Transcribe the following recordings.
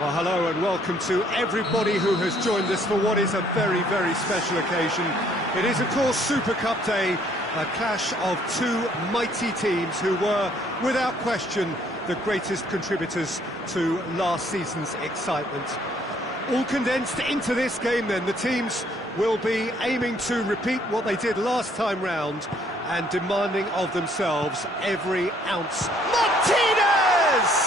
Well, hello and welcome to everybody who has joined us for what is a very, very special occasion. It is, of course, Super Cup Day, a clash of two mighty teams who were, without question, the greatest contributors to last season's excitement. All condensed into this game then, the teams will be aiming to repeat what they did last time round and demanding of themselves every ounce. Martinez!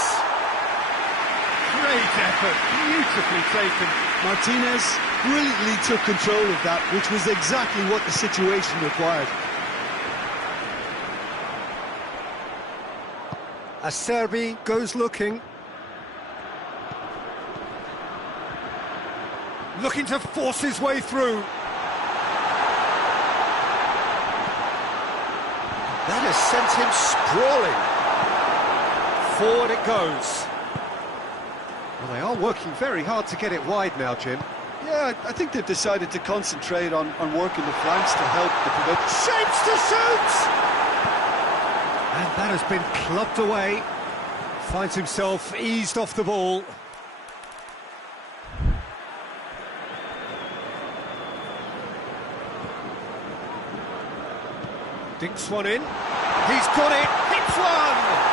Great effort, beautifully taken. Martinez brilliantly took control of that, which was exactly what the situation required. Acerbi goes looking to force his way through. That has sent him sprawling. Forward it goes. Well, they are working very hard to get it wide now, Jim. Yeah, I think they've decided to concentrate on working the flanks to help the prevent. Shapes to shoot! And that has been clubbed away. Finds himself eased off the ball. Dinks one in. He's got it. Hits one!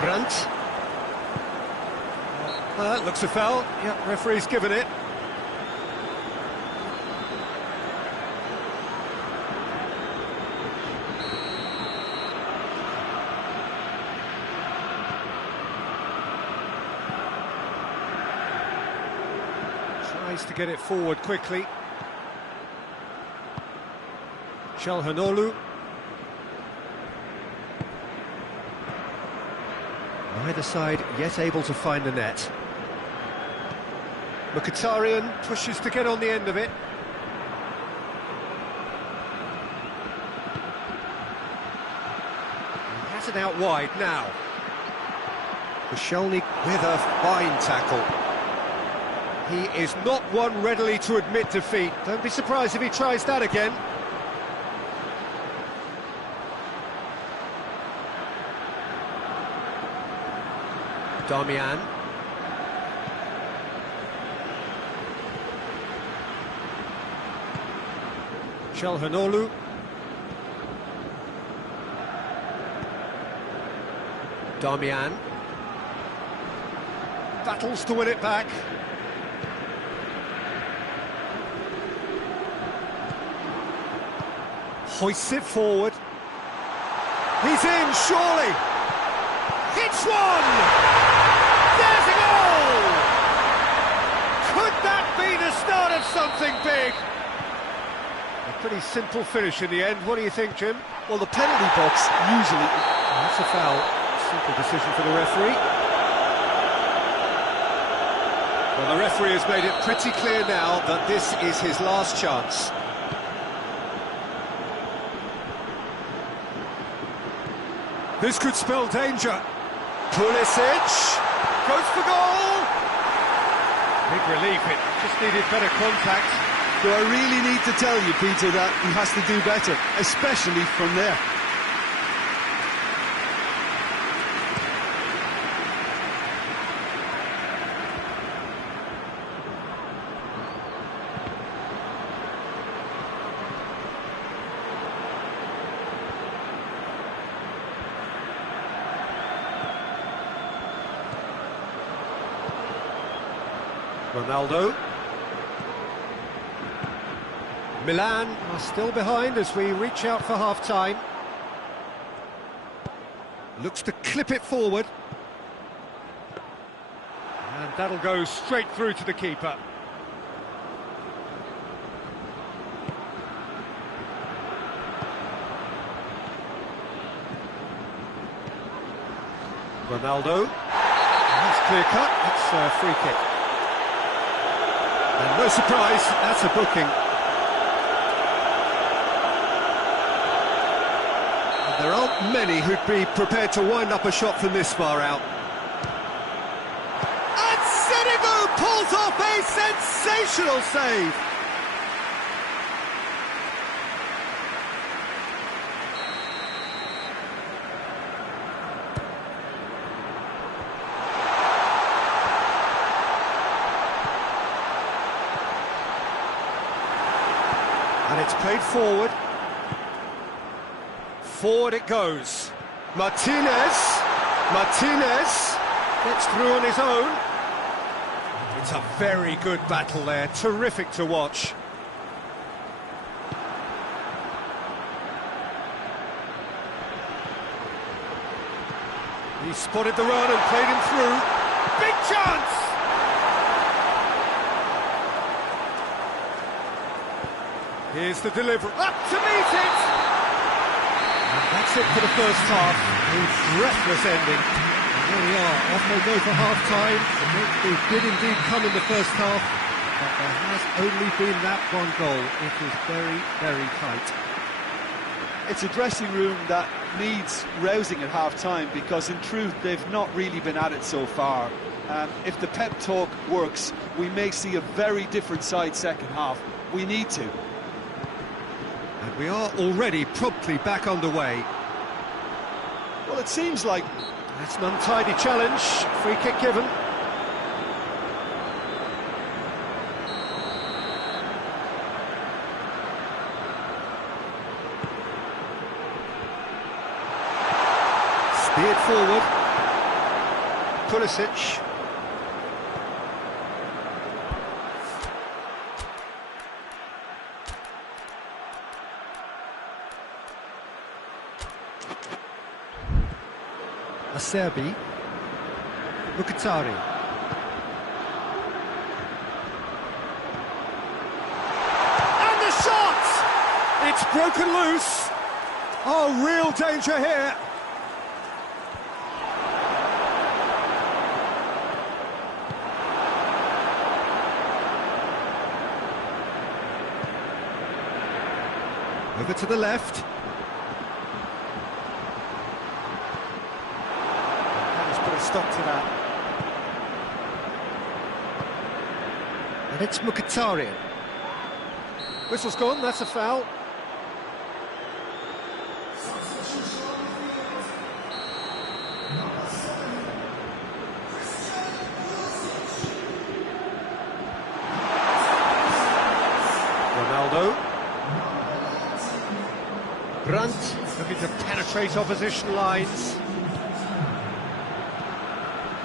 Brandt. Looks a foul. Yeah, referee's given it. Tries to get it forward quickly. Çalhanoğlu. Neither side yet able to find the net. Mkhitaryan pushes to get on the end of it. He has it out wide now. Koscielny with a fine tackle. He is not one readily to admit defeat. Don't be surprised if he tries that again. Damian. Çalhanoğlu. Damian. Battles to win it back. Hoists it forward. He's in, surely. Hits one! There's a goal! Could that be the start of something big? A pretty simple finish in the end. What do you think, Jim? Well, the penalty box usually... That's a foul. Simple decision for the referee. Well, the referee has made it pretty clear now that this is his last chance. This could spell danger. Pulisic goes for goal. Big relief, it just needed better contact. Do I really need to tell you, Peter, that he has to do better, especially from there? Ronaldo. Milan are still behind as we reach out for half-time. Looks to clip it forward. And that'll go straight through to the keeper. Ronaldo. That's clear cut, it's a free kick. And no surprise, that's a booking. And there aren't many who'd be prepared to wind up a shot from this far out. And Senegal pulls off a sensational save. It's played forward. Forward it goes. Martinez gets through on his own. It's a very good battle there, terrific to watch. He spotted the run and played him through. Big chance! Here's the delivery. Up to meet it! And that's it for the first half. A breathless ending. And there we are, off they go for half-time. It did indeed come in the first half, but there has only been that one goal. It was very, very tight. It's a dressing room that needs rousing at half-time, because in truth they've not really been at it so far. If the pep talk works, we may see a very different side second half. We need to. And we are already promptly back underway. Well, it seems like... That's an untidy challenge, free kick given. Speared forward. Pulisic. Acerbi. Mkhitaryan. And the shot! It's broken loose. Oh, real danger here. Over to the left. Put a stop to that. And it's Mkhitaryan. Whistle's gone, that's a foul. Ronaldo. Brandt looking to penetrate opposition lines.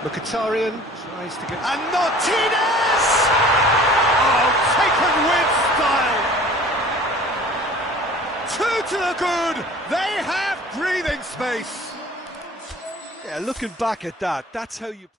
Mkhitaryan tries to get... And Martinez! Oh, taken with style! Two to the good! They have breathing space! Yeah, looking back at that, that's how you...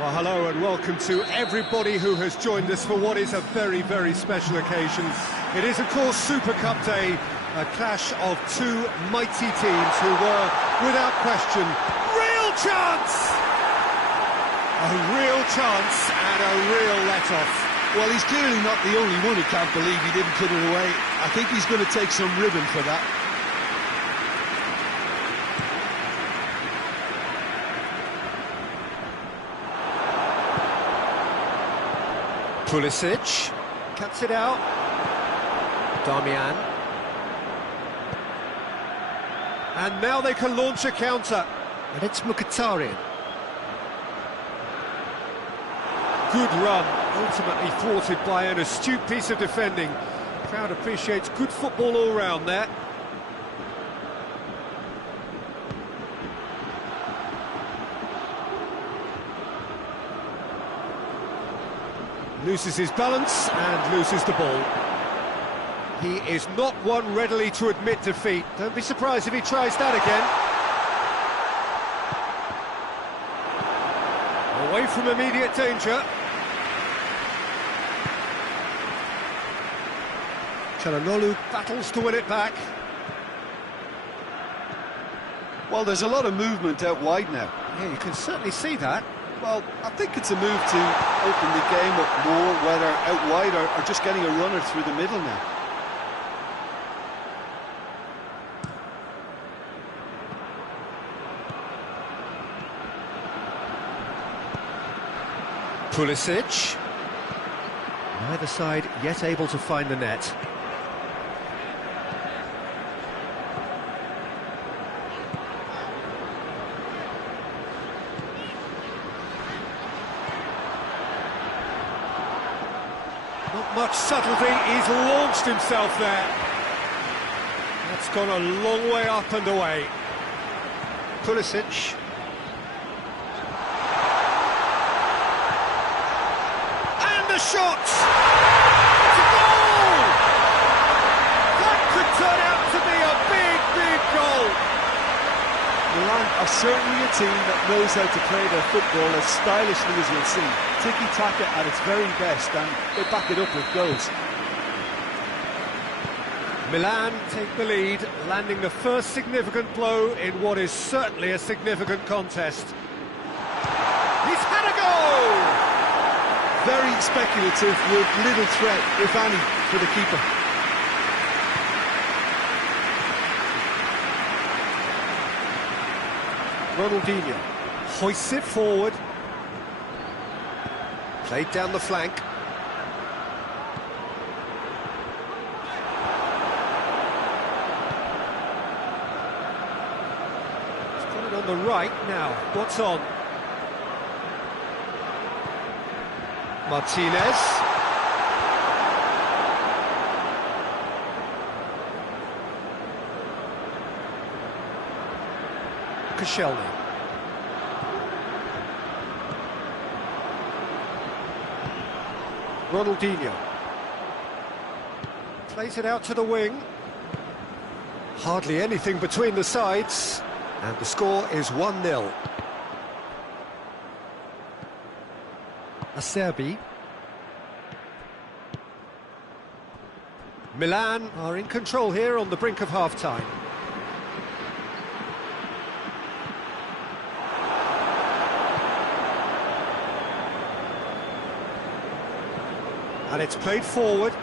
Well, hello and welcome to everybody who has joined us for what is a very, very special occasion. It is, of course, Super Cup Day, a clash of two mighty teams who were, without question, real chance! A real chance and a real let-off. Well, he's clearly not the only one who can't believe he didn't put it away. I think he's going to take some ribbon for that. Pulisic cuts it out. Doan. And now they can launch a counter. And it's Mkhitaryan. Good run, ultimately thwarted by an astute piece of defending. Crowd appreciates good football all round there. Loses his balance and loses the ball. He is not one readily to admit defeat. Don't be surprised if he tries that again. Away from immediate danger. Çalhanoğlu battles to win it back. Well, there's a lot of movement out wide now. Yeah, you can certainly see that. Well, I think it's a move to open the game up more, whether out wide or just getting a runner through the middle now. Pulisic. Neither side yet able to find the net. Not much subtlety, he's launched himself there. That's gone a long way up and away. Pulisic. And the shot! It's a goal! That could turn out to be a big, big goal. Milan are certainly a team that knows how to play their football as stylishly as you'll see. Tiki-taka at its very best, and they back it up with goals. Milan take the lead, landing the first significant blow in what is certainly a significant contest. He's had a goal! Very speculative with little threat, if any, for the keeper. Ronaldinho hoists it forward. Played down the flank. He's got it on the right now. What's on? Martinez. Koscielny. Ronaldinho. Plays it out to the wing. Hardly anything between the sides. And the score is 1-0. Acerbi. Milan are in control here on the brink of half-time. And it's played forward.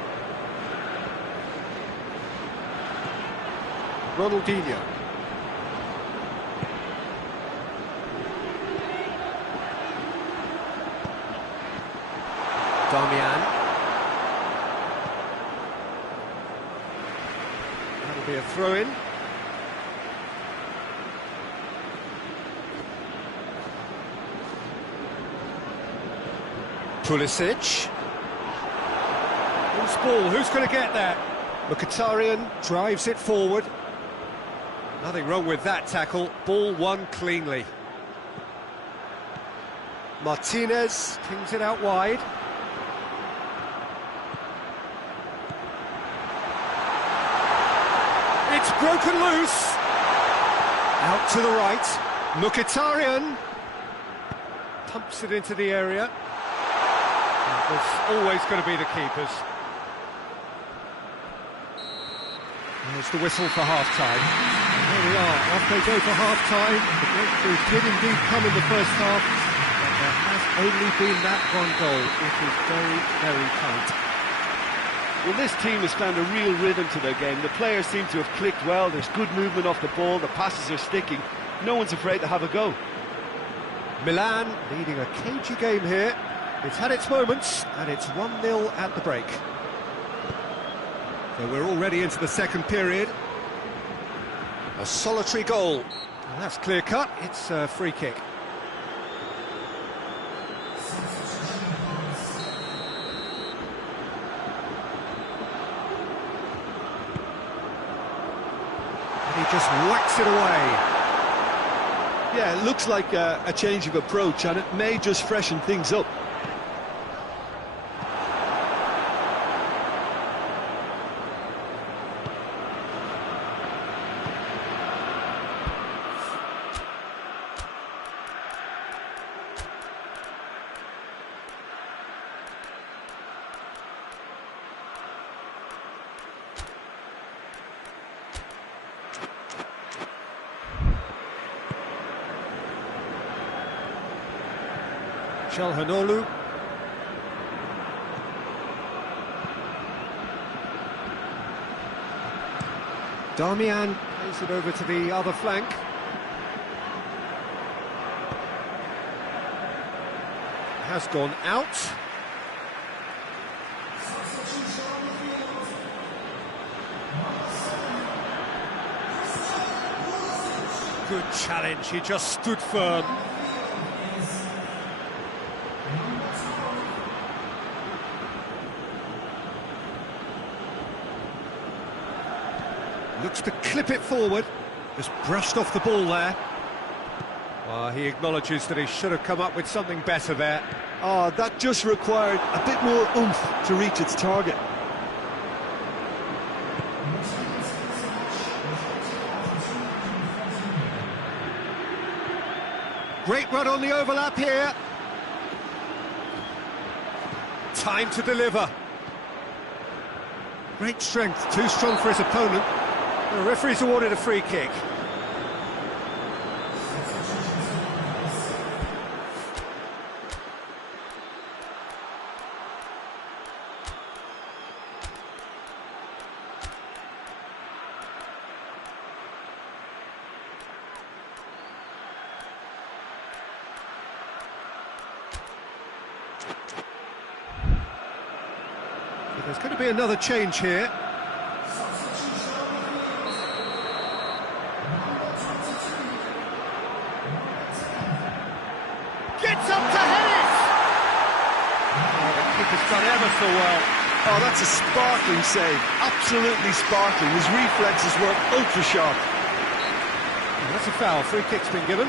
Ronaldinho. Doan. That'll be a throw-in. Pulisic. Loose ball, who's going to get that? Mkhitaryan drives it forward. Nothing wrong with that tackle, ball won cleanly. Martinez pings it out wide. It's broken loose. Out to the right. Mkhitaryan pumps it into the area. It's always going to be the keepers. There's the whistle for half-time. There we are, off they go for half-time. The breakthrough did indeed come in the first half, but there has only been that one goal. It is very, very tight. Well, this team has found a real rhythm to their game. The players seem to have clicked well. There's good movement off the ball. The passes are sticking. No one's afraid to have a go. Milan leading a cagey game here. It's had its moments, and it's 1-0 at the break. So we're already into the second period. A solitary goal. And that's clear-cut. It's a free kick. And he just whacks it away. Yeah, it looks like a change of approach, and it may just freshen things up. Çalhanoğlu. Damian plays it over to the other flank. Has gone out. Good challenge, he just stood firm. Looks to clip it forward. Just brushed off the ball there. Well, he acknowledges that he should have come up with something better there. Oh, that just required a bit more oomph to reach its target. Great run on the overlap here. Time to deliver. Great strength, too strong for his opponent. The referee's awarded a free kick. There's going to be another change here. Gets up to head it! Oh, the keeper's done ever so well. Oh, that's a sparkling save. Absolutely sparkling. His reflexes were ultra sharp. And that's a foul. Free kick's been given.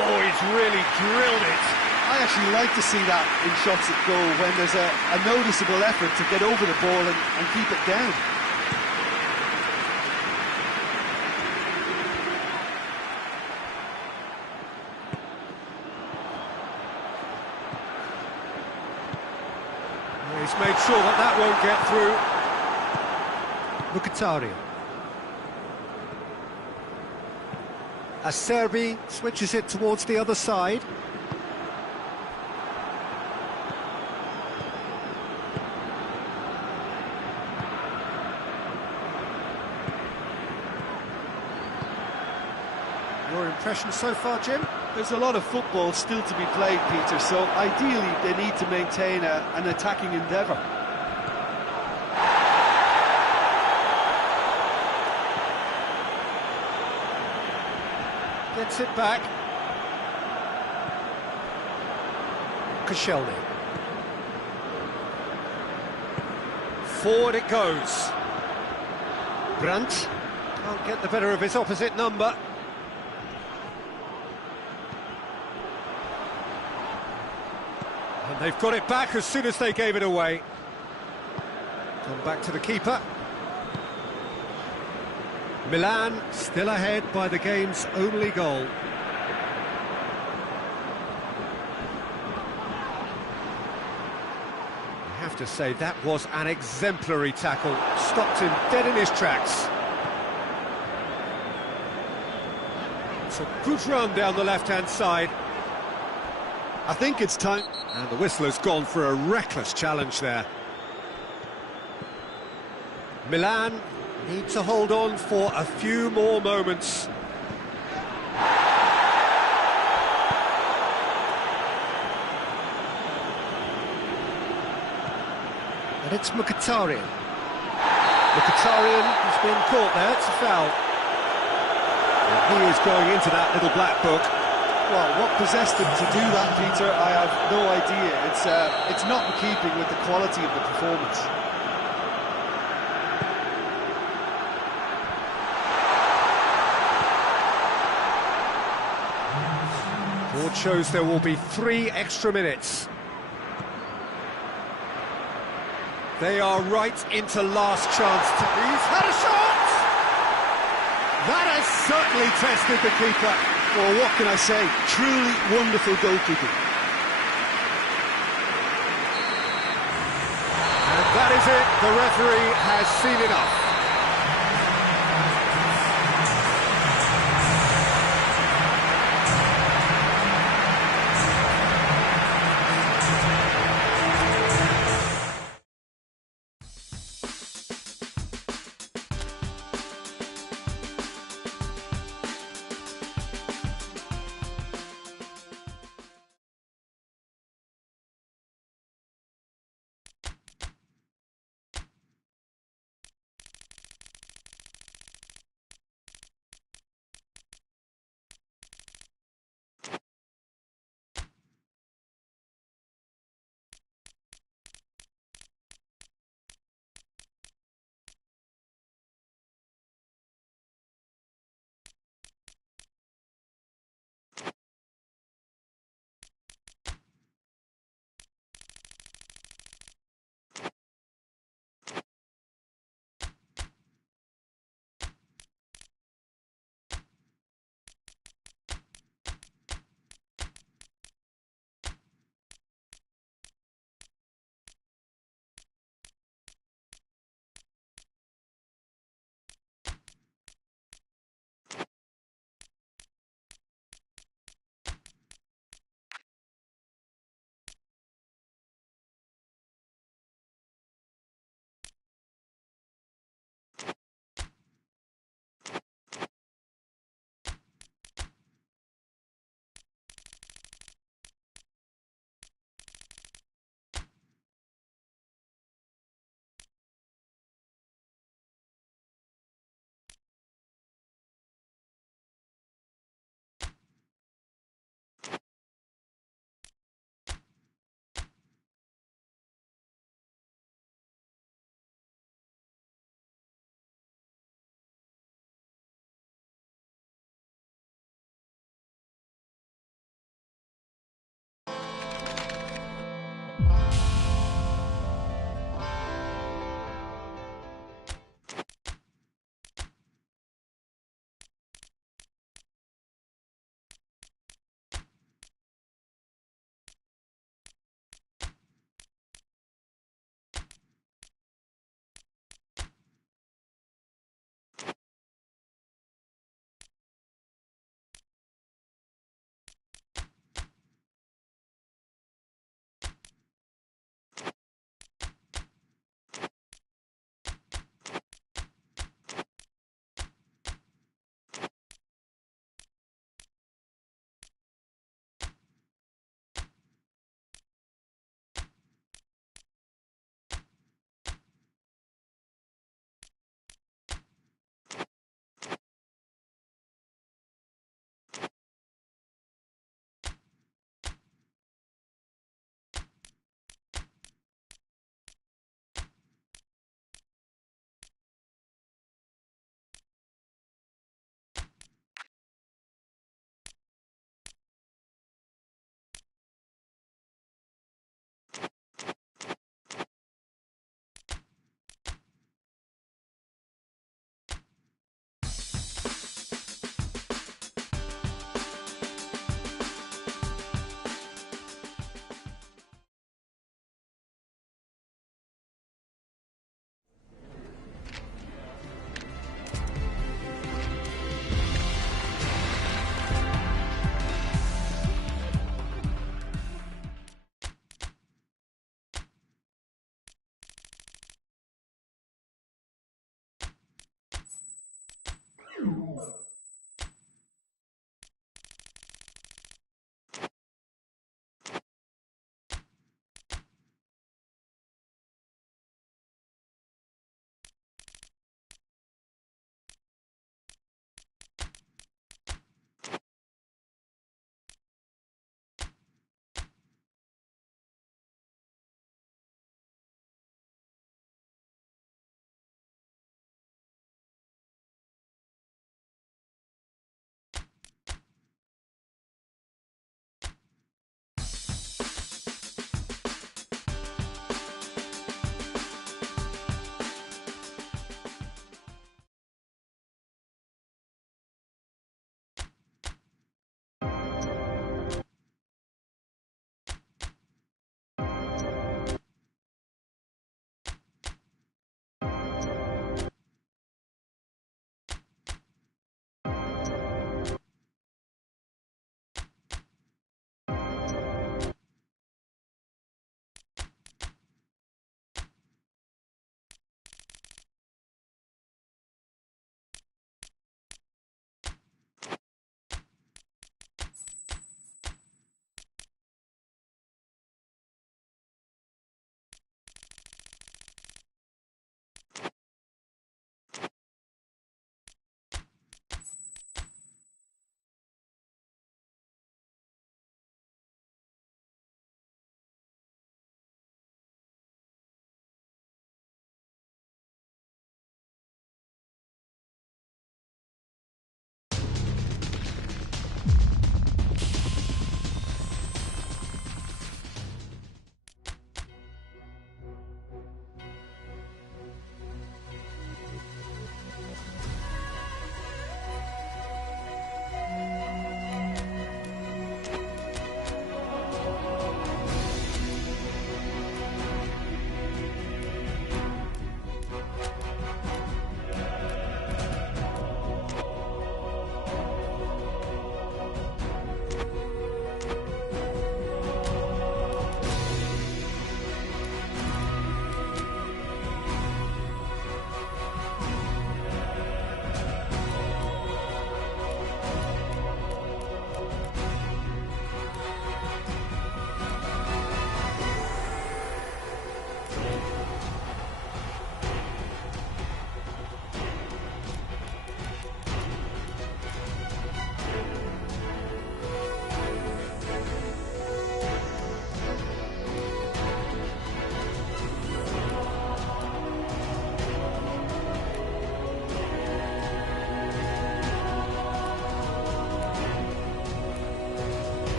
Oh, he's really drilled it. I actually like to see that in shots at goal when there's a noticeable effort to get over the ball and keep it down. He's made sure that that won't get through. Mkhitaryan. Acerbi switches it towards the other side. Your impression so far, Jim? There's a lot of football still to be played, Peter, so ideally they need to maintain an attacking endeavour. Gets it back. Koscielny. Forward it goes. Brandt can't get the better of his opposite number. And they've got it back as soon as they gave it away. Gone back to the keeper. Milan still ahead by the game's only goal. I have to say, that was an exemplary tackle. Stopped him dead in his tracks. It's a good run down the left-hand side. I think it's time. And the whistle has gone for a reckless challenge there. Milan need to hold on for a few more moments. And it's Mkhitaryan. Mkhitaryan has been caught there, it's a foul. And he is going into that little black book. Well, what possessed him to do that, Peter, I have no idea. It's not in keeping with the quality of the performance. Board shows there will be 3 extra minutes. They are right into last chance. He's had a shot! That has certainly tested the keeper. Well, what can I say? Truly wonderful goalkeeping. And that is it. The referee has seen enough.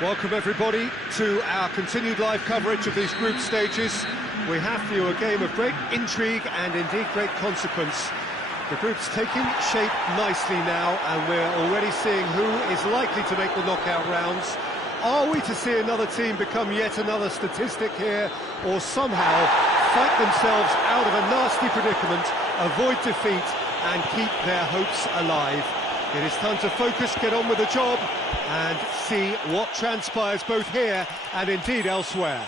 Welcome everybody to our continued live coverage of these group stages. We have for you a game of great intrigue and indeed great consequence. The group's taking shape nicely now, and we're already seeing who is likely to make the knockout rounds. Are we to see another team become yet another statistic here, or somehow fight themselves out of a nasty predicament, avoid defeat and keep their hopes alive? It is time to focus, get on with the job, and see what transpires both here and indeed elsewhere.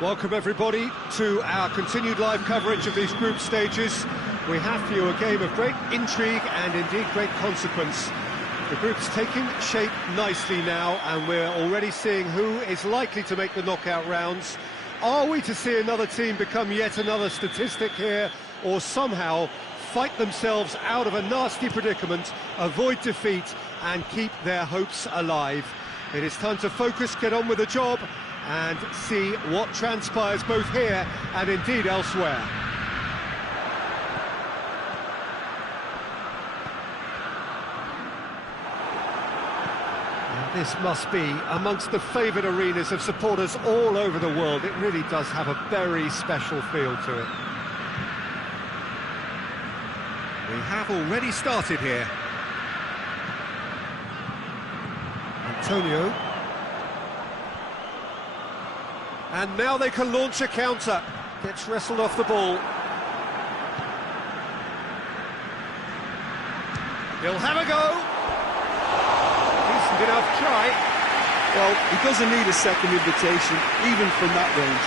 Welcome everybody to our continued live coverage of these group stages. We have for you a game of great intrigue and indeed great consequence. The group's taking shape nicely now, and we're already seeing who is likely to make the knockout rounds. Are we to see another team become yet another statistic here, or somehow fight themselves out of a nasty predicament, avoid defeat and keep their hopes alive? It is time to focus, get on with the job, and see what transpires both here and indeed elsewhere. And this must be amongst the favoured arenas of supporters all over the world. It really does have a very special feel to it. We have already started here. Antonio. And now they can launch a counter. Gets wrestled off the ball. He'll have a go. Decent enough try. Well, he doesn't need a second invitation, even from that range.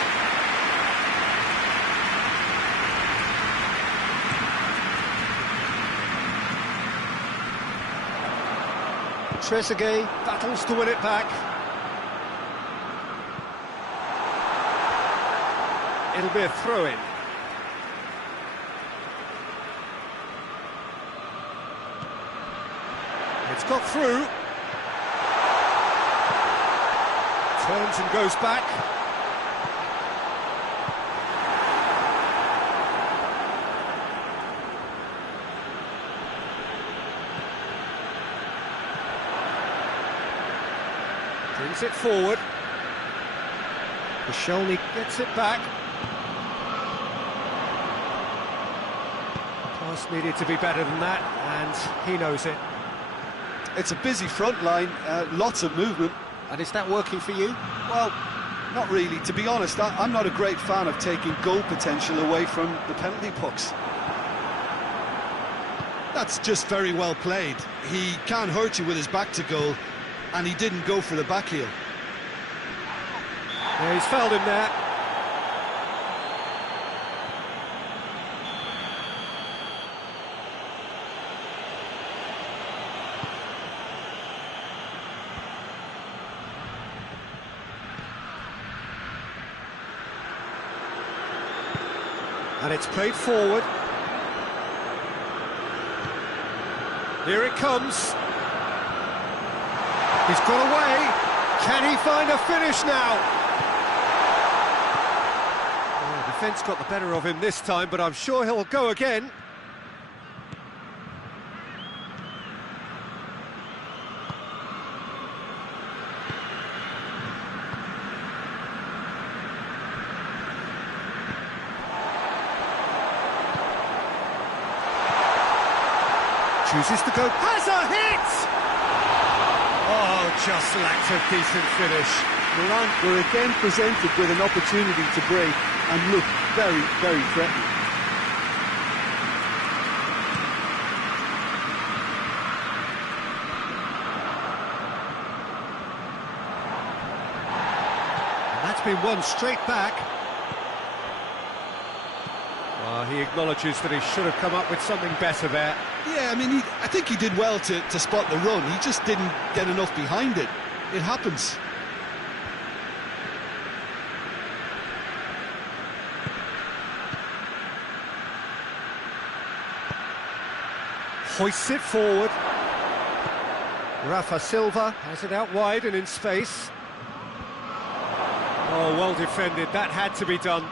Trezeguet battles to win it back. It'll be a throw-in. It's got through. Turns and goes back. Brings it forward. Pesjoker gets it back. Pass needed to be better than that, and he knows it. It's a busy front line, lots of movement. And is that working for you? Well, not really. To be honest, I'm not a great fan of taking goal potential away from the penalty pucks. That's just very well played. He can't hurt you with his back to goal, and he didn't go for the back heel. Yeah, he's fouled him there. And it's played forward. Here it comes. He's got away. Can he find a finish now? Oh, defence got the better of him this time, but I'm sure he'll go again. Chooses to go, has a hit! Oh, just lacked a decent finish. Milan were again presented with an opportunity to break and look very, very threatening. And that's been won straight back. Well, he acknowledges that he should have come up with something better there. Yeah, I mean, I think he did well to spot the run. He just didn't get enough behind it. It happens. Hoists it forward. Rafa Silva has it out wide and in space. Oh, well defended. That had to be done.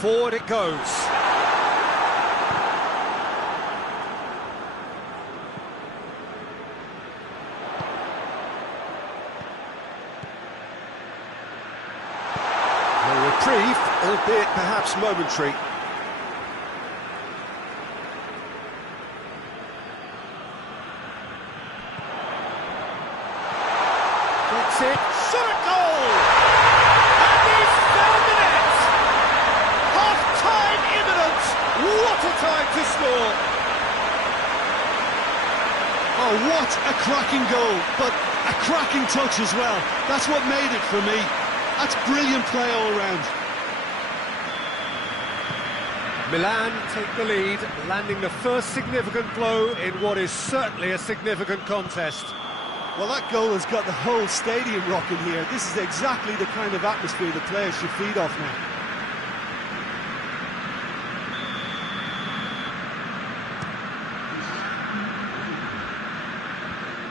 Forward it goes. A reprieve, albeit perhaps momentary. Gets it, shot at goal! And he's found the net! Half-time imminent! What a time to score! Oh, what a cracking goal, but a cracking touch as well. That's what made it for me. That's brilliant play all round. Milan take the lead, landing the first significant blow in what is certainly a significant contest. Well, that goal has got the whole stadium rocking here. This is exactly the kind of atmosphere the players should feed off now.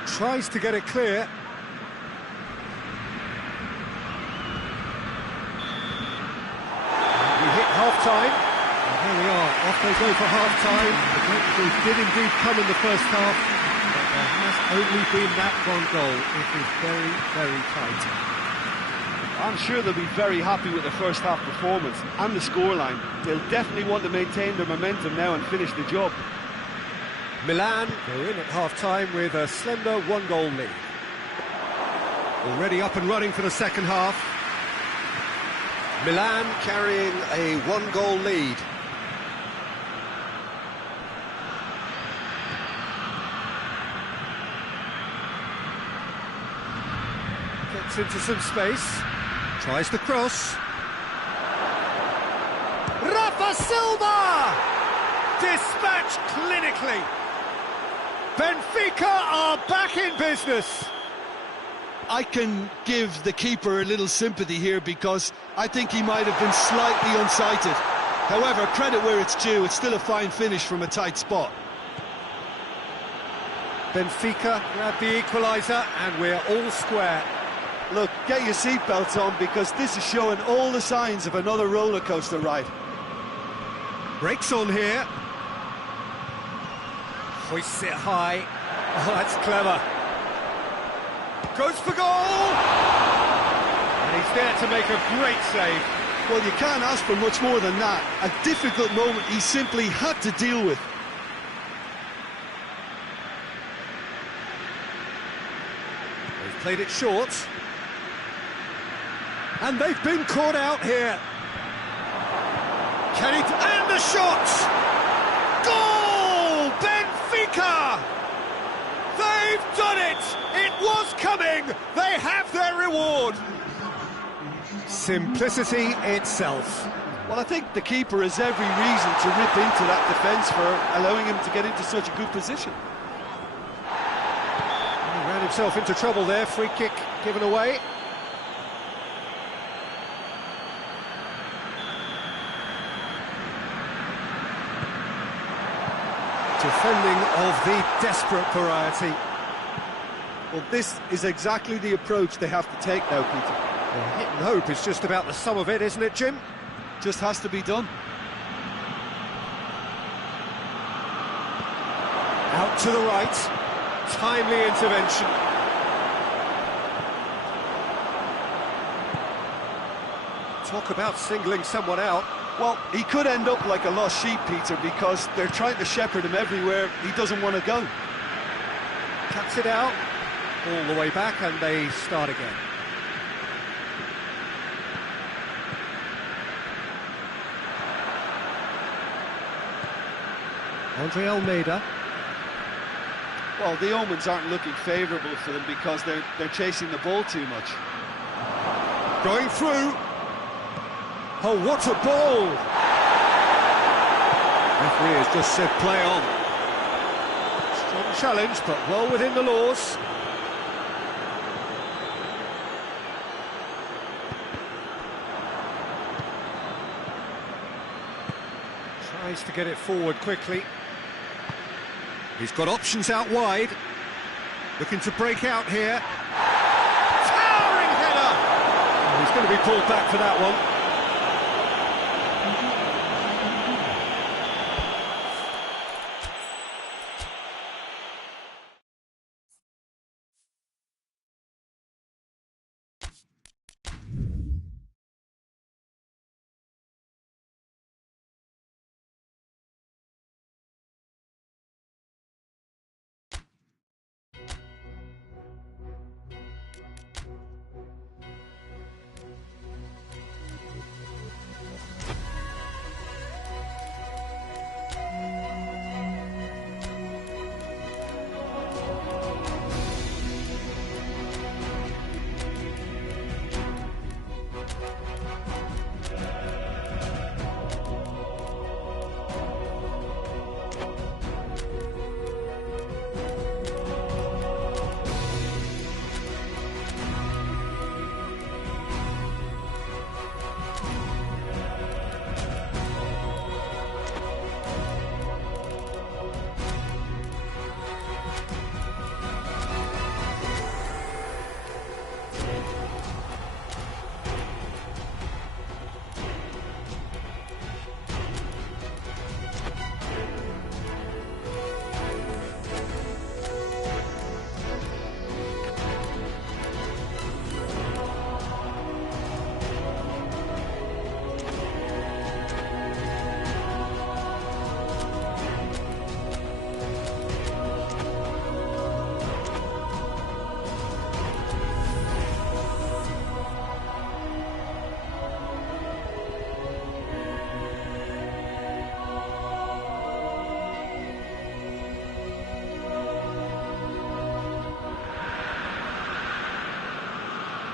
Tries to get it clear. We hit half-time. And here we are, off they go for half-time. The breakthrough did indeed come in the first half, but there has only been that one goal. It is very, very tight. I'm sure they'll be very happy with the first half performance and the scoreline. They'll definitely want to maintain their momentum now and finish the job. Milan go in at half-time with a slender one-goal lead. Already up and running for the second half. Milan carrying a one-goal lead. Gets into some space. Tries the cross. Rafa Silva! Dispatched clinically. Benfica are back in business. I can give the keeper a little sympathy here because I think he might have been slightly unsighted. However, credit where it's due, it's still a fine finish from a tight spot. Benfica grab the equaliser and we're all square. Look, get your seatbelts on because this is showing all the signs of another roller coaster ride. Breaks on here. Hoists it high. Oh, that's clever. Goes for goal! And he's there to make a great save. Well, you can't ask for much more than that. A difficult moment he simply had to deal with. They've played it short. And they've been caught out here. Can he... And the shot! Goal! Benfica! They've done it! It was coming! They have their reward! Simplicity itself. Well, I think the keeper has every reason to rip into that defence for allowing him to get into such a good position. He ran himself into trouble there, free kick given away. Defending of the desperate variety. Well, this is exactly the approach they have to take now, Peter. Well, hit and hope is just about the sum of it, isn't it, Jim? Just has to be done. Out to the right, timely intervention. Talk about singling someone out. Well, he could end up like a lost sheep, Peter, because they're trying to shepherd him everywhere he doesn't want to go. Cuts it out, all the way back, and they start again. Andre Almeida. Well, the omens aren't looking favourable for them because they're chasing the ball too much. Going through. Oh, what a ball! Referee has just said play on. Strong challenge, but well within the laws. Tries to get it forward quickly. He's got options out wide. Looking to break out here. Towering header! Oh, he's going to be pulled back for that one.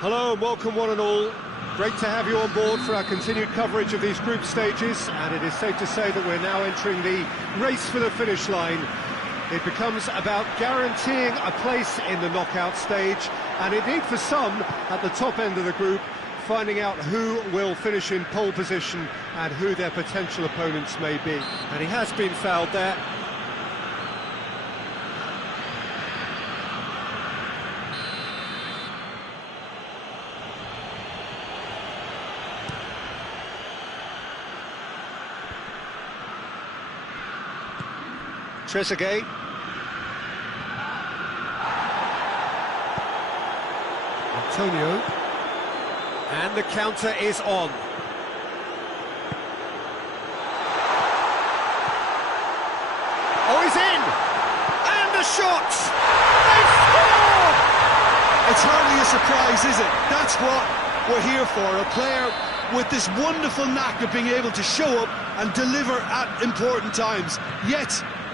Hello and welcome one and all. Great to have you on board for our continued coverage of these group stages, and it is safe to say that we're now entering the race for the finish line. It becomes about guaranteeing a place in the knockout stage, and indeed for some at the top end of the group, finding out who will finish in pole position and who their potential opponents may be. And he has been fouled there. Trezeguet. Antonio. And the counter is on. Oh, he's in! And the shot! They score! It's hardly a surprise, is it? That's what we're here for, a player with this wonderful knack of being able to show up and deliver at important times.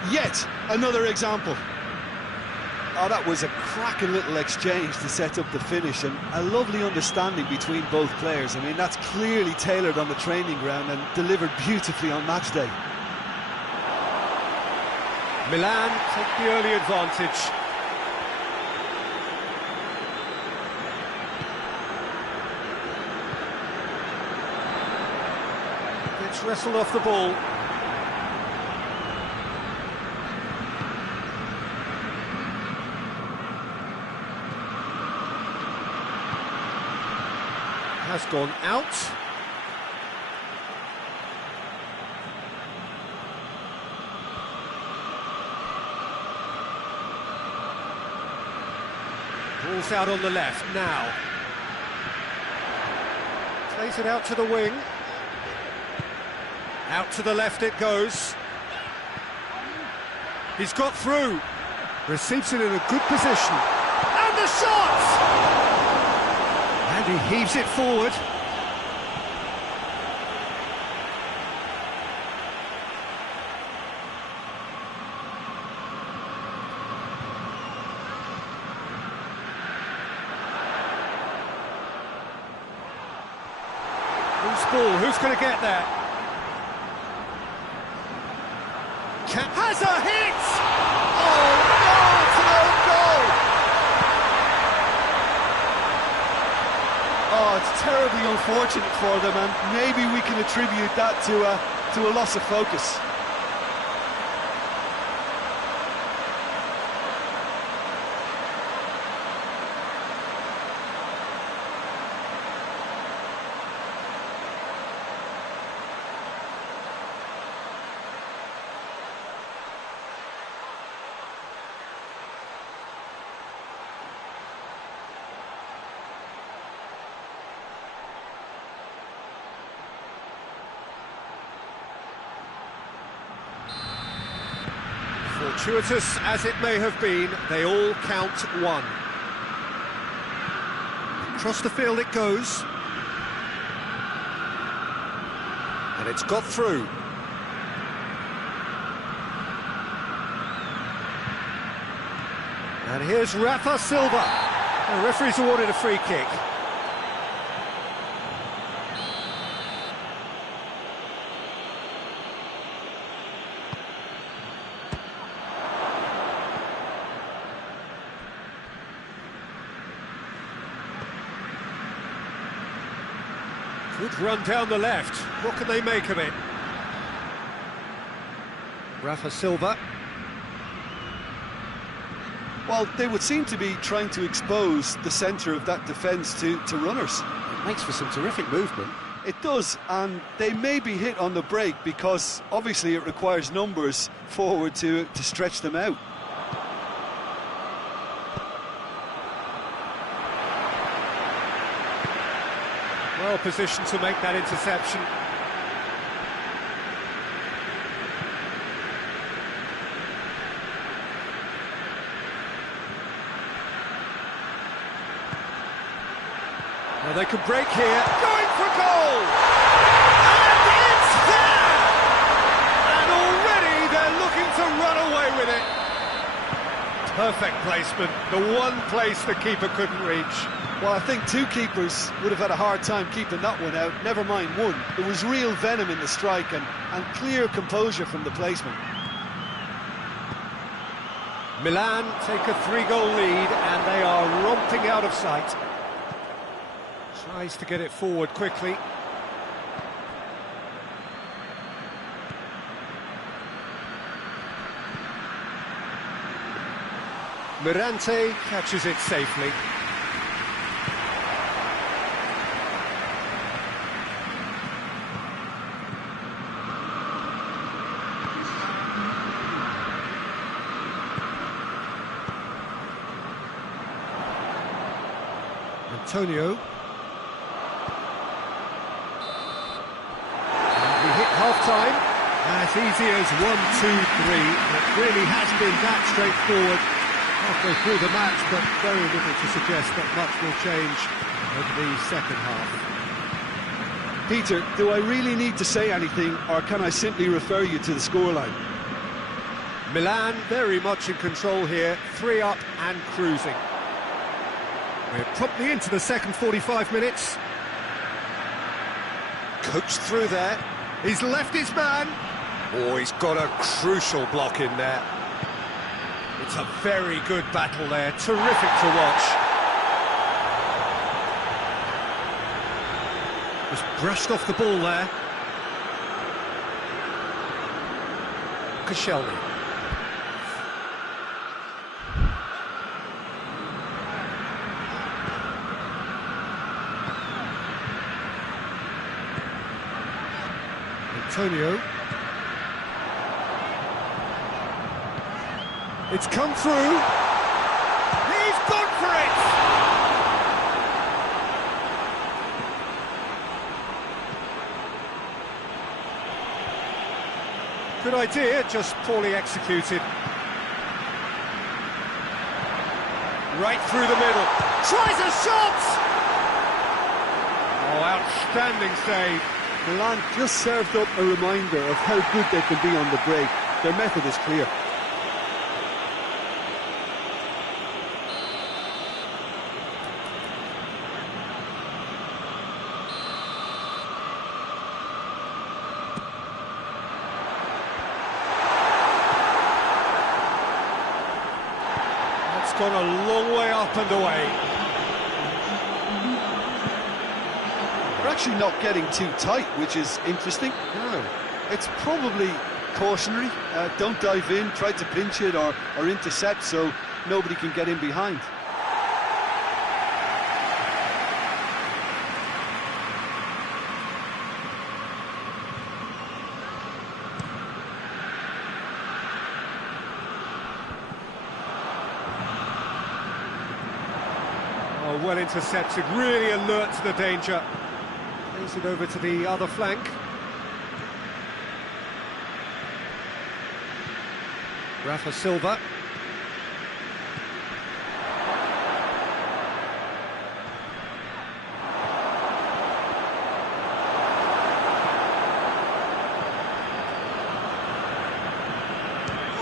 Yet another example. Oh, that was a cracking little exchange to set up the finish, and a lovely understanding between both players. I mean, that's clearly tailored on the training ground and delivered beautifully on match day. Milan take the early advantage. Gets wrestled off the ball. Has gone out. Ball's out on the left now. Plays it out to the wing. Out to the left it goes. He's got through. Receives it in a good position. And the shot! And he heaves it forward. Who's ball? Who's going to get there? Has a hit! Oh no, it's an own goal! Oh, it's terribly unfortunate for them, and maybe we can attribute that to a loss of focus. Fortuitous as it may have been, they all count one. Across the field it goes. And it's got through. And here's Rafa Silva. The referee's awarded a free kick. Good run down the left. What can they make of it? Rafa Silva. Well, they would seem to be trying to expose the centre of that defence to runners. It makes for some terrific movement. It does, and they may be hit on the break because obviously it requires numbers forward to stretch them out. Well positioned to make that interception. Well, they could break here. Going for goal! And it's there! And already they're looking to run away with it. Perfect placement. The one place the keeper couldn't reach. Well, I think two keepers would have had a hard time keeping that one out, never mind one. There was real venom in the strike and clear composure from the placement. Milan take a 3-goal lead and they are romping out of sight. Tries to get it forward quickly. Mirante catches it safely. Antonio. And we hit half-time. As easy as 1, 2, 3. It really has been that straightforward halfway through the match, but very little to suggest that much will change over the second half. Peter, do I really need to say anything, or can I simply refer you to the scoreline? Milan very much in control here, 3 up and cruising. We're promptly into the second 45 minutes. Coached through there. He's left his man. Oh, he's got a crucial block in there. It's a very good battle there, terrific to watch. Just brushed off the ball there. Koscielny. Antonio. It's come through. He's gone for it! Good idea, just poorly executed. Right through the middle. Tries a shot! Oh, outstanding save. Milan just served up a reminder of how good they can be on the break. Their method is clear. It's gone a long way up and away. They're actually not getting too tight, which is interesting. No. It's probably cautionary. Don't dive in, try to pinch it or intercept so nobody can get in behind. Oh, well intercepted, really alert to the danger. Plays it over to the other flank. Rafa Silva.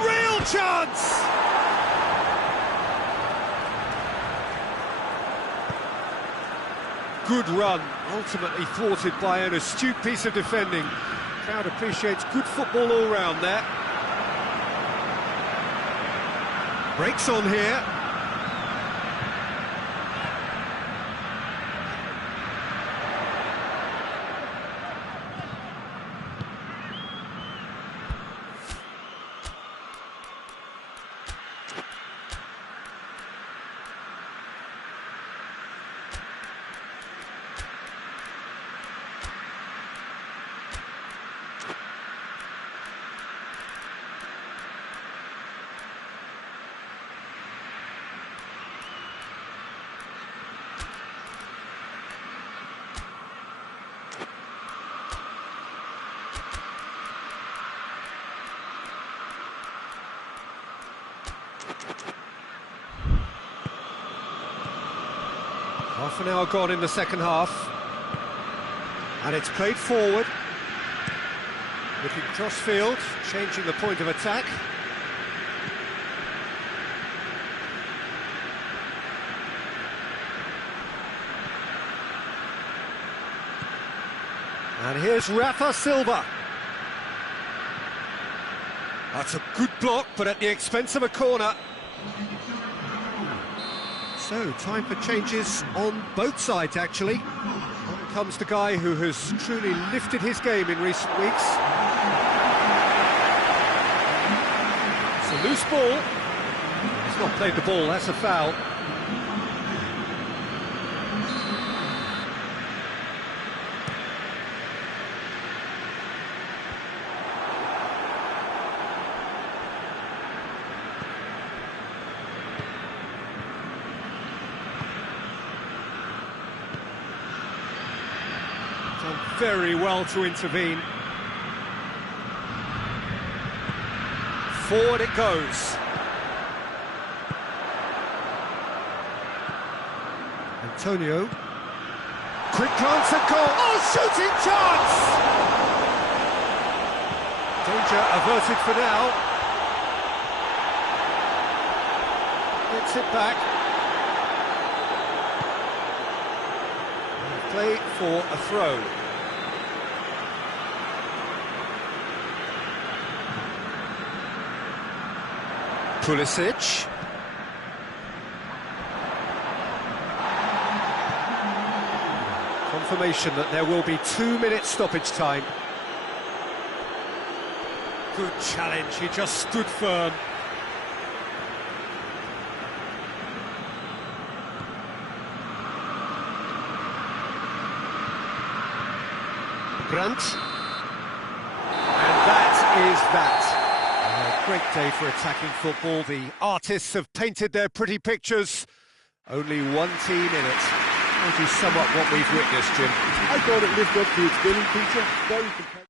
Real chance! Good run, ultimately thwarted by an astute piece of defending. Crowd appreciates good football all round there. Breaks on here. Half an hour gone in the second half. And it's played forward. Looking cross-field, changing the point of attack. And here's Rafa Silva. That's a good block, but at the expense of a corner. So, time for changes on both sides, actually. On comes the guy who has truly lifted his game in recent weeks. It's a loose ball. He's not played the ball, that's a foul. Very well to intervene. Forward it goes. Antonio. Quick glance at goal. Oh, shooting chance! Danger averted for now. Gets it back. Play for a throw. Pulisic. Confirmation that there will be 2 minutes stoppage time. Good challenge, he just stood firm. Brandt. And that is that. A great day for attacking football. The artists have painted their pretty pictures. Only one team in it. How do you sum up what we've witnessed, Jim? I thought it lived up to its billing, Peter. Very competitive.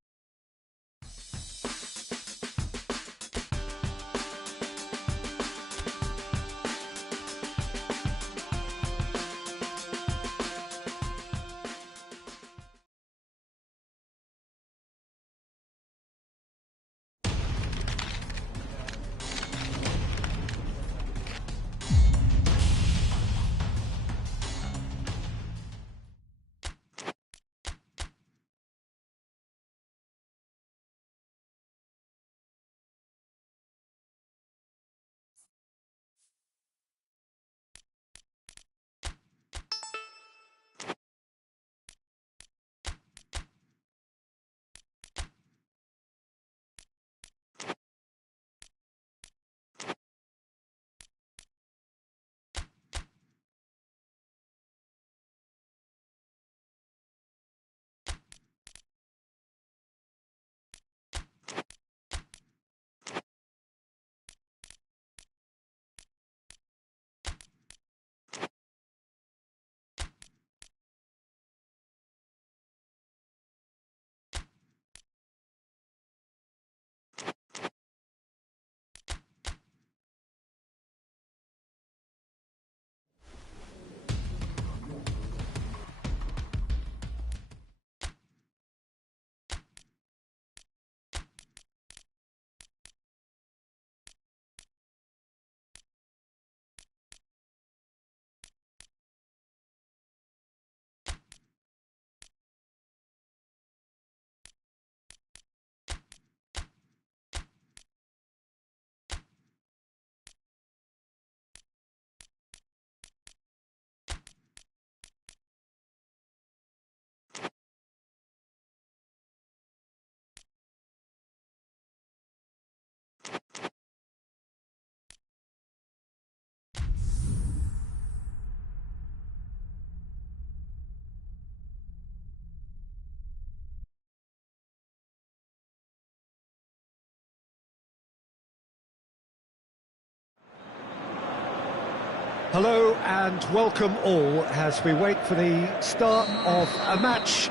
Hello and welcome all as we wait for the start of a match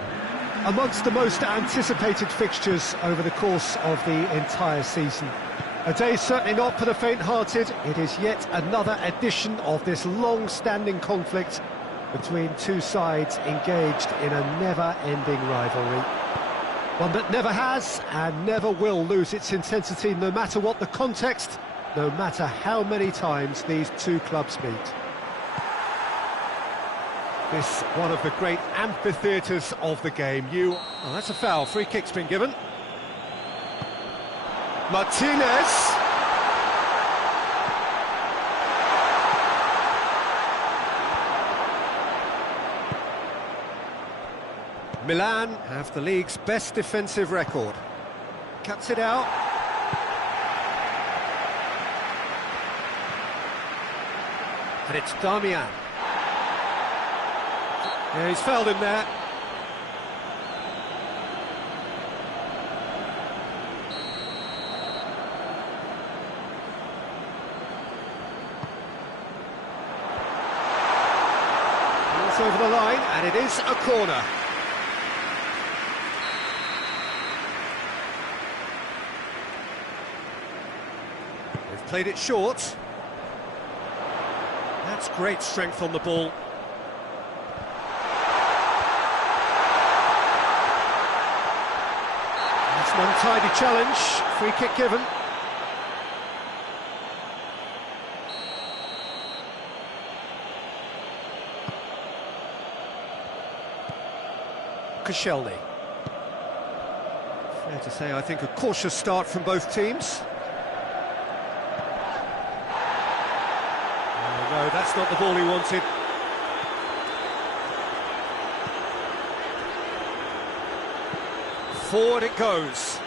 amongst the most anticipated fixtures over the course of the entire season. A day certainly not for the faint-hearted. It is yet another edition of this long-standing conflict between two sides engaged in a never-ending rivalry. One that never has and never will lose its intensity, no matter what the context, no matter how many times these two clubs meet. This one of the great amphitheatres of the game. Oh, that's a foul. Free kick's been given. Martinez. Milan have the league's best defensive record. Cuts it out. And it's Dien. Yeah, he's fouled him there. It's over the line, and it is a corner. They've played it short. That's great strength on the ball. That's an untidy challenge. Free kick given. Koscielny. Fair to say, I think, a cautious start from both teams. Oh, no, that's not the ball he wanted. Forward it goes.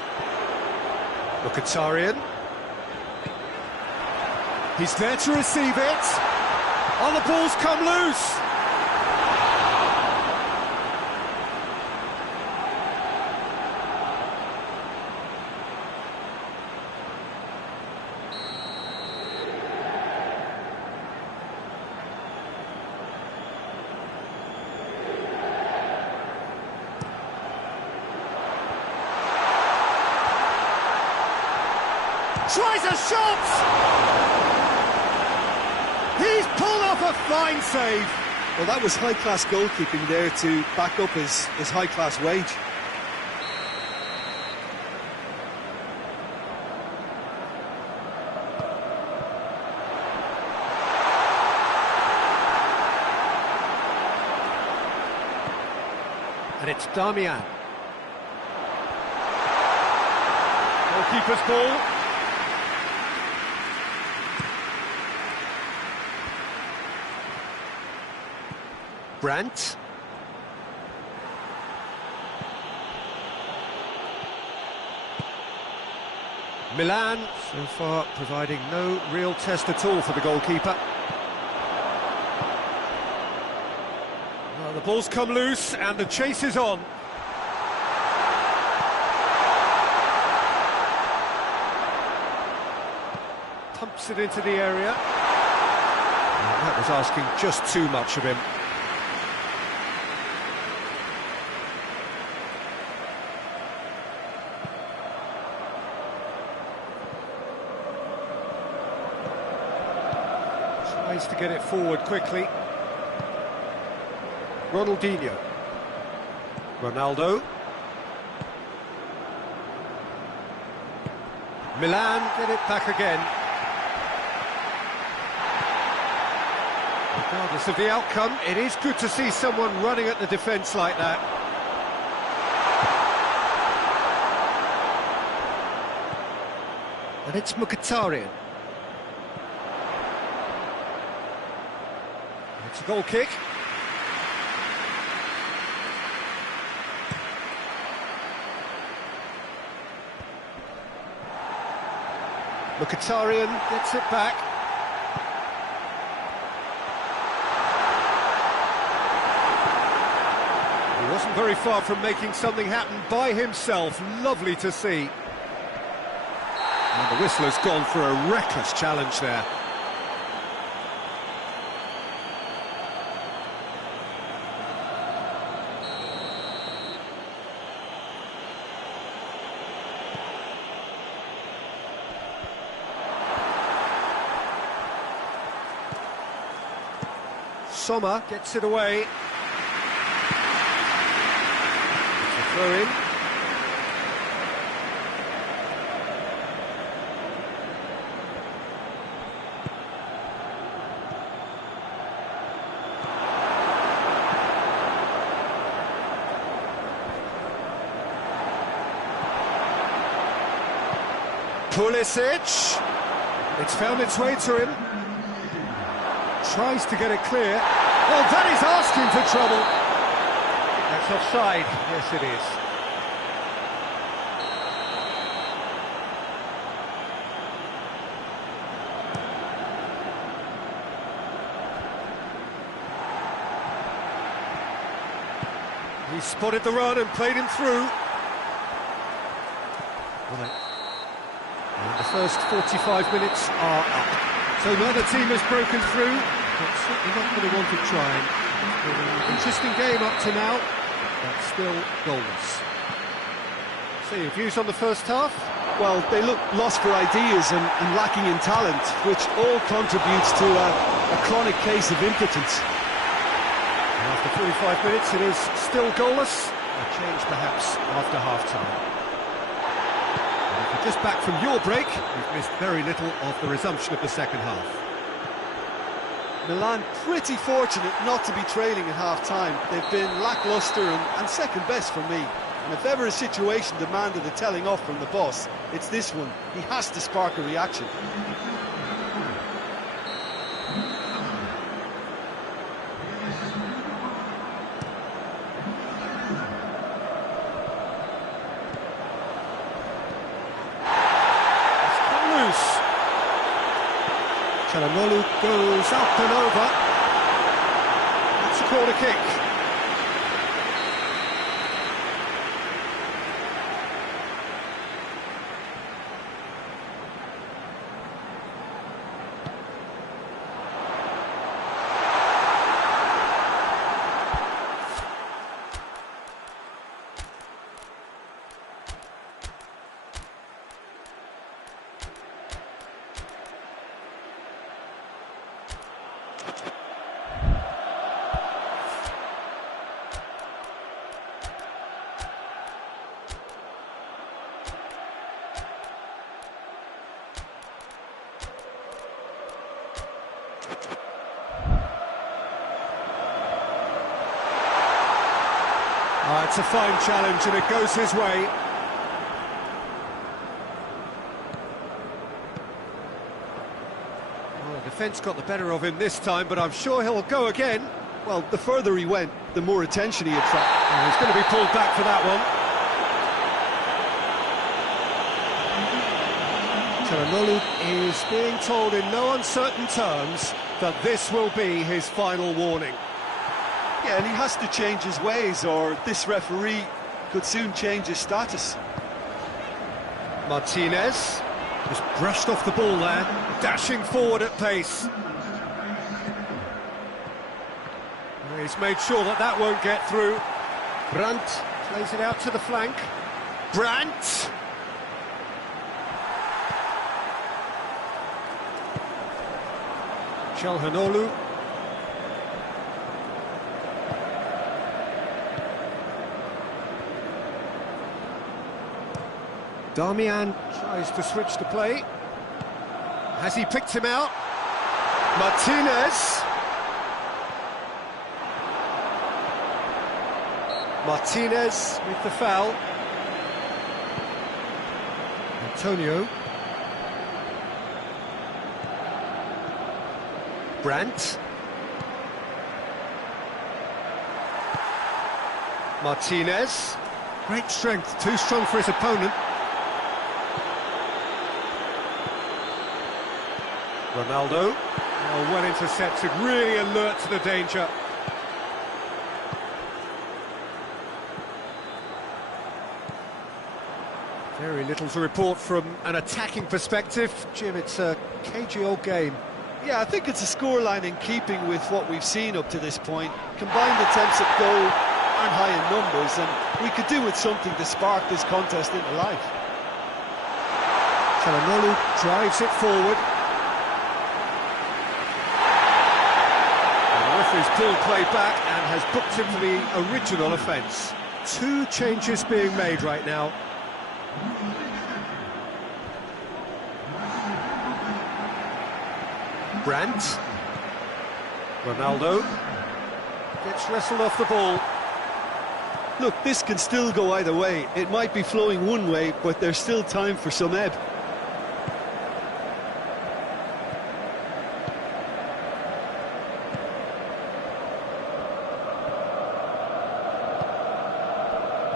Mkhitaryan. He's there to receive it. Oh, the ball's come loose. Tries a shot! He's pulled off a fine save. Well, that was high-class goalkeeping there to back up his high-class wage. And it's Damian. Goalkeeper's ball. Brandt. Milan, so far, providing no real test at all for the goalkeeper. Well, the ball's come loose and the chase is on. Pumps it into the area. And that was asking just too much of him. Tries to get it forward quickly. Ronaldinho. Ronaldo. Milan get it back again. Regardless of the outcome, it is good to see someone running at the defence like that. And it's Mkhitaryan. It's a goal kick. Mkhitaryan gets it back. He wasn't very far from making something happen by himself. Lovely to see. And the whistler's gone for a reckless challenge there. Sommer gets it away. It's a throw in. Pulisic. It's found its way to him. Tries to get it clear. Oh, that is asking for trouble. That's offside. Yes, it is. He spotted the run and played him through. And the first 45 minutes are up. So neither team has broken through. But certainly not going to want to try. It's been an interesting game up to now, but still goalless. So your views on the first half? Well, they look lost for ideas and lacking in talent, which all contributes to a chronic case of impotence. And after 45 minutes, it is still goalless. A change perhaps after half-time. And if you're just back from your break, you've missed very little of the resumption of the second half. Milan pretty fortunate not to be trailing at half-time. They've been lacklustre and second best for me. And if ever a situation demanded a telling off from the boss, it's this one. He has to spark a reaction. Çalhanoğlu goes up and over. That's a corner kick. It's a fine challenge and it goes his way. Well, the defence got the better of him this time, but I'm sure he'll go again. Well, the further he went, the more attention he attracted. Oh, he's going to be pulled back for that one. Çalhanoğlu is being told in no uncertain terms that this will be his final warning. Yeah, and he has to change his ways, or this referee could soon change his status. Martinez just brushed off the ball there, dashing forward at pace. He's made sure that that won't get through. Brandt plays it out to the flank. Brandt! Çalhanoğlu. Damian tries to switch the play. Has he picked him out? Martinez. Martinez with the foul. Antonio. Brandt. Martinez. Great strength, too strong for his opponent. Ronaldo. Oh, well intercepted, really alert to the danger. Very little to report from an attacking perspective. Jim, it's a cagey old game. Yeah, I think it's a scoreline in keeping with what we've seen up to this point. Combined attempts at goal aren't high in numbers, and we could do with something to spark this contest into life. Çalhanoğlu drives it forward. And the referee's pulled play back and has booked him for the original offence. Two changes being made right now. Brandt. Ronaldo gets wrestled off the ball. Look, this can still go either way. It might be flowing one way, but there's still time for some ebb.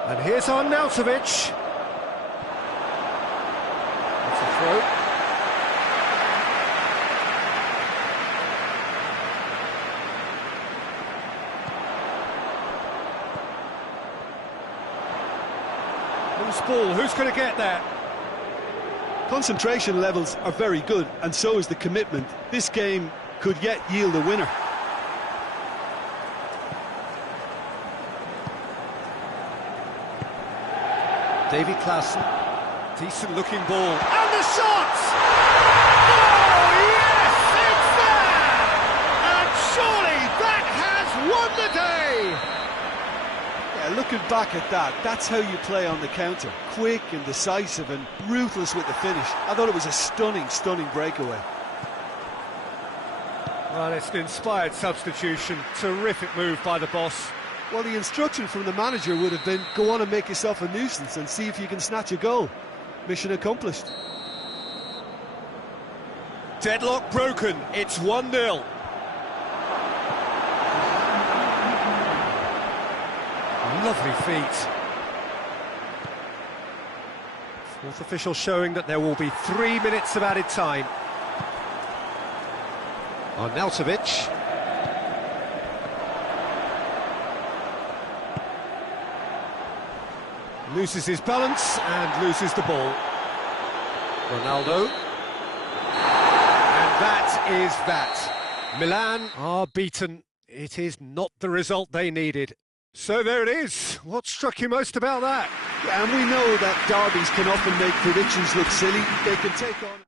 And here's Arnautovic. That's a throw. Loose ball, who's going to get there? Concentration levels are very good, and so is the commitment. This game could yet yield a winner. Davy Klaassen, decent looking ball, and the shot! Oh yes, it's there! And surely that has won the day! Yeah, looking back at that, that's how you play on the counter. Quick and decisive and ruthless with the finish. I thought it was a stunning, stunning breakaway. Well, it's an inspired substitution. Terrific move by the boss. Well, the instruction from the manager would have been, go on and make yourself a nuisance and see if you can snatch a goal. Mission accomplished. Deadlock broken. It's 1-0. Lovely feet. Fourth official showing that there will be 3 minutes of added time. Arnautovic. Loses his balance and loses the ball. Ronaldo. And that is that. Milan are beaten. It is not the result they needed. So there it is. What struck you most about that? Yeah, and we know that derbies can often make predictions look silly. They can take on...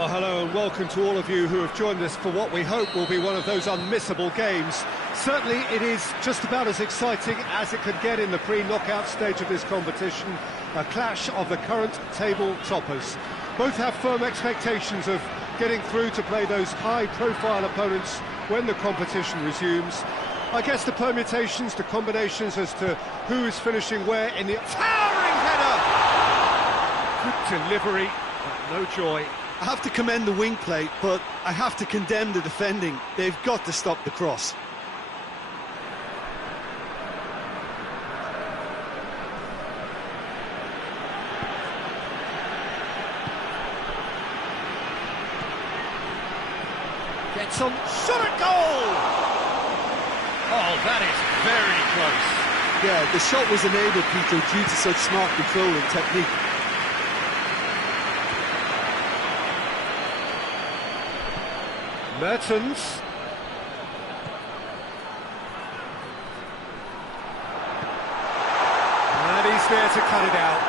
Well, hello and welcome to all of you who have joined us for what we hope will be one of those unmissable games. Certainly it is just about as exciting as it could get in the pre-knockout stage of this competition, a clash of the current table toppers. Both have firm expectations of getting through to play those high-profile opponents when the competition resumes. I guess the permutations, the combinations as to who is finishing where in the towering header! Good delivery, but no joy. I have to commend the wing play, but I have to condemn the defending. They've got to stop the cross. Gets on, shot at goal! Oh, that is very close. Yeah, the shot was enabled, Peter, due to such smart control and technique. Mertens. And he's there to cut it out.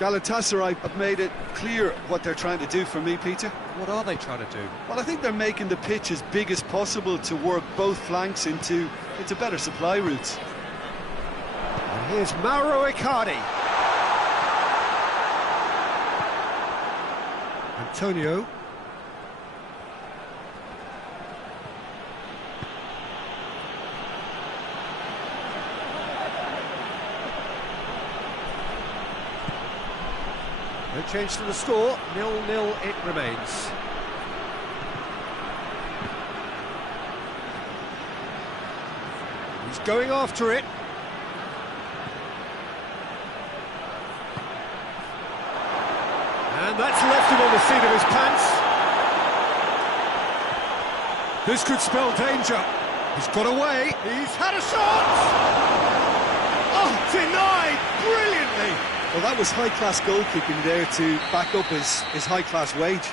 Galatasaray have made it clear what they're trying to do for me, Peter. What are they trying to do? Well, I think they're making the pitch as big as possible to work both flanks into better supply routes. And here's Mauro Icardi. Antonio. No change to the score, 0-0 it remains. He's going after it. And that's left him on the seat of his pants. This could spell danger. He's got away. He's had a shot! Oh, denied brilliantly. Well, that was high-class goalkeeping there to back up his high-class wage.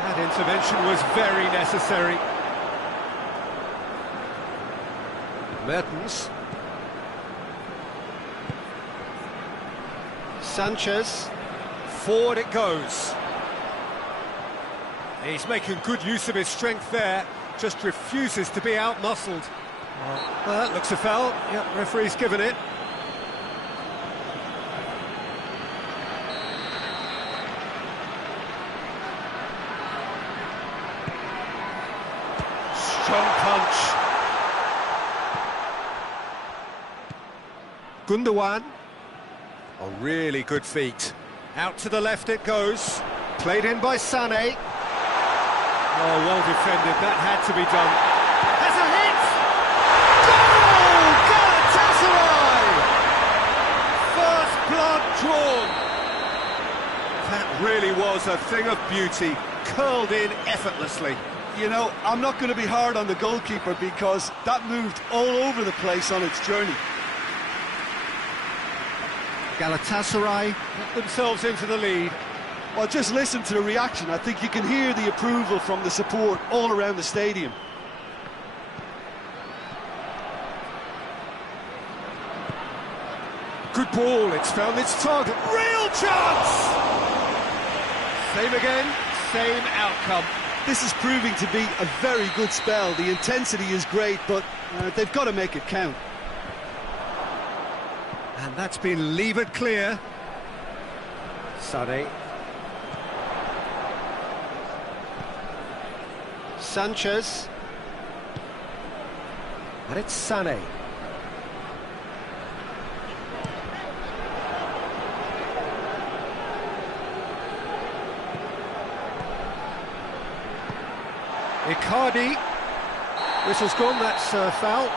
That intervention was very necessary. Mertens. Sanchez. Forward it goes. He's making good use of his strength there, just refuses to be out-muscled. Well, that looks a foul. Yep, referee's given it. Strong punch. Doan. Oh, really good feet. Out to the left it goes. Played in by Sané. Oh, well defended. That had to be done. Has a hit! Goal! Galatasaray! First blood drawn. That really was a thing of beauty. Curled in effortlessly. You know, I'm not going to be hard on the goalkeeper because that moved all over the place on its journey. Galatasaray put themselves into the lead. Well, just listen to the reaction. I think you can hear the approval from the support all around the stadium. Good ball, it's found its target. Real chance! Same again, same outcome. This is proving to be a very good spell. The intensity is great, but they've got to make it count. And that's been levered clear. Sané. Sanchez. And it's Sané. Icardi. Whistle's gone, that's foul.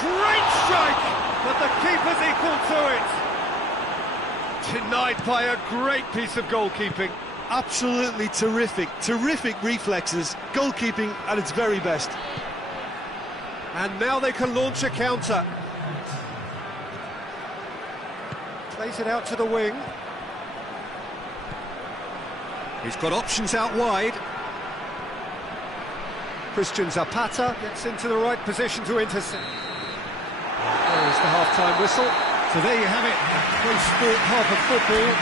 Great strike, but the keeper's equal to it. Denied by a great piece of goalkeeping. absolutely terrific, terrific reflexes, goalkeeping at its very best. And now they can launch a counter. Plays it out to the wing. He's got options out wide. Christian Zapata gets into the right position to intercept. There is the half-time whistle. So there you have it, a close sport half of football. It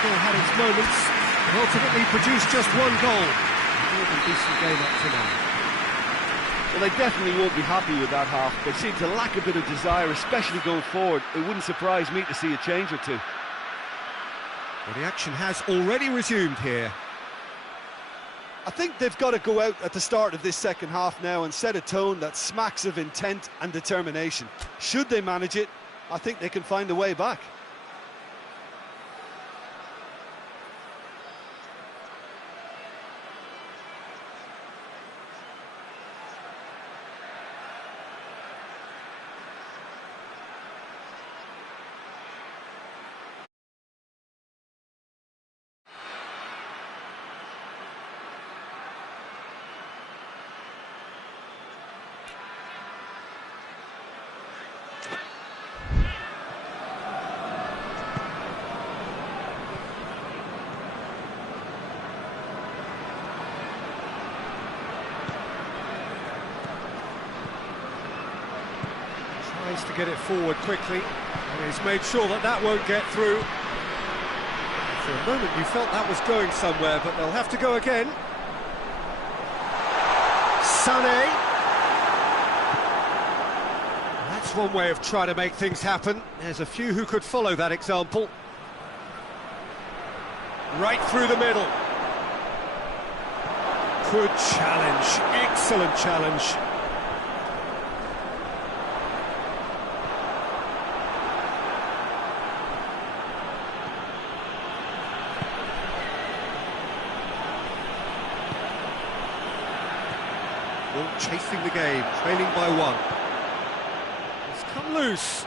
still had its moments, and ultimately produced just one goal. More than decent game up to now. Well, they definitely won't be happy with that half. They seem to lack a bit of desire, especially going forward. It wouldn't surprise me to see a change or two. Well, the action has already resumed here. I think they've got to go out at the start of this second half now and set a tone that smacks of intent and determination. Should they manage it, I think they can find a way back. Tries to get it forward quickly, and he's made sure that that won't get through. For a moment you felt that was going somewhere, but they'll have to go again. Sané. That's one way of trying to make things happen. There's a few who could follow that example. Right through the middle. Good challenge, excellent challenge. Chasing the game, trailing by one. It's come loose.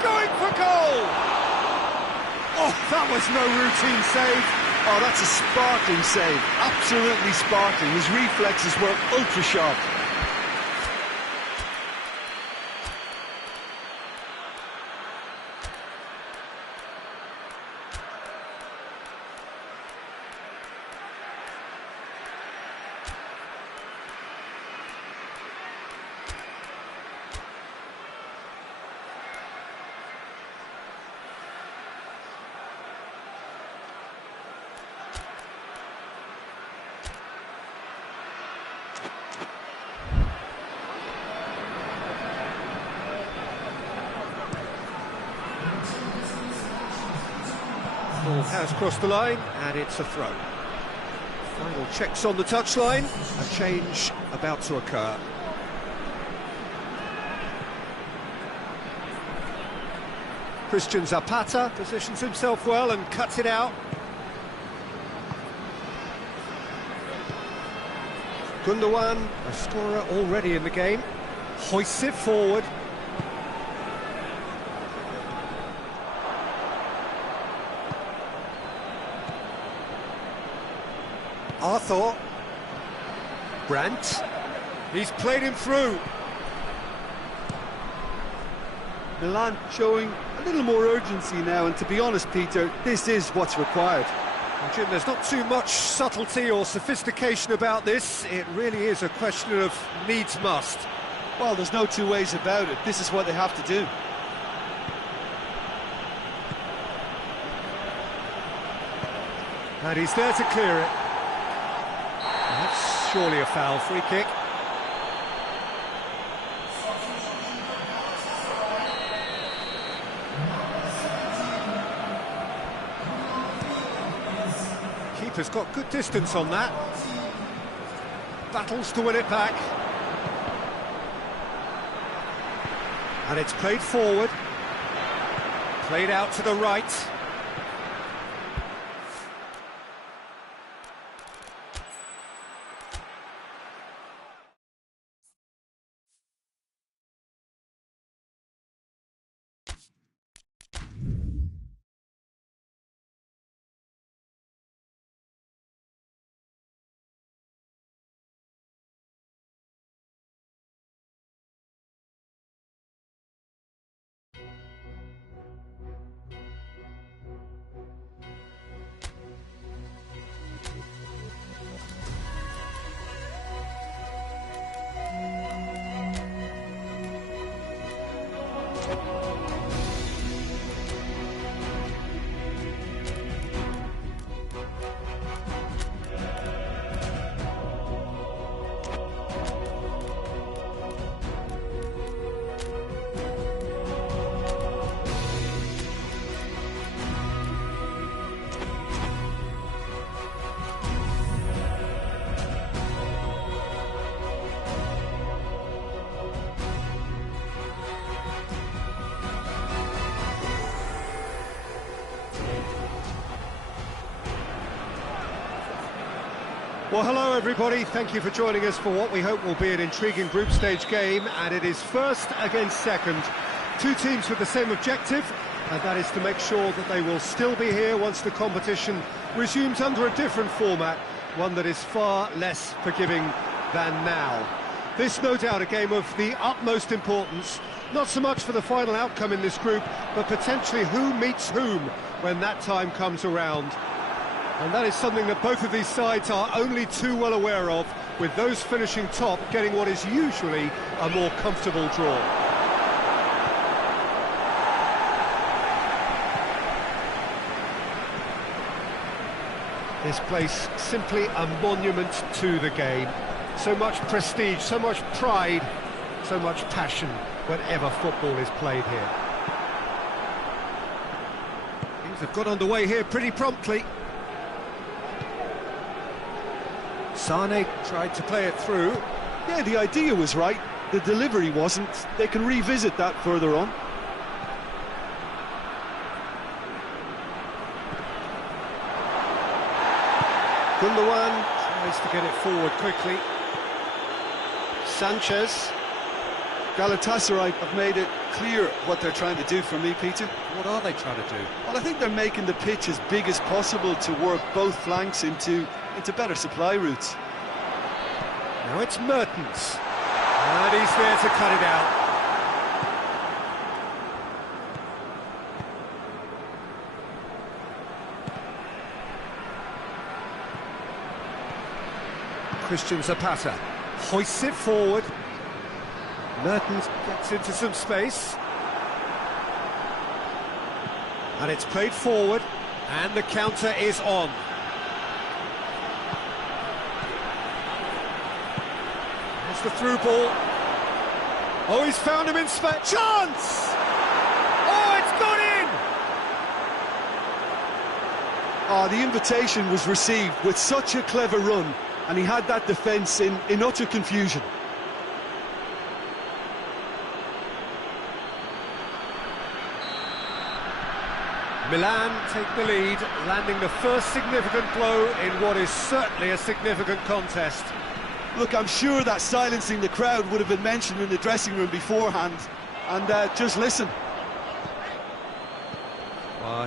Going for goal! Oh, that was no routine save. Oh, that's a sparkling save. Absolutely sparkling. His reflexes were ultra sharp. Ball has crossed the line, and it's a throw. Final checks on the touchline. A change about to occur. Christian Zapata positions himself well and cuts it out. Doan, a scorer already in the game, hoists it forward. Arthur. Brandt. He's played him through. Milan showing a little more urgency now, and to be honest, Peter, this is what's required. Well, Jim, there's not too much subtlety or sophistication about this. It really is a question of needs must. Well, there's no two ways about it. This is what they have to do. And he's there to clear it. That's surely a foul. Free kick. Keeper's got good distance on that. Battles to win it back. And it's played forward. Played out to the right. Well, hello everybody, thank you for joining us for what we hope will be an intriguing group stage game, and it is first against second. Two teams with the same objective, and that is to make sure that they will still be here once the competition resumes under a different format, one that is far less forgiving than now. This, no doubt, a game of the utmost importance, not so much for the final outcome in this group, but potentially who meets whom when that time comes around. And that is something that both of these sides are only too well aware of, with those finishing top getting what is usually a more comfortable draw. This place simply a monument to the game. So much prestige, so much pride, so much passion whenever football is played here. Things have got underway here pretty promptly. Sane tried to play it through. Yeah, the idea was right, the delivery wasn't. They can revisit that further on. Doan tries to get it forward quickly. Sanchez. Galatasaray have made it clear what they're trying to do for me, Peter. What are they trying to do? Well, I think they're making the pitch as big as possible to work both flanks into better supply routes. Now it's Mertens, and he's there to cut it out. Christian Zapata hoists it forward. Mertens gets into some space. And it's played forward, and the counter is on. There's the through ball. Oh, he's found him in space. Chance! Oh, it's gone in! Oh, the invitation was received with such a clever run, and he had that defence in utter confusion. Milan take the lead, landing the first significant blow in what is certainly a significant contest. Look, I'm sure that silencing the crowd would have been mentioned in the dressing room beforehand, and just listen.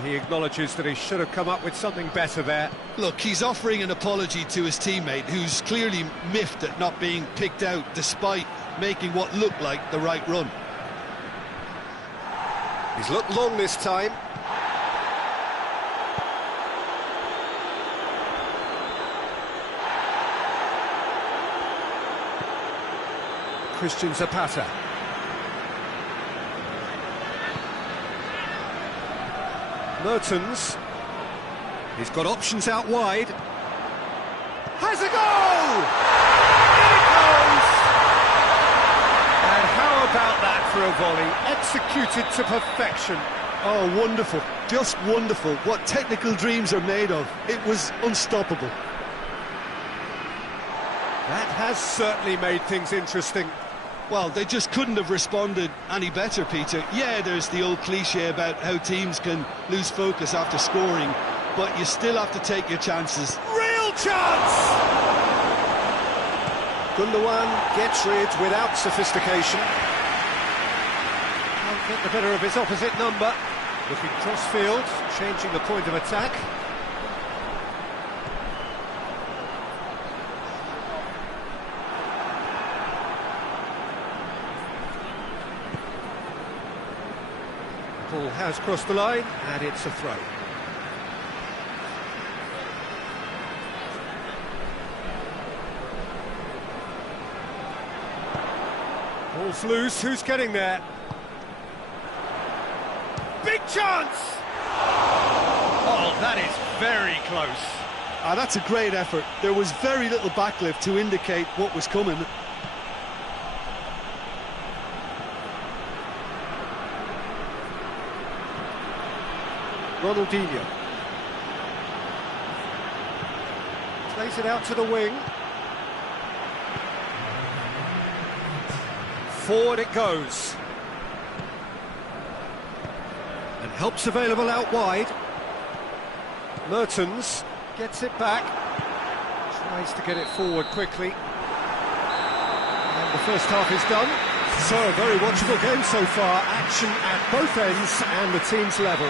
He acknowledges that he should have come up with something better there. Look, he's offering an apology to his teammate, who's clearly miffed at not being picked out despite making what looked like the right run. He's looked long this time. Christian Zapata. Mertens. He's got options out wide. Has a goal! In it goes! And how about that for a volley? Executed to perfection. Oh, wonderful. Just wonderful. What technical dreams are made of. It was unstoppable. That has certainly made things interesting. Well, they just couldn't have responded any better, Peter. Yeah, there's the old cliche about how teams can lose focus after scoring, but you still have to take your chances. Real chance! Doan gets rid without sophistication. Can't get the better of his opposite number. Looking cross-field, changing the point of attack. Ball has crossed the line, and it's a throw. Ball's loose, who's getting there? Big chance! Oh, that is very close. That's a great effort. There was very little backlift to indicate what was coming. Ronaldinho plays it out to the wing. Forward it goes. And help's available out wide. Mertens gets it back. Tries to get it forward quickly. And the first half is done. So, a very watchable game so far. Action at both ends and the team's level.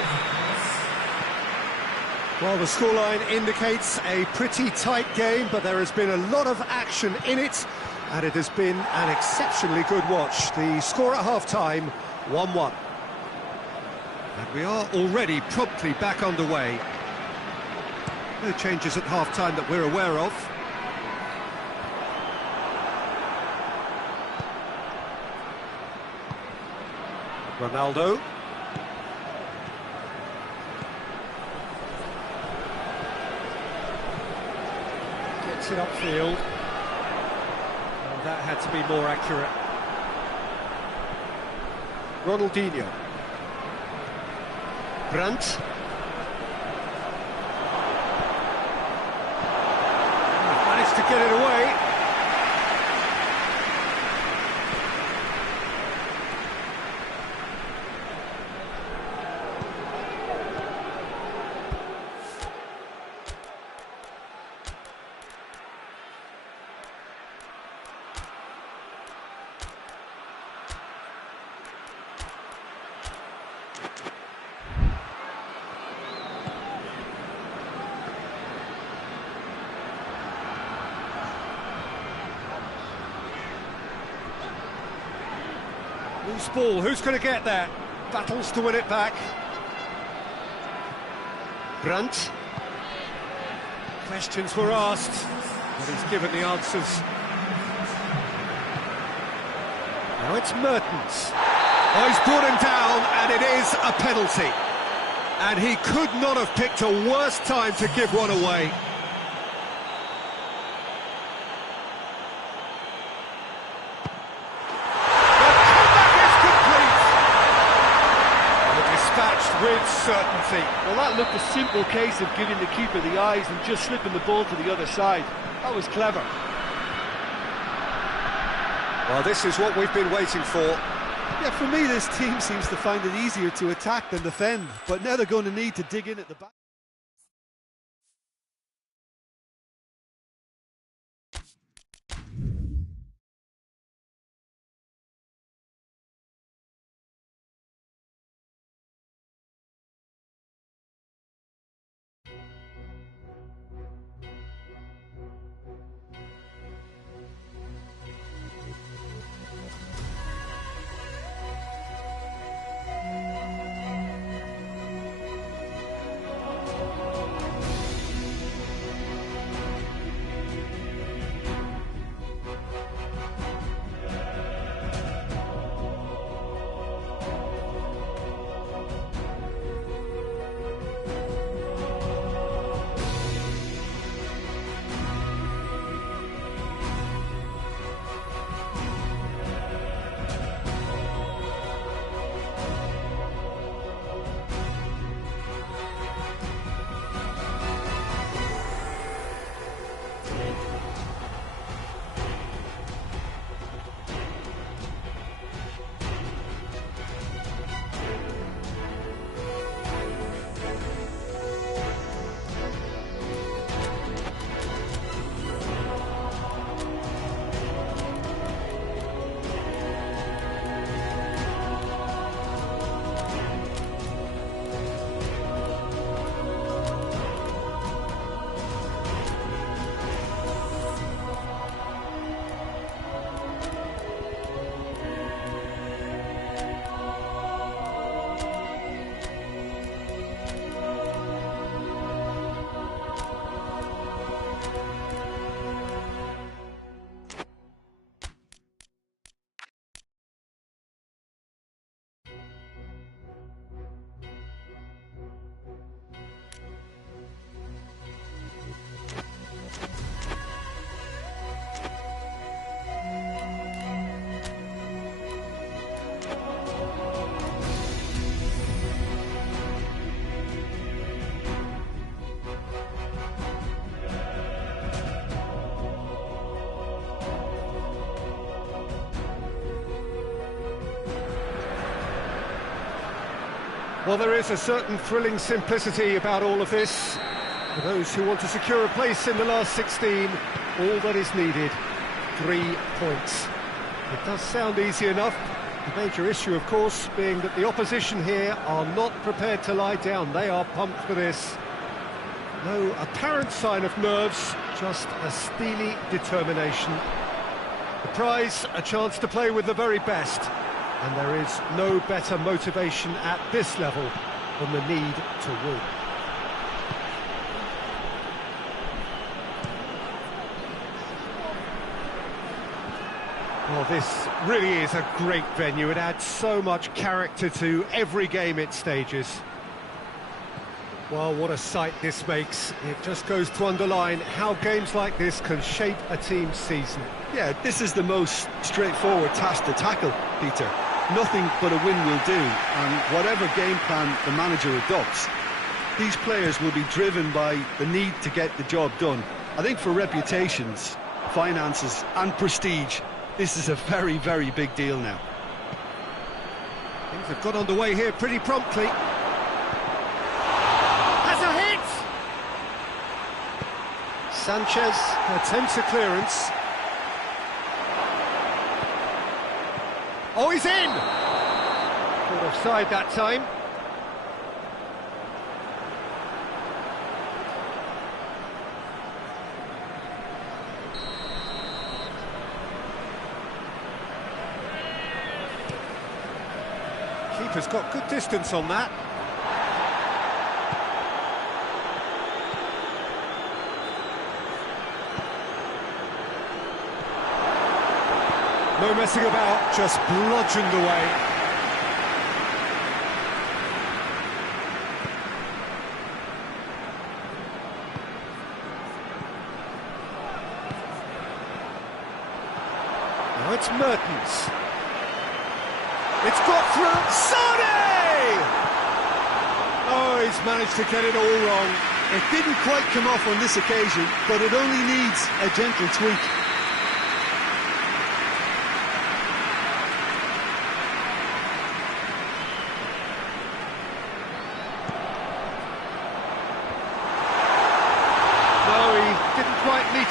Well, the scoreline indicates a pretty tight game, but there has been a lot of action in it, and it has been an exceptionally good watch. The score at half-time, 1-1. And we are already promptly back underway. No changes at half-time that we're aware of. Ronaldo. Gets it upfield. And that had to be more accurate. Ronaldinho. Brandt. Managed to get it away. Loose ball, who's going to get that? Battles to win it back. Brandt. Questions were asked, but he's given the answers. Now it's Mertens. Oh, he's brought him down, and it is a penalty. And he could not have picked a worse time to give one away. With certainty. Well, that looked a simple case of giving the keeper the eyes and just slipping the ball to the other side. That was clever. Well, this is what we've been waiting for. Yeah, for me, this team seems to find it easier to attack than defend, but now they're going to need to dig in at the back. Well, there is a certain thrilling simplicity about all of this. For those who want to secure a place in the last 16, all that is needed, 3 points. It does sound easy enough. The major issue, of course, being that the opposition here are not prepared to lie down. They are pumped for this. No apparent sign of nerves, just a steely determination. The prize, a chance to play with the very best. And there is no better motivation at this level than the need to win. Well, this really is a great venue. It adds so much character to every game it stages. Well, what a sight this makes. It just goes to underline how games like this can shape a team's season. Yeah, this is the most straightforward task to tackle, Peter. Nothing but a win will do, and whatever game plan the manager adopts, these players will be driven by the need to get the job done. I think for reputations, finances and prestige, this is a very, very big deal now. Things have got underway here pretty promptly. Has a hit! Sanchez attempts a clearance. Oh, he's in! Caught offside that time. Keeper's got good distance on that. No messing about, just bludgeoned away. Now it's Mertens. It's got through. Sane! Oh, he's managed to get it all wrong. It didn't quite come off on this occasion, but it only needs a gentle tweak.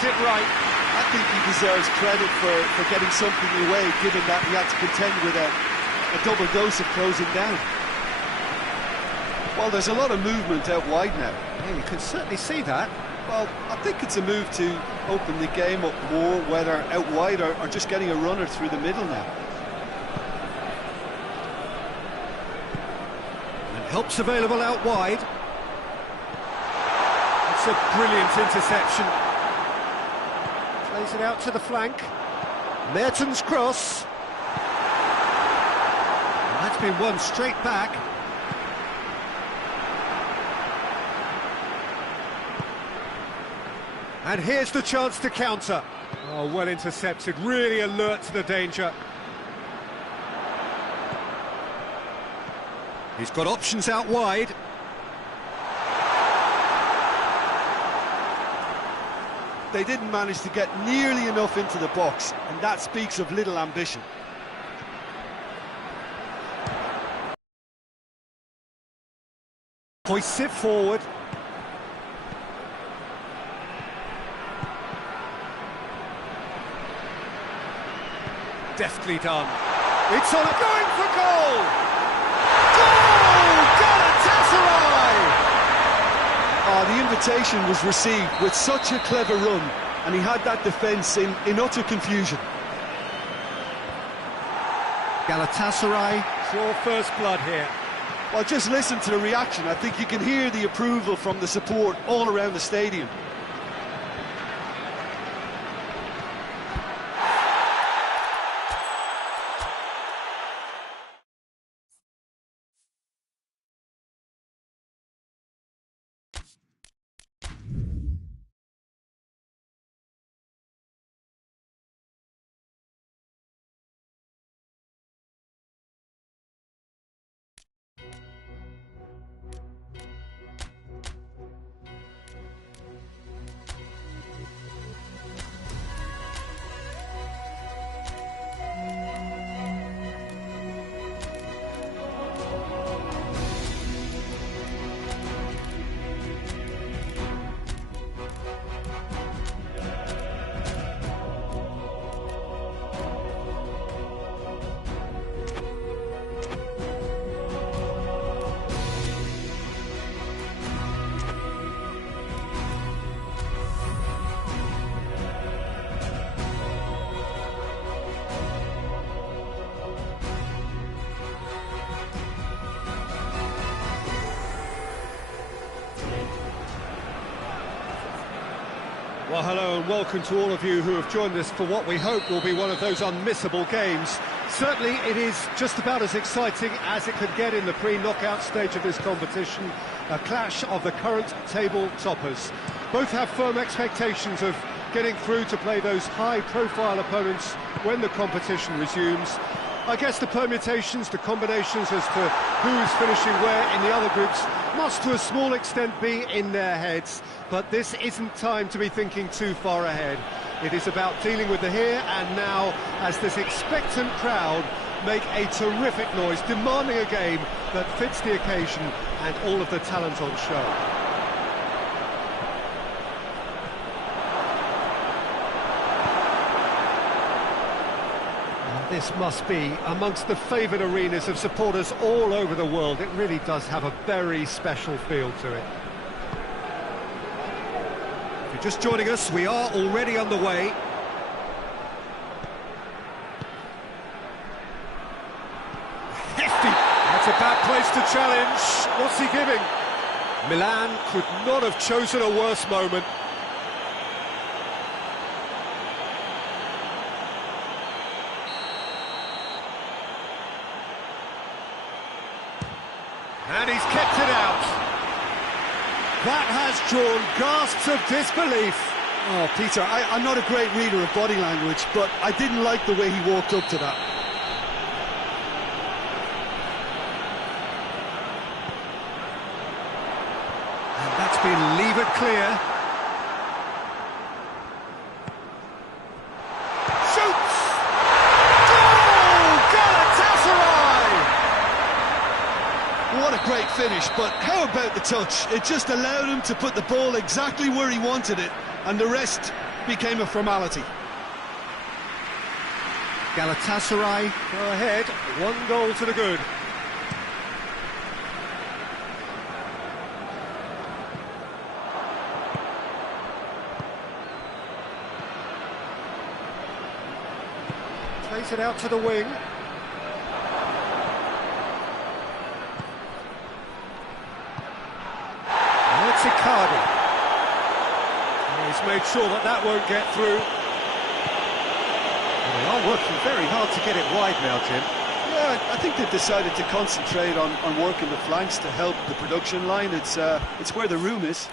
It right. I think he deserves credit for getting something away, given that he had to contend with a double dose of closing down. Well, there's a lot of movement out wide now. Yeah, you can certainly see that. Well, I think it's a move to open the game up more, whether out wide or just getting a runner through the middle now. And help's available out wide. It's a brilliant interception. Plays it out to the flank. Mertens' cross. And that's been won straight back. And here's the chance to counter. Oh, well intercepted, really alert to the danger. He's got options out wide. They didn't manage to get nearly enough into the box, and that speaks of little ambition. Hoists it forward. Deftly done. It's on, going for goal! Goal! Galatasaray! The invitation was received with such a clever run, and he had that defence in utter confusion. Galatasaray draw first blood here. Well, just listen to the reaction. I think you can hear the approval from the support all around the stadium. Well, hello and welcome to all of you who have joined us for what we hope will be one of those unmissable games. Certainly it is just about as exciting as it could get in the pre-knockout stage of this competition, a clash of the current table toppers. Both have firm expectations of getting through to play those high-profile opponents when the competition resumes. I guess the permutations, the combinations as to who is finishing where in the other groups must to a small extent be in their heads, but this isn't time to be thinking too far ahead. It is about dealing with the here and now as this expectant crowd make a terrific noise, demanding a game that fits the occasion and all of the talent on show. This must be amongst the favoured arenas of supporters all over the world. It really does have a very special feel to it. If you're just joining us, we are already underway. Hefty! That's a bad place to challenge. What's he giving? Milan could not have chosen a worse moment. And he's kept it out. That has drawn gasps of disbelief. Oh, Peter, I'm not a great reader of body language, but I didn't like the way he walked up to that. And that's been levered clear. Shoots! Goal! Galatasaray! What a great finish, but how about the touch? It just allowed him to put the ball exactly where he wanted it, and the rest became a formality. Galatasaray go ahead, 1 goal to the good. Plays it out to the wing. Icardi. He's made sure that that won't get through. Well, they are working very hard to get it wide now, Jim. Yeah, I think they've decided to concentrate on working the flanks to help the production line. It's where the room is.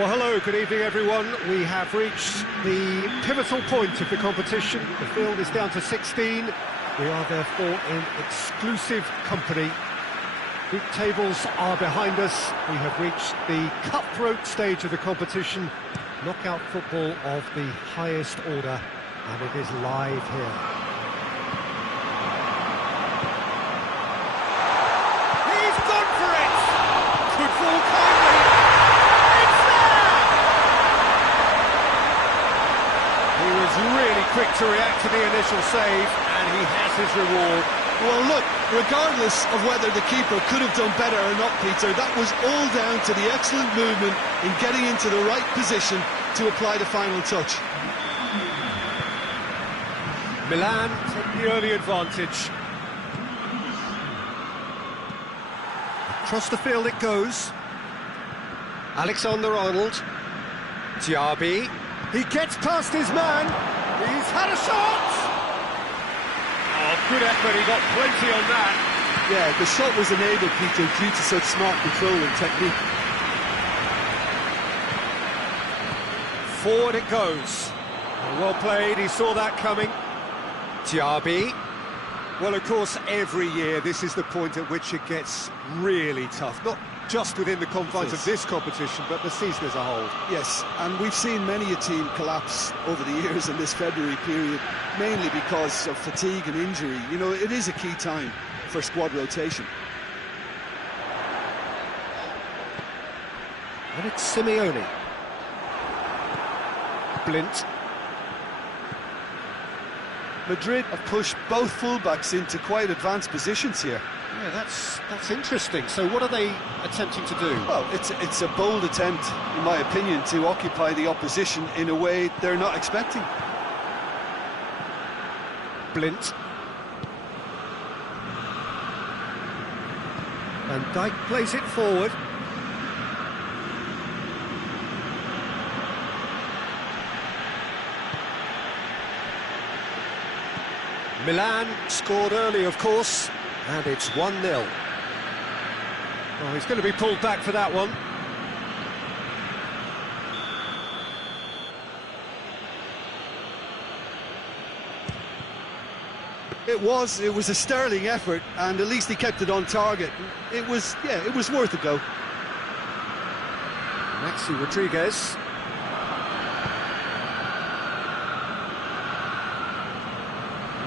Well, hello, good evening, everyone. We have reached the pivotal point of the competition. The field is down to 16. We are therefore in exclusive company. Group tables are behind us. We have reached the cutthroat stage of the competition. Knockout football of the highest order, and it is live here. He's gone for it! Could fall kindly. It's there! He was really quick to react to the initial save, and he has his reward. Well, look, regardless of whether the keeper could have done better or not, Peter, that was all down to the excellent movement in getting into the right position to apply the final touch. Milan take the early advantage. Across the field it goes. Alexander-Arnold. Diaby. He gets past his man. He's had a shot! Oh, good effort, he got plenty on that. Yeah, the shot was enabled, Peter, due to such smart control and technique. Forward it goes. Well played, he saw that coming. Diaby. Well, of course, every year this is the point at which it gets really tough. Not just within the confines of this competition, but the season as a whole. Yes, and we've seen many a team collapse over the years in this February period, mainly because of fatigue and injury. You know, it is a key time for squad rotation. And it's Simeone. Blint. Madrid have pushed both fullbacks into quite advanced positions here. Yeah, that's interesting. So what are they attempting to do? Well, it's a bold attempt, in my opinion, to occupy the opposition in a way they're not expecting. Blint. Van Dijk plays it forward. Milan scored early, of course, and it's 1-0. Well, he's going to be pulled back for that one. It was a sterling effort, and at least he kept it on target. It was worth a go. Maxi Rodriguez.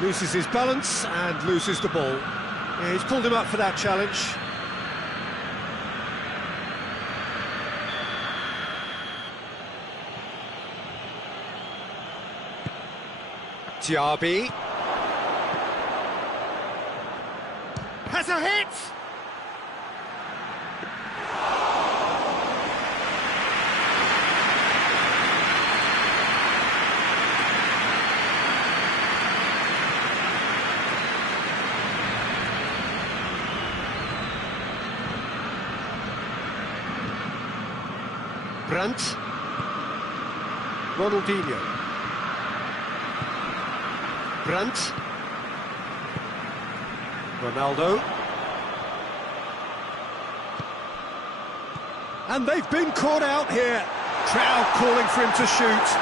Loses his balance and loses the ball. Yeah, he's pulled him up for that challenge. Diaby. Has a hit! Brandt. Ronaldinho. Brandt. Ronaldo. And they've been caught out here. Crowd calling for him to shoot.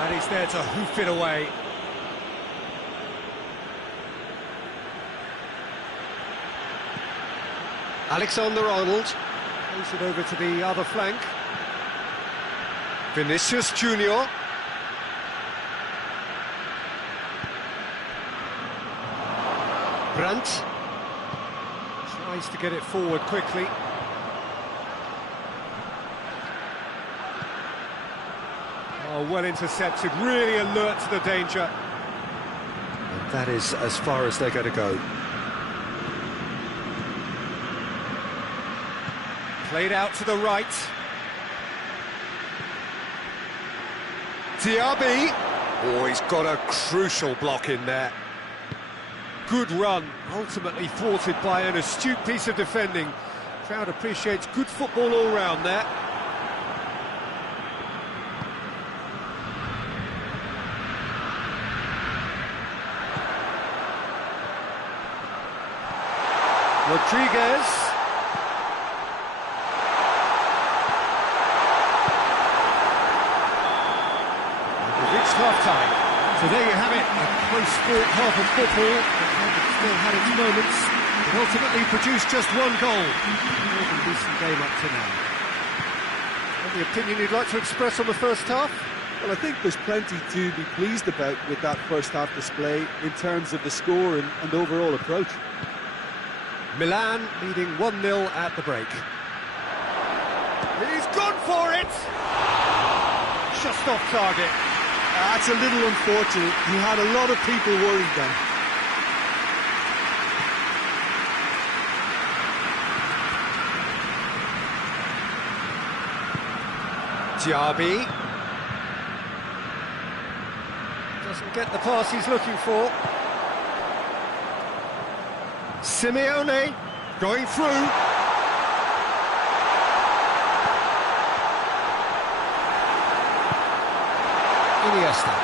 And he's there to hoof it away. Alexander-Arnold. Plays it over to the other flank. Vinicius Junior. Brandt tries to get it forward quickly. Oh, well intercepted, really alert to the danger. And that is as far as they're going to go. Played out to the right. Diaby. Oh, he's got a crucial block in there. Good run, ultimately thwarted by an astute piece of defending. Crowd appreciates good football all round there. Rodriguez. half-time. So there you have it, a close-fought half of football. It still had its moments, but ultimately produced just one goal. More than decent game up to now. Any opinion you'd like to express on the first half? Well, I think there's plenty to be pleased about with that first half display in terms of the score and overall approach. Milan leading 1-0 at the break. He's gone for it! Just off target. That's a little unfortunate. He had a lot of people worried then. Gioi doesn't get the pass he's looking for. Simeone going through. Iniesta.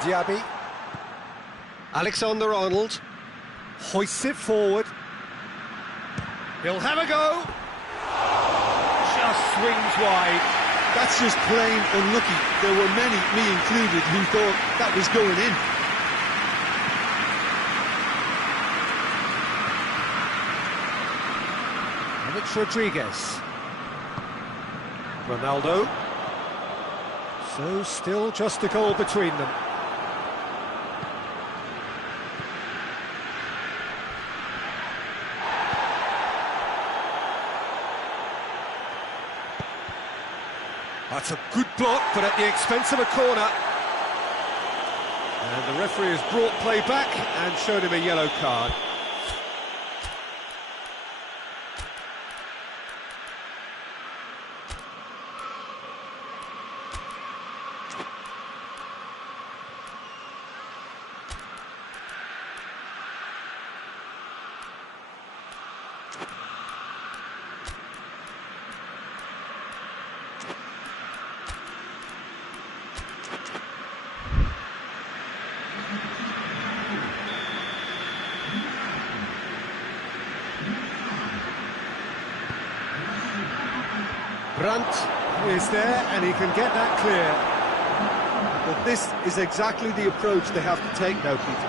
Diaby. Alexander-Arnold hoists it forward. He'll have a go. Just swings wide. That's just plain unlucky. There were many, me included, who thought that was going in. And it's Rodriguez. Ronaldo. So still just a goal between them. That's a good block, but at the expense of a corner. And the referee has brought play back and showed him a yellow card. Brandt is there, and he can get that clear. But this is exactly the approach they have to take now, Peter.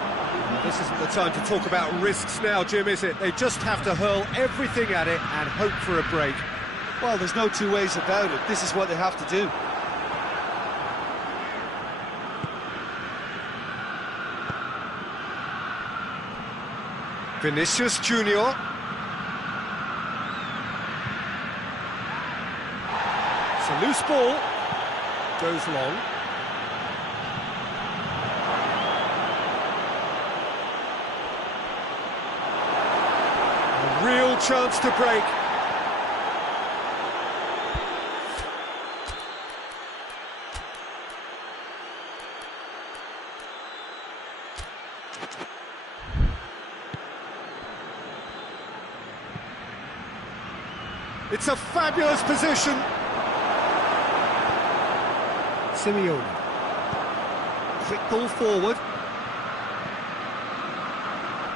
Well, this isn't the time to talk about risks now, Jim, is it? They just have to hurl everything at it and hope for a break. Well, there's no two ways about it. This is what they have to do. Vinicius Junior. It's a loose ball. Goes long. A real chance to break. It's a fabulous position. Simeone. Quick ball forward.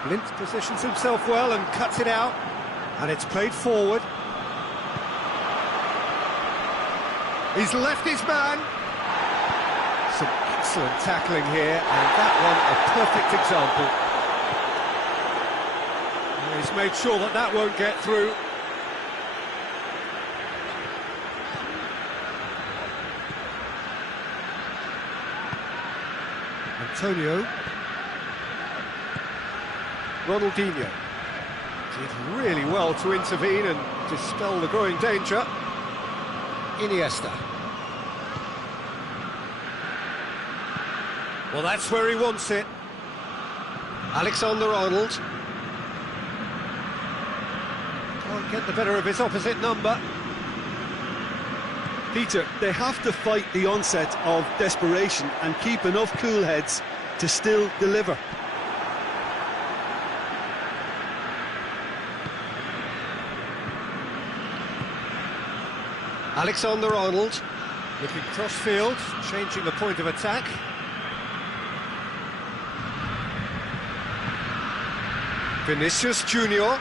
Blind positions himself well and cuts it out. And it's played forward. He's left his man. Some excellent tackling here, and that one a perfect example. And he's made sure that that won't get through. Antonio. Ronaldinho did really well to intervene and dispel the growing danger. Iniesta. Well, that's where he wants it. Alexander-Arnold. Can't get the better of his opposite number. Peter, they have to fight the onset of desperation and keep enough cool heads to still deliver. Alexander-Arnold looking cross-field, changing the point of attack. Vinicius Junior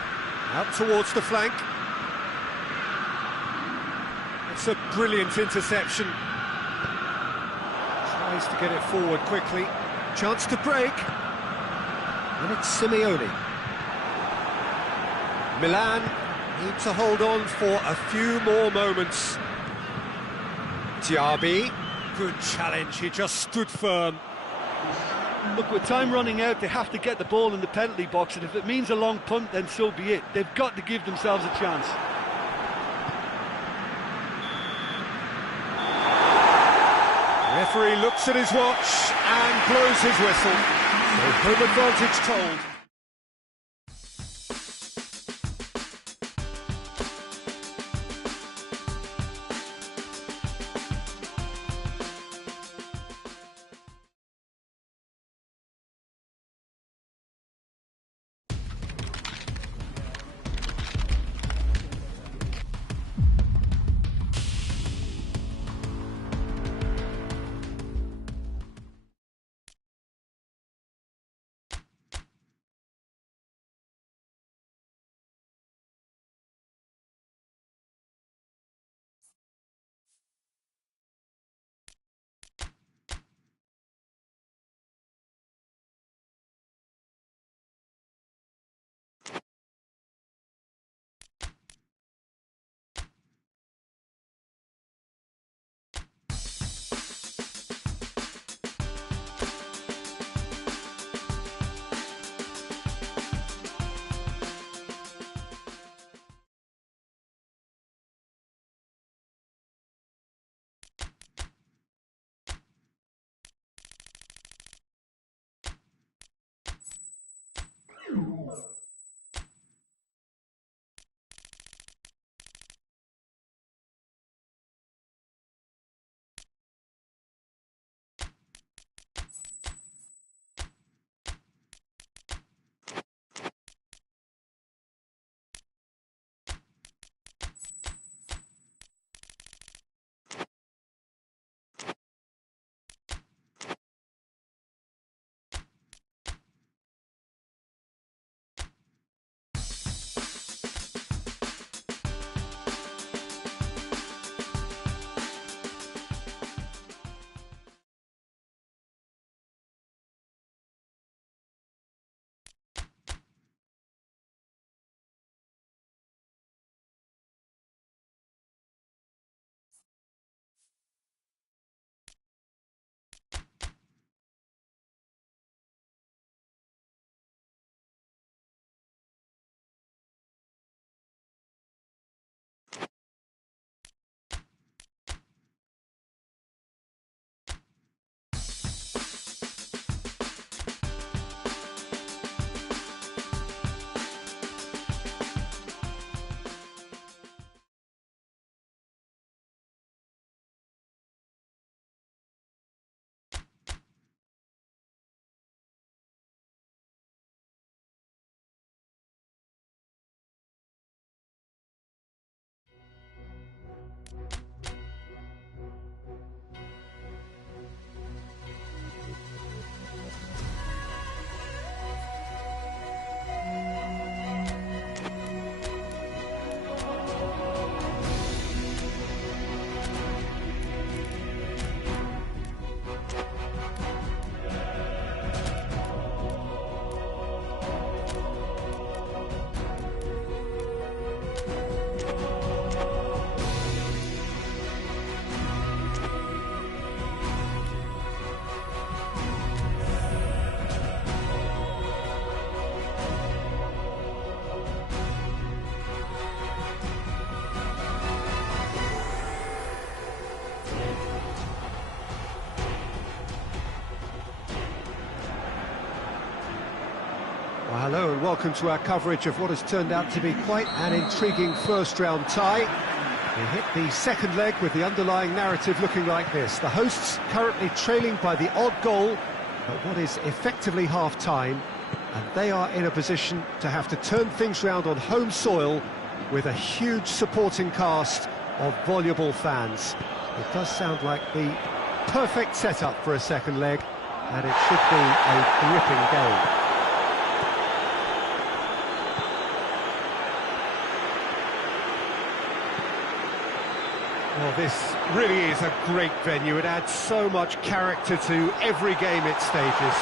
out towards the flank. It's a brilliant interception. Tries to get it forward quickly. Chance to break. And it's Simeone. Milan need to hold on for a few more moments. Diaby. Good challenge, he just stood firm. Look, with time running out, they have to get the ball in the penalty box, and if it means a long punt, then so be it. They've got to give themselves a chance. Referee looks at his watch and blows his whistle. So home advantage told. Well, hello and welcome to our coverage of what has turned out to be quite an intriguing first-round tie. We hit the second leg with the underlying narrative looking like this. The hosts currently trailing by the odd goal at what is effectively half-time, and they are in a position to have to turn things round on home soil with a huge supporting cast of voluble fans. It does sound like the perfect setup for a second leg, and it should be a gripping game. Well, this really is a great venue. It adds so much character to every game it stages.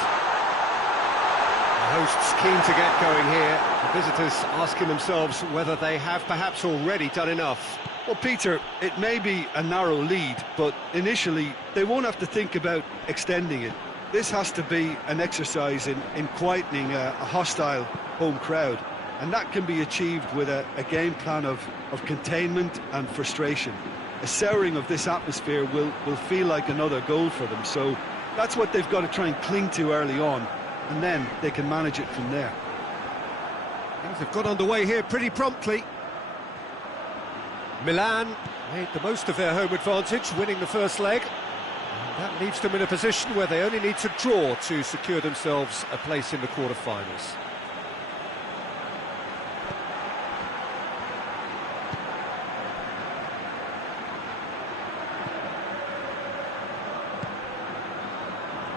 The hosts keen to get going here. The visitors asking themselves whether they have perhaps already done enough. Well, Peter, it may be a narrow lead, but initially they won't have to think about extending it. This has to be an exercise in quietening a hostile home crowd, and that can be achieved with a game plan of containment and frustration. A souring of this atmosphere will feel like another goal for them, so that's what they've got to try and cling to early on, and then they can manage it from there. Things have got underway here pretty promptly. Milan made the most of their home advantage, winning the first leg. And that leaves them in a position where they only need to draw to secure themselves a place in the quarter-finals.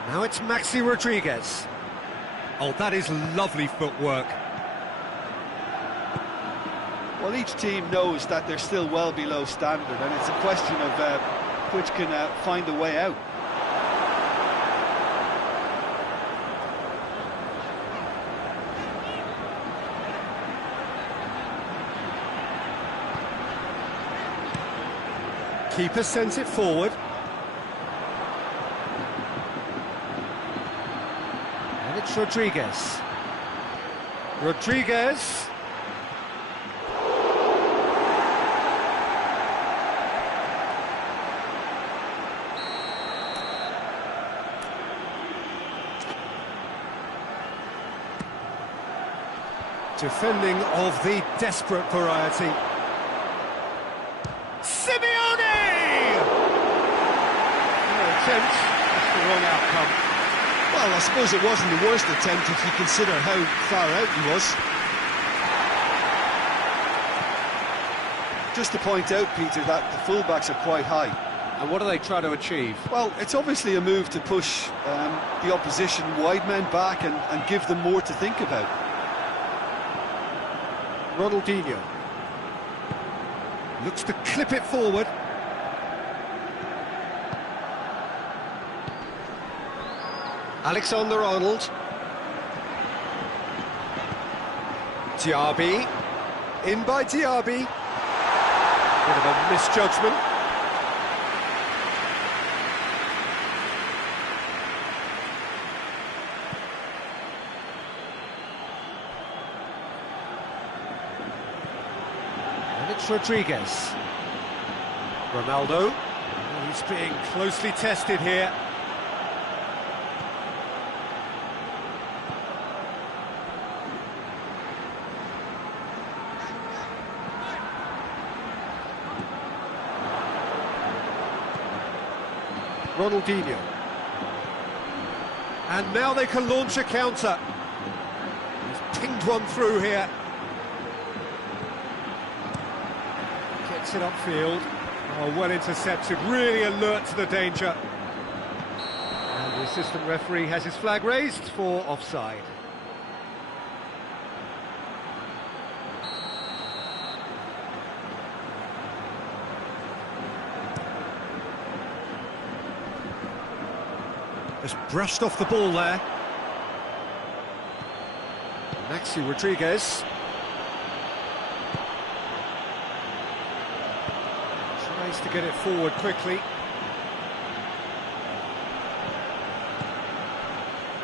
Now it's Maxi Rodriguez. Oh, that is lovely footwork. Well, each team knows that they're still well below standard, and it's a question of which can find a way out. Keeper sends it forward. And it's Rodriguez. Rodriguez. Defending of the desperate variety. Simeone! Attempt, that's the wrong outcome. Well, I suppose it wasn't the worst attempt if you consider how far out he was. Just to point out, Peter, that the fullbacks are quite high. And what do they try to achieve? Well, it's obviously a move to push the opposition wide men back and give them more to think about. Ronaldinho looks to clip it forward. Alexander-Arnold. Diaby. In by Diaby. Bit of a misjudgment. And it's Rodriguez. Ronaldo. He's being closely tested here. Ronaldinho. And now they can launch a counter. He's pinged one through here. Gets it upfield. Oh, well intercepted, really alert to the danger. And the assistant referee has his flag raised for offside. Just brushed off the ball there. Maxi Rodriguez. Tries to get it forward quickly.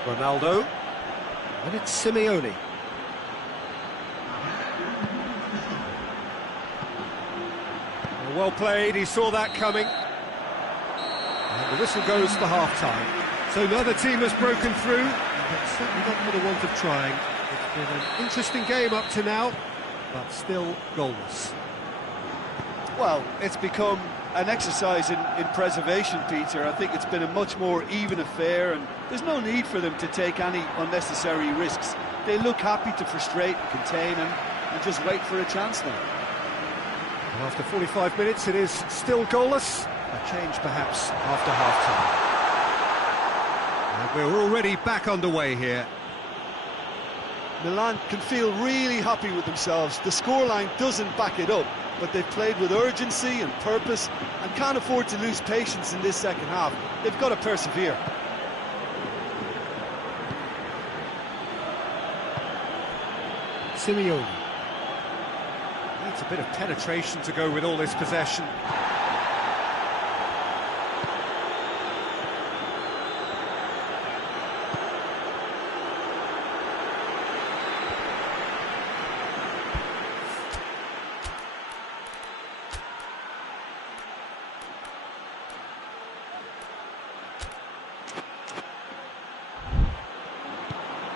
Ronaldo. And it's Simeone. Well played, he saw that coming. And the whistle goes for half-time. So neither team has broken through, but certainly not for the want of trying. It's been an interesting game up to now, but still goalless. Well, it's become an exercise in preservation, Peter. I think it's been a much more even affair, and there's no need for them to take any unnecessary risks. They look happy to frustrate and contain and just wait for a chance now. After 45 minutes, it is still goalless. A change perhaps after half-time. And we're already back underway here. Milan can feel really happy with themselves. The scoreline doesn't back it up, but they've played with urgency and purpose and can't afford to lose patience in this second half. They've got to persevere. Simeone needs a bit of penetration to go with all this possession.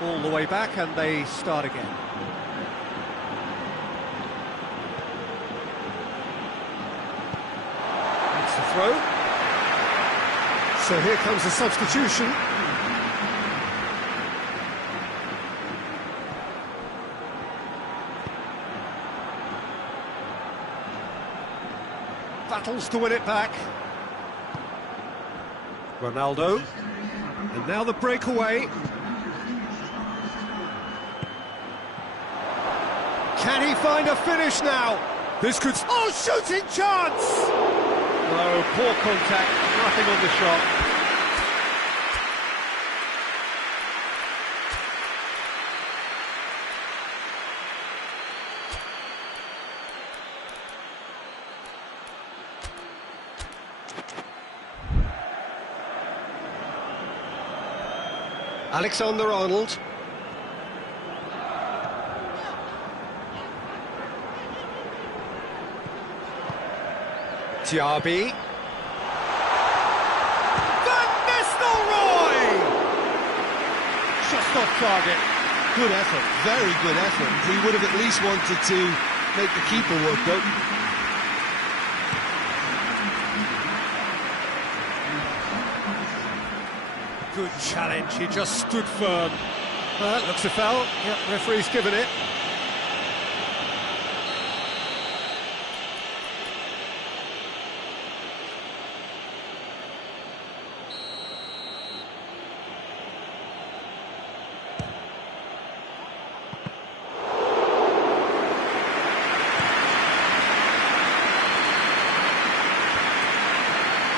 All the way back, and they start again. That's the throw. So here comes the substitution. Battles to win it back. Ronaldo. And now the breakaway. Can he find a finish now? This could... Oh, shooting chance! Oh, poor contact, nothing on the shot. Alexander-Arnold. Gioi. Van Nistelrooy! Just off target. Good effort, very good effort. He would have at least wanted to make the keeper work, though. Good challenge, he just stood firm. Well, that looks a foul. Yep, referee's given it.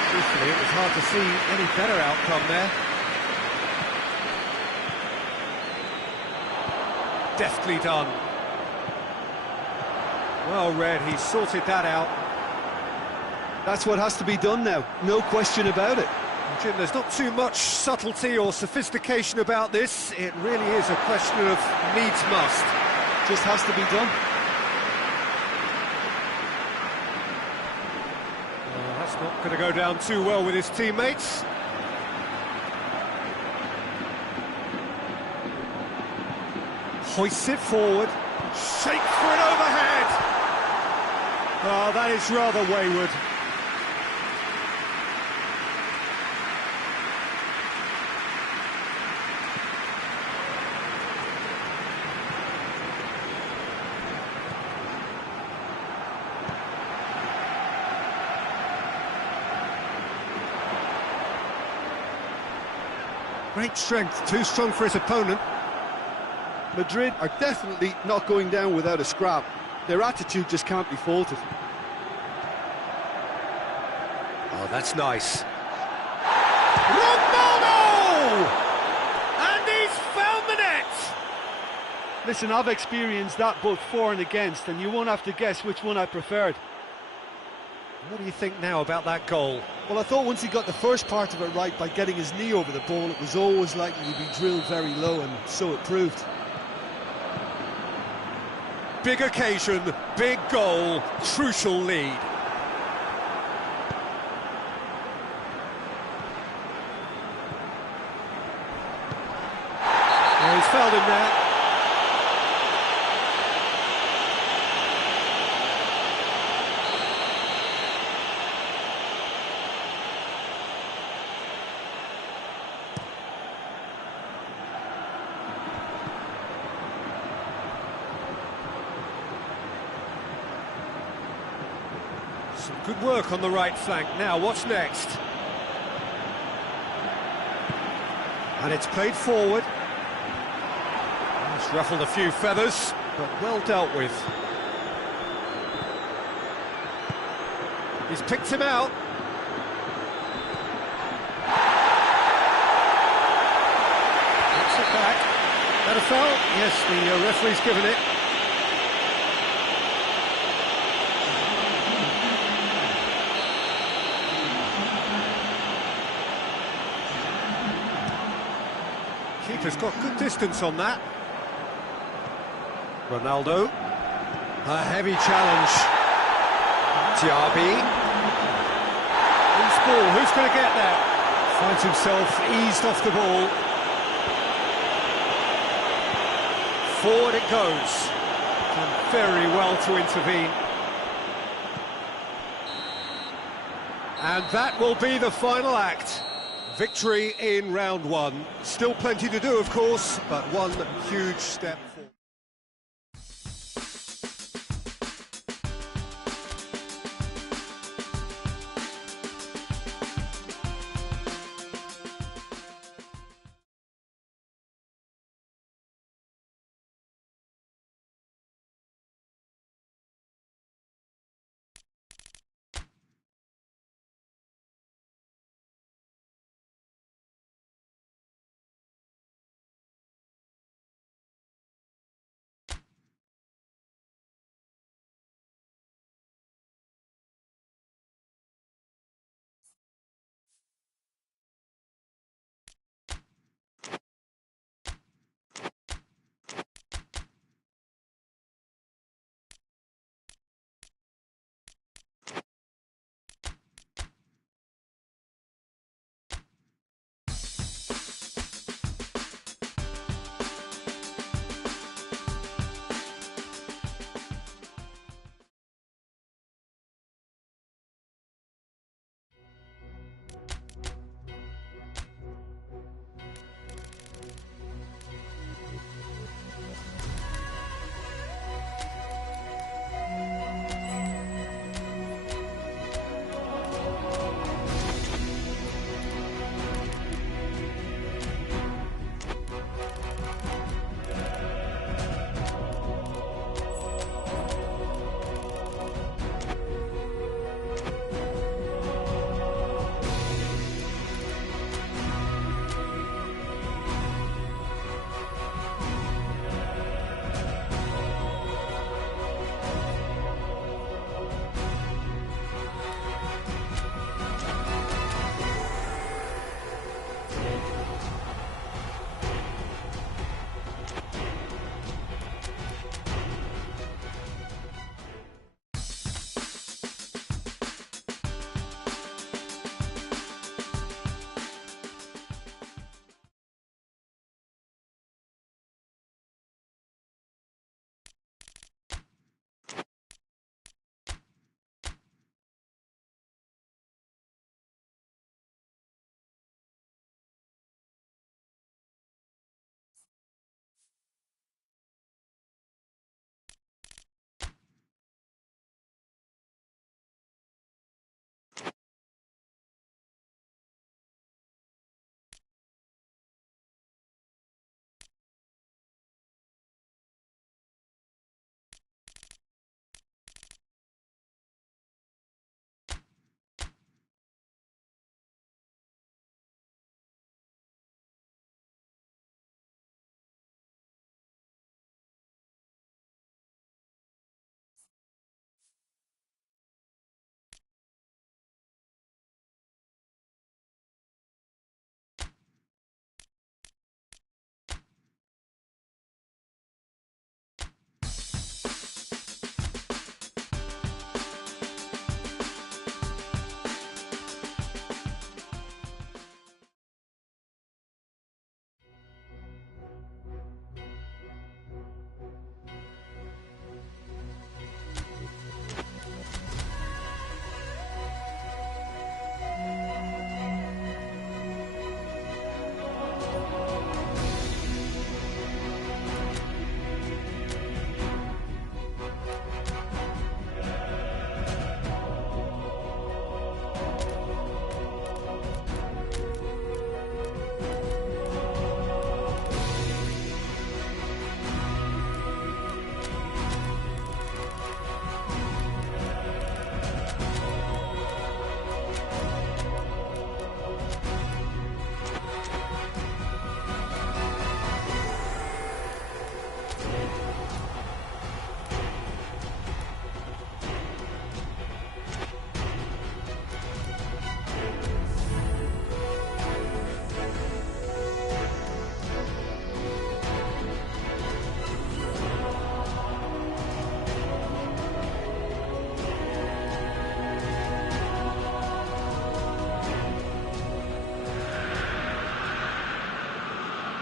Truthfully, it was hard to see any better outcome there. Deftly done. Well read, he sorted that out. That's what has to be done now, no question about it. Jim, there's not too much subtlety or sophistication about this. It really is a question of needs must. Just has to be done. That's not going to go down too well with his teammates. Hoists it forward, shakes for an overhead. Oh, that is rather wayward. Great strength, too strong for his opponent. Madrid are definitely not going down without a scrap. Their attitude just can't be faulted. Oh, that's nice. Ronaldo! And he's found the net! Listen, I've experienced that both for and against, and you won't have to guess which one I preferred. What do you think now about that goal? Well, I thought once he got the first part of it right by getting his knee over the ball, it was always likely to be drilled very low, and so it proved. Big occasion, big goal, crucial lead. Oh, he's fouled him there. Some good work on the right flank. Now, what's next? And it's played forward. It's ruffled a few feathers, but well dealt with. He's picked him out. That's it back. That a foul? Yes, the referee's given it. Keeper's got good distance on that. Ronaldo. A heavy challenge. Gioi. Who's ball? Who's going to get that? Finds himself eased off the ball. Forward it goes. Done very well to intervene. And that will be the final act. Victory in round one. Still plenty to do, of course, but one huge step forward.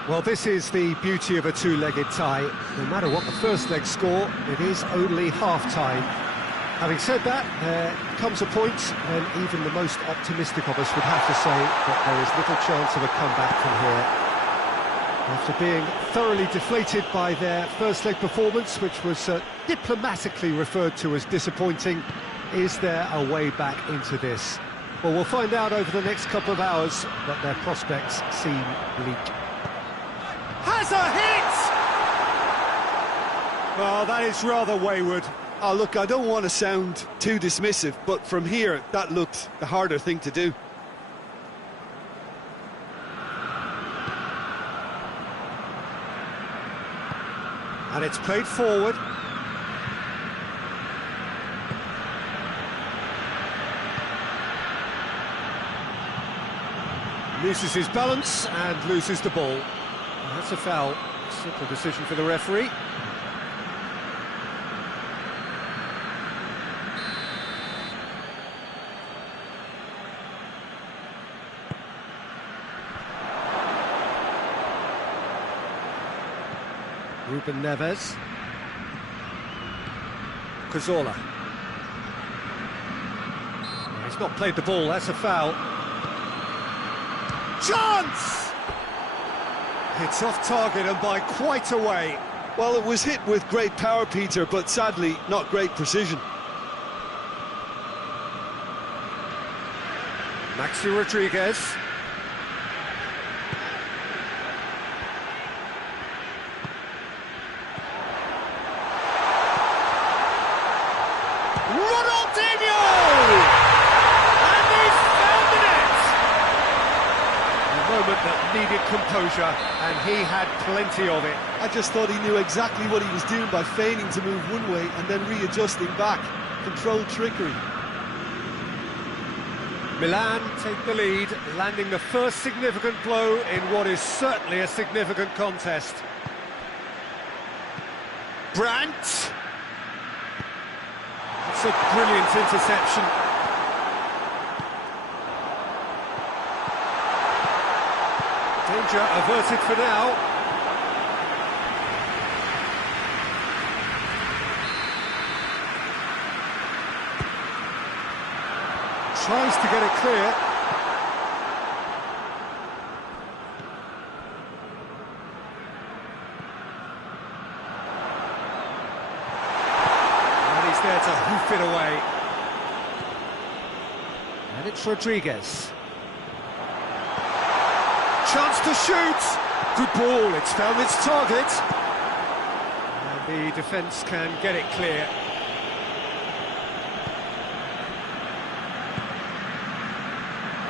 Well, this is the beauty of a two-legged tie. No matter what the first leg score, it is only half-time. Having said that, there comes a point when even the most optimistic of us would have to say that there is little chance of a comeback from here. After being thoroughly deflated by their first leg performance, which was diplomatically referred to as disappointing, is there a way back into this? Well, we'll find out over the next couple of hours, but their prospects seem bleak. Has a hit! Oh, that is rather wayward. Oh, look, I don't want to sound too dismissive, but from here, that looked the harder thing to do. And it's played forward. Loses his balance and loses the ball. And that's a foul. Simple decision for the referee. Ruben Neves. Cazorla. He's not played the ball, that's a foul. Chance! It's off target and by quite a way. Well, it was hit with great power, Peter, but sadly, not great precision. Maxi Rodriguez. That needed composure, and he had plenty of it. I just thought he knew exactly what he was doing by feigning to move one way and then readjusting back. Controlled trickery. Milan take the lead, landing the first significant blow in what is certainly a significant contest. Brandt! It's a brilliant interception. Danger averted for now. Tries to get it clear. And he's there to hoof it away. And it's Rodriguez. Chance to shoot! Good ball, it's found its target. And the defence can get it clear.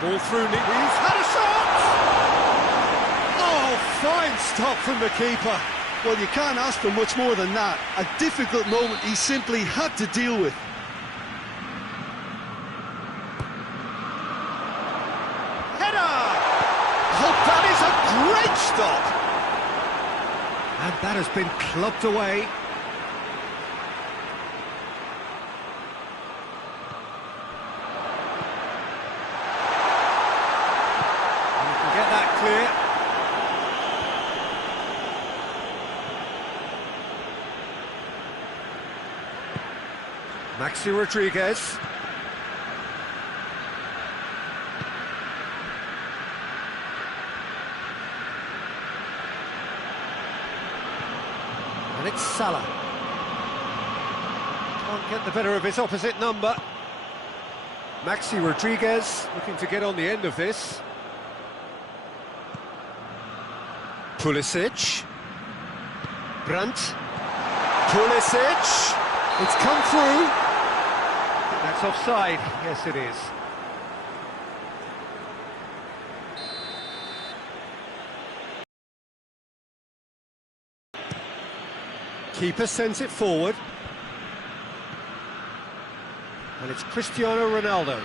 Ball through, he's had a shot! Oh, fine stop from the keeper. Well, you can't ask for much more than that. A difficult moment he simply had to deal with. Great stop! And that has been clubbed away. And you can get that clear. Maxi Rodriguez. And it's Salah. Can't get the better of his opposite number. Maxi Rodriguez looking to get on the end of this. Pulisic. Brandt. Pulisic. It's come through. That's offside. Yes, it is. Keeper sends it forward. And it's Cristiano Ronaldo.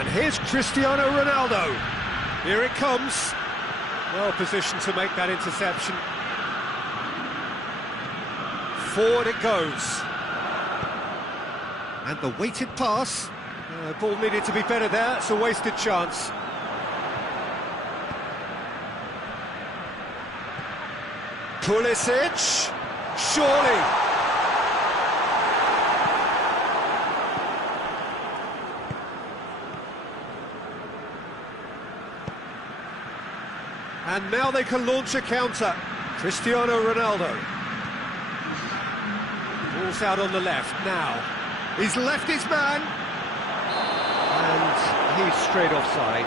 And here's Cristiano Ronaldo. Here it comes. Well positioned to make that interception. Forward it goes. And the weighted pass. Ball needed to be better there. It's a wasted chance. Pulisic, surely. And now they can launch a counter. Cristiano Ronaldo. Ball's out on the left now. He's left his man. And he's straight offside.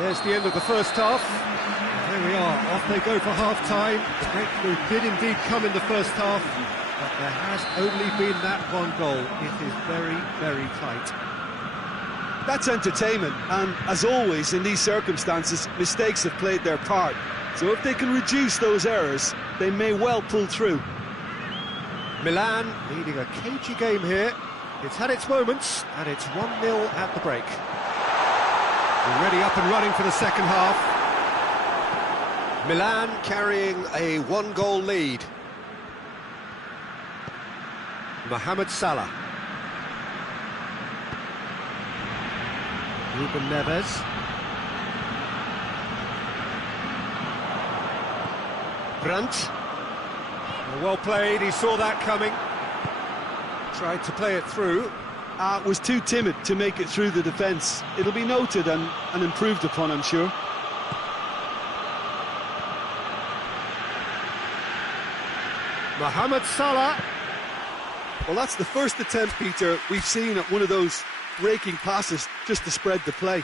There's the end of the first half. There we are, off they go for half-time. The breakthrough did indeed come in the first half, but there has only been that one goal. It is very, very tight. That's entertainment, and as always in these circumstances, mistakes have played their part. So if they can reduce those errors, they may well pull through. Milan leading a cagey game here. It's had its moments, and it's 1-0 at the break. Already up and running for the second half. Milan carrying a one-goal lead. Mohamed Salah. Ruben Neves. Brandt. Well played, he saw that coming. Tried to play it through. Was too timid to make it through the defence. It'll be noted and improved upon, I'm sure. Mohamed Salah. Well, that's the first attempt, Peter, we've seen at one of those raking passes just to spread the play.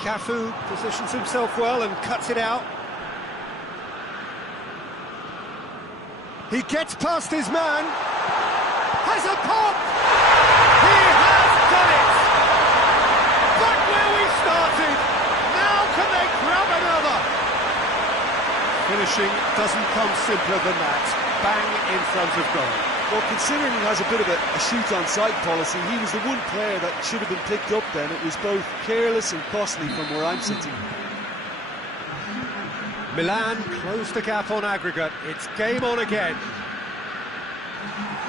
Cafu positions himself well and cuts it out. He gets past his man. Has a pop! He has done it! Back where we started! Now can they grab another? Finishing doesn't come simpler than that. Bang in front of goal. Well, considering he has a bit of a shoot-on-sight policy, he was the one player that should have been picked up then. It was both careless and costly from where I'm sitting. Milan closed the gap on aggregate. It's game on again.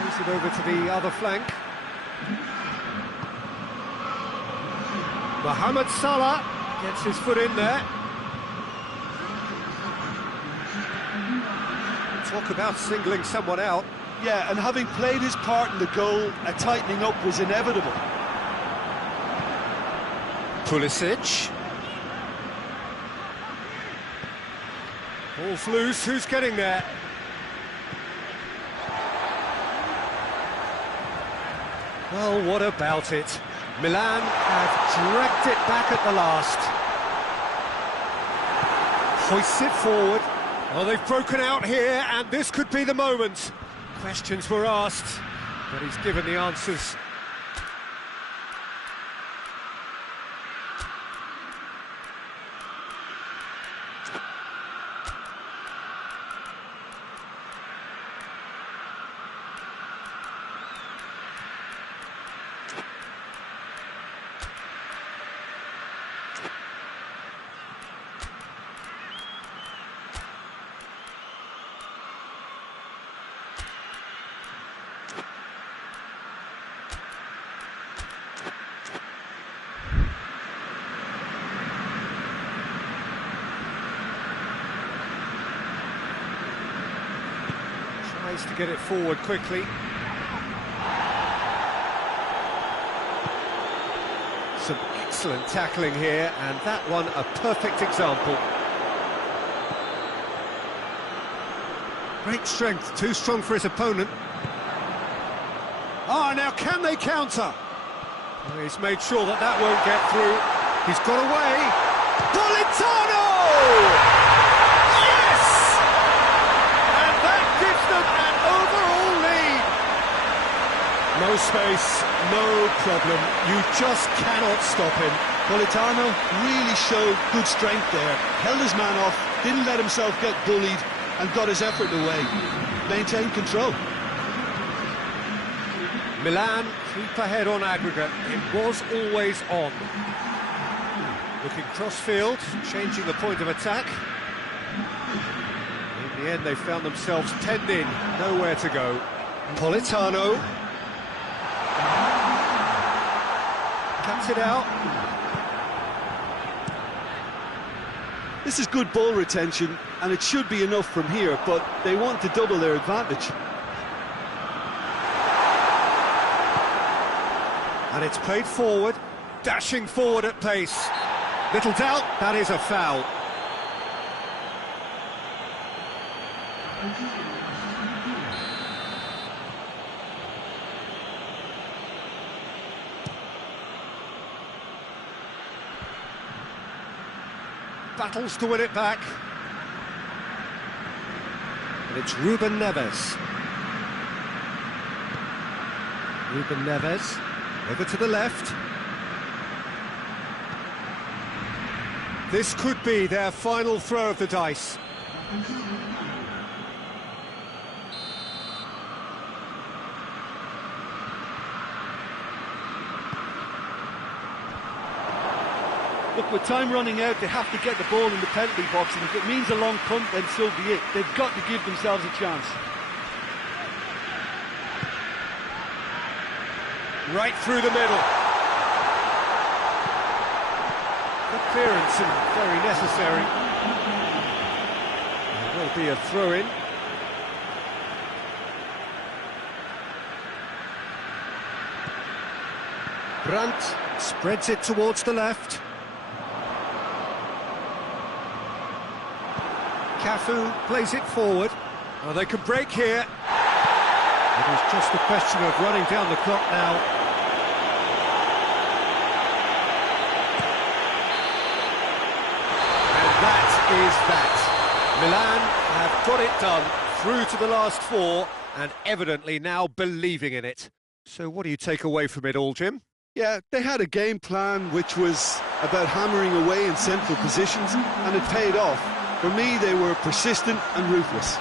Plays it over to the other flank. Mohamed Salah gets his foot in there. Talk about singling someone out. Yeah, and having played his part in the goal, a tightening up was inevitable. Pulisic. Ball's loose, who's getting there? Well, what about it? Milan have dragged it back at the last. Hoists it forward. Well, they've broken out here, and this could be the moment. Questions were asked, but he's given the answers. Tries to get it forward quickly. Some excellent tackling here, and that one a perfect example. Great strength, too strong for his opponent. Ah, now can they counter? Well, he's made sure that that won't get through. He's got away. Politano! Yes! And that gives them an overall lead. No space, no problem. You just cannot stop him. Politano really showed good strength there. Held his man off, didn't let himself get bullied, and got his effort away. Maintained control. Milan Keep ahead on aggregate. It was always on. Looking cross-field, changing the point of attack. In the end, they found themselves penned in, nowhere to go. Politano. Cuts it out. This is good ball retention, and it should be enough from here, but they want to double their advantage. And it's played forward, dashing forward at pace. Little doubt, that is a foul. Battles to win it back. And it's Ruben Neves. Ruben Neves, over to the left. This could be their final throw of the dice. Look, with time running out, they have to get the ball in the penalty box, and if it means a long punt, then so be it. They've got to give themselves a chance. Right through the middle. Good clearance and very necessary. There will be a throw-in. Brandt spreads it towards the left. Cafu plays it forward. Oh, they can break here. It is just a question of running down the clock now. And that is that. Milan have got it done, through to the last four, and evidently now believing in it. So what do you take away from it all, Jim? Yeah, they had a game plan which was about hammering away in central positions, and it paid off. For me, they were persistent and ruthless.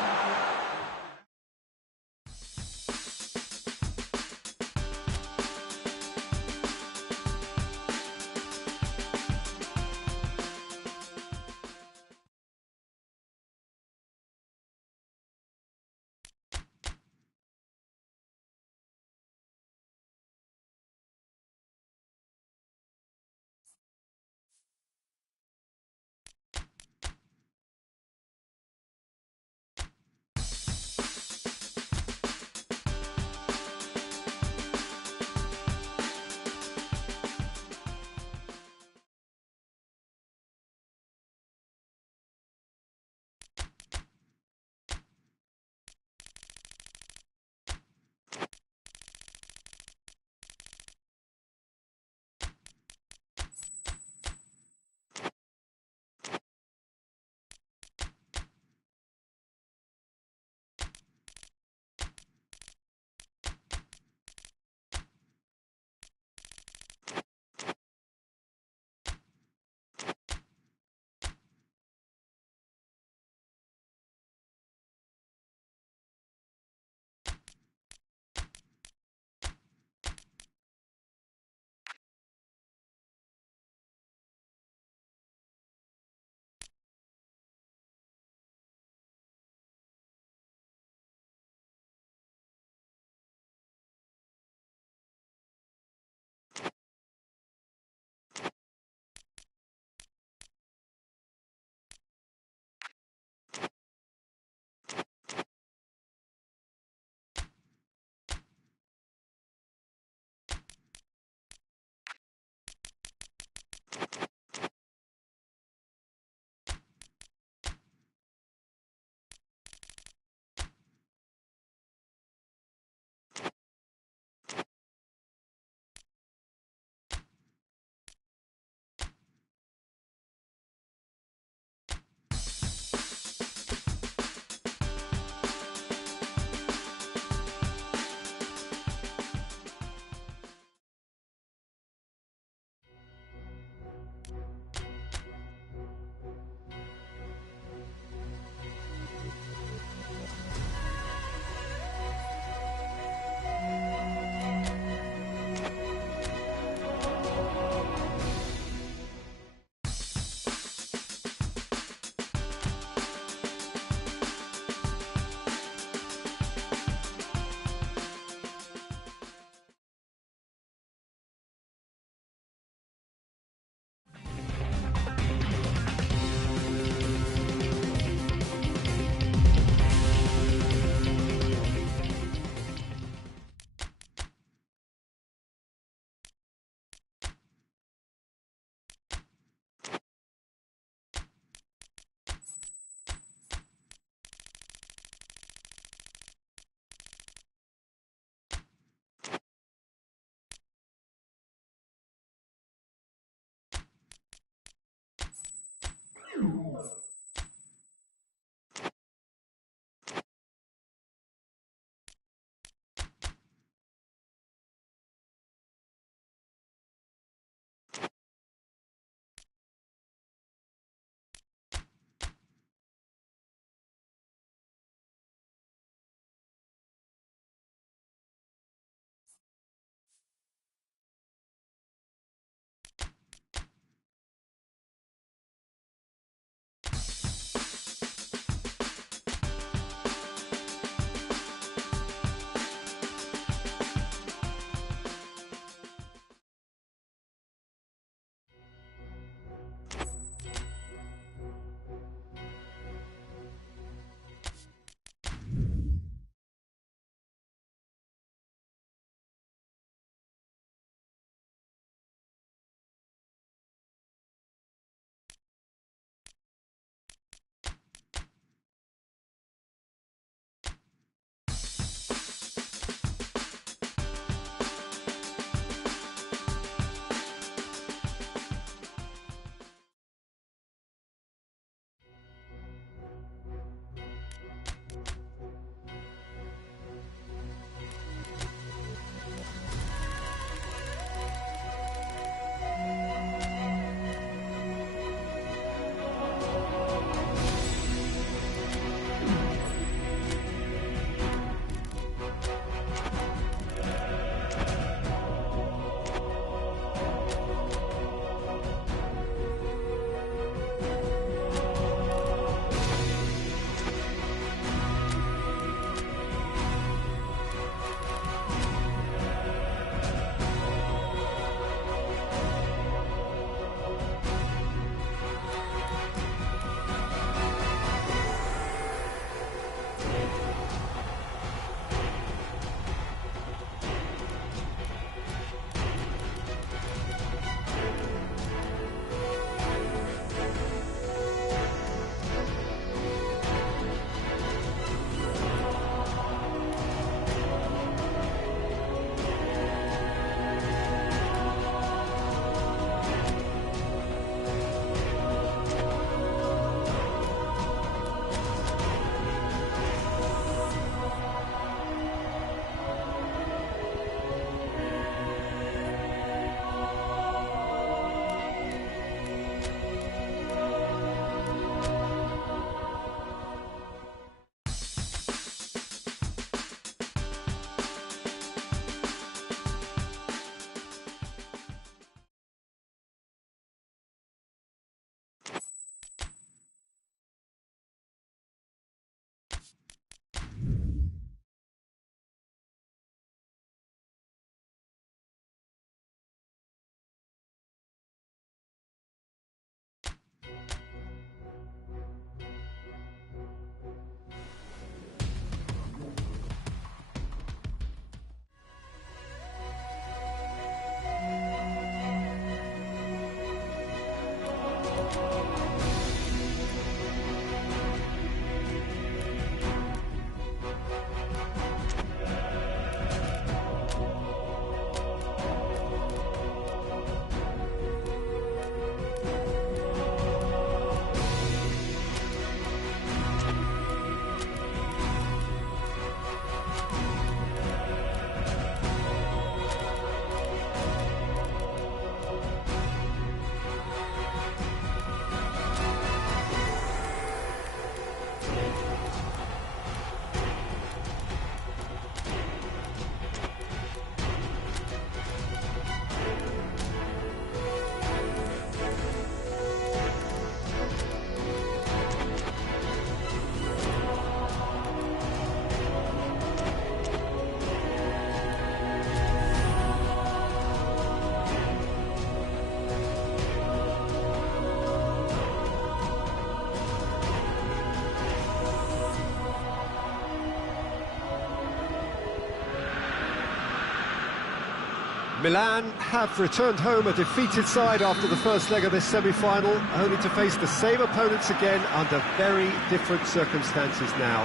Milan have returned home a defeated side after the first leg of this semi-final, only to face the same opponents again under very different circumstances now.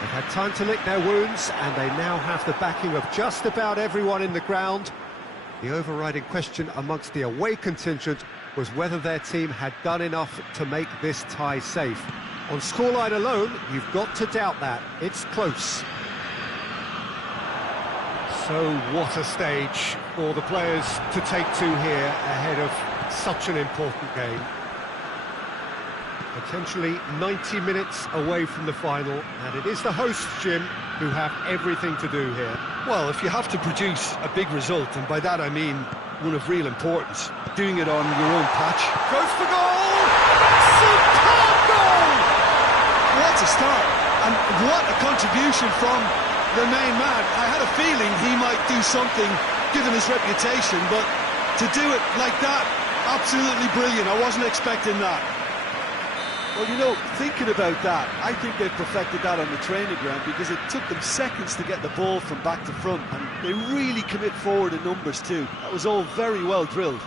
They've had time to lick their wounds, and they now have the backing of just about everyone in the ground. The overriding question amongst the away contingent was whether their team had done enough to make this tie safe. On scoreline alone, you've got to doubt that. It's close. So what a stage for the players to take to here ahead of such an important game. Potentially 90 minutes away from the final, and it is the hosts, Jim, who have everything to do here. Well, if you have to produce a big result, and by that I mean one of real importance, doing it on your own patch. Goes for goal! Superb goal! What a start, and what a contribution from the main man. I had a feeling he might do something, given his reputation, but to do it like that, absolutely brilliant. I wasn't expecting that. Well, you know, thinking about that, I think they've perfected that on the training ground, because it took them seconds to get the ball from back to front, and they really commit forward in numbers too. That was all very well drilled.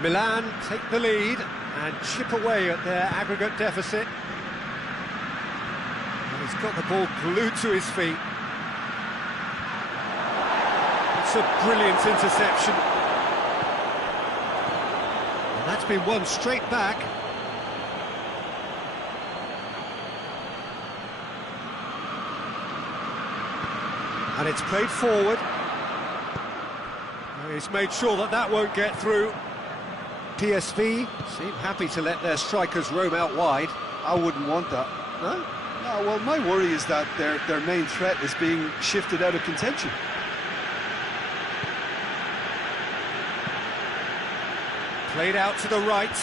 Milan take the lead and chip away at their aggregate deficit. And he's got the ball glued to his feet. It's a brilliant interception. And that's been won straight back. And it's played forward. He's made sure that that won't get through. PSV seem happy to let their strikers roam out wide. I wouldn't want that. No? No, well, my worry is that their main threat is being shifted out of contention. Played out to the right,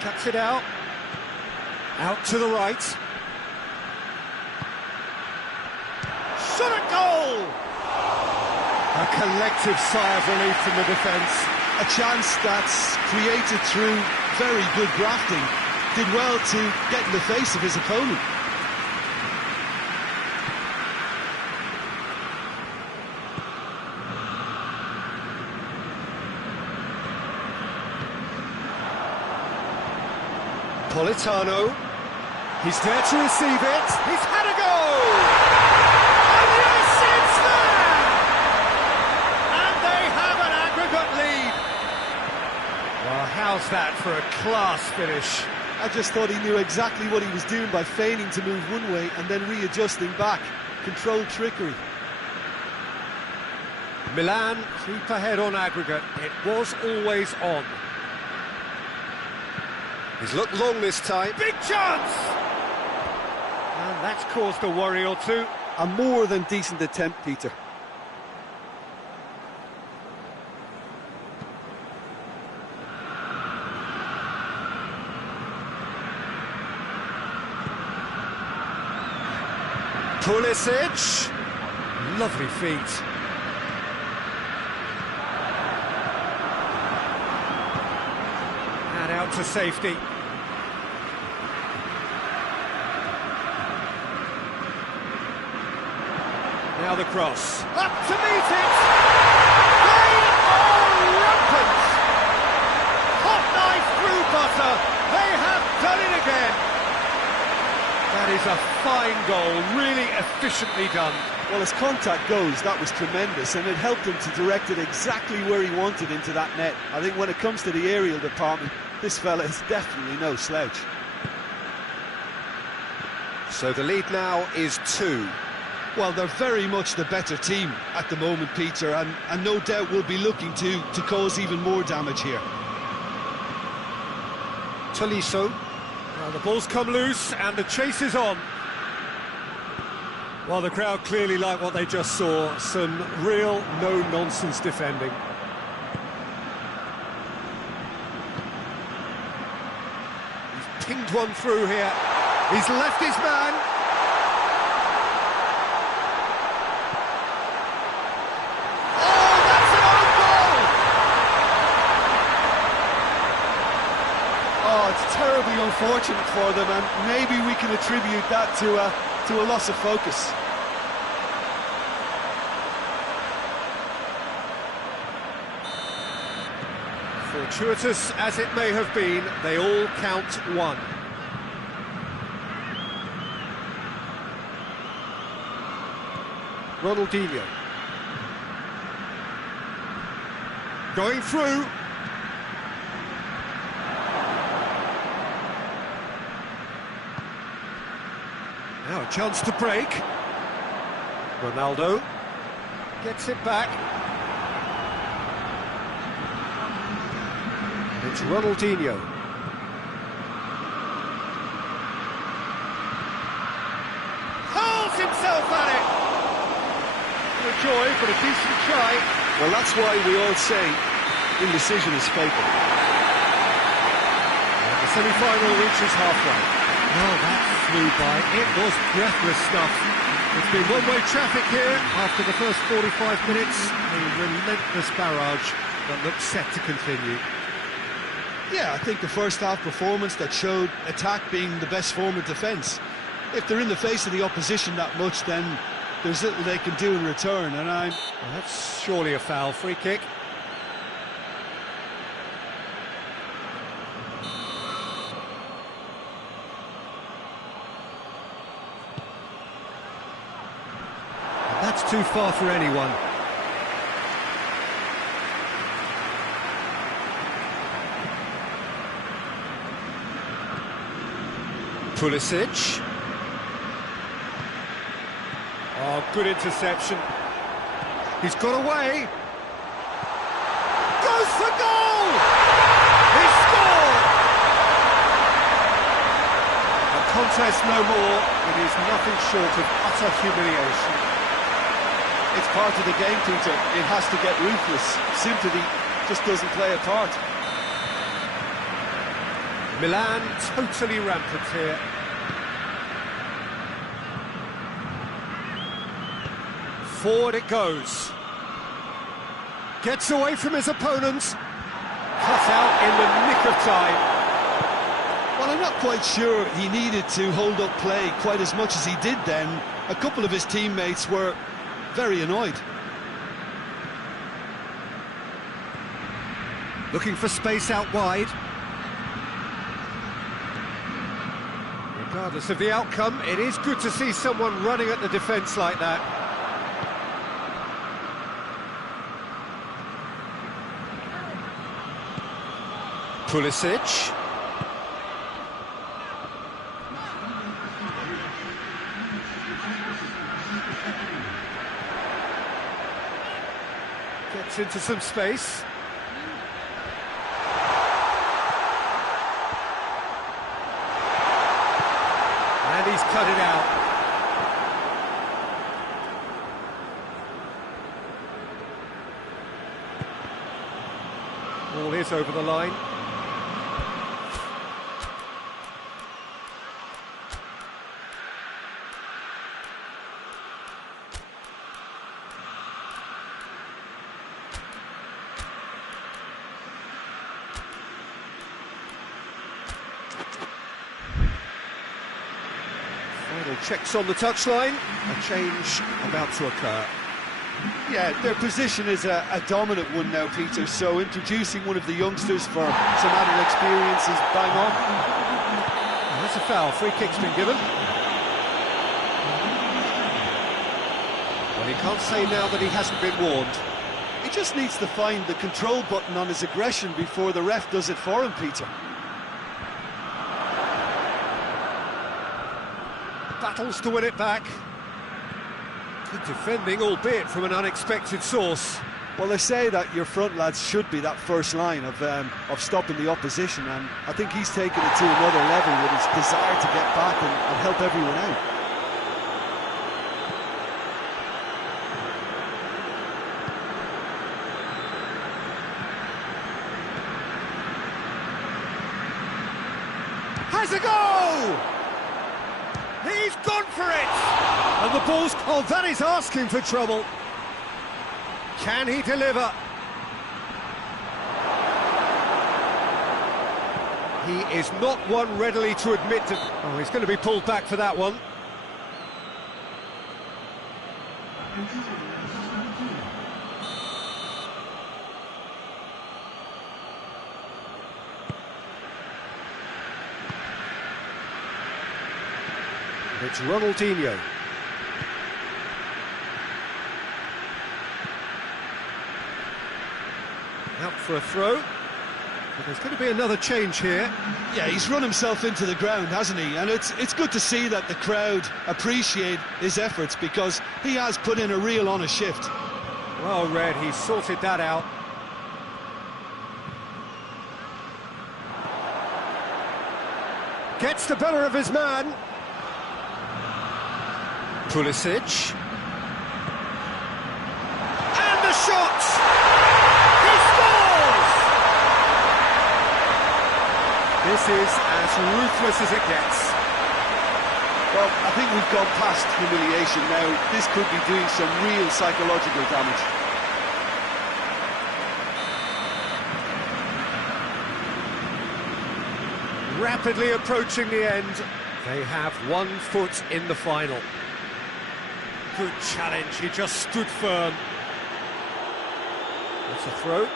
cuts it out to the right. Shot at goal! A collective sigh of relief from the defence. A chance that's created through very good grafting. Did well to get in the face of his opponent. Politano, he's there to receive it, he's had a go! And yes, it's there! And they have an aggregate lead! Well, how's that for a class finish? I just thought he knew exactly what he was doing by feigning to move one way and then readjusting back. Controlled trickery. Milan keep ahead on aggregate, it was always on. He's looked long this time. Big chance! And that's caused a worry or two. A more than decent attempt, Peter. Pulisic. Lovely feet. Out to safety. Now the cross. Up to meet it! They are rampant! Hot knife through butter. They have done it again. That is a fine goal, really efficiently done. Well, as contact goes, that was tremendous, and it helped him to direct it exactly where he wanted, into that net. I think when it comes to the aerial department, this fella is definitely no slouch. So the lead now is 2. Well, they're very much the better team at the moment, Peter, and no doubt will be looking to cause even more damage here. Tolisso. Well, the ball's come loose and the chase is on. Well, the crowd clearly like what they just saw. Some real no-nonsense defending. He's pinged one through here. He's left his man. Oh, that's an own goal! Oh, it's terribly unfortunate for them, and maybe we can attribute that to a loss of focus. Fortuitous as it may have been, they all count one. Ronaldinho. Going through. Now a chance to break. Ronaldo gets it back. It's Ronaldinho. Hurls himself at it! A Gioi, but a decent try. Well, that's why we all say indecision is fatal. And the semi-final reaches halfway. Oh, that flew by. It was breathless stuff. It's been one-way traffic here after the first 45 minutes. A relentless barrage that looks set to continue. Yeah, I think the first half performance that showed attack being the best form of defence. If they're in the face of the opposition that much, then there's little they can do in return, and Well, that's surely a foul. Free kick. That's too far for anyone. Pulisic. Oh, good interception. He's got away. Goes for goal! He scored! A contest no more. It is nothing short of utter humiliation. It's part of the game, Peter. It has to get ruthless. Sympathy just doesn't play a part. Milan totally rampant here. Forward it goes. Gets away from his opponents. Cut out in the nick of time. Well, I'm not quite sure he needed to hold up play quite as much as he did then. A couple of his teammates were very annoyed. Looking for space out wide. Regardless of the outcome, it is good to see someone running at the defence like that. Pulisic. Gets into some space. And he's cut it out. Ball is over the line. Final checks on the touchline. A change about to occur. Yeah, their position is a dominant one now, Peter, so introducing one of the youngsters for some added experience is bang on. Oh, that's a foul. Free kick's been given. Well, he can't say now that he hasn't been warned. He just needs to find the control button on his aggression before the ref does it for him, Peter. Battles to win it back. Good defending, albeit from an unexpected source. Well, they say that your front lads should be that first line of stopping the opposition, and I think he's taken it to another level with his desire to get back and help everyone out. Has a go! He's gone for it! And the ball's... Oh, that is asking for trouble. Can he deliver? He is not one readily to admit to... Oh, he's going to be pulled back for that one. It's Ronaldinho. Out for a throw. But there's going to be another change here. Yeah, he's run himself into the ground, hasn't he? And it's good to see that the crowd appreciate his efforts, because he has put in a real honest shift. Well read, he sorted that out. Gets the better of his man. Pulisic. And the shot! He scores! This is as ruthless as it gets. Well, I think we've gone past humiliation now. This could be doing some real psychological damage. Rapidly approaching the end. They have 1 foot in the final. Good challenge, he just stood firm. That's a throw.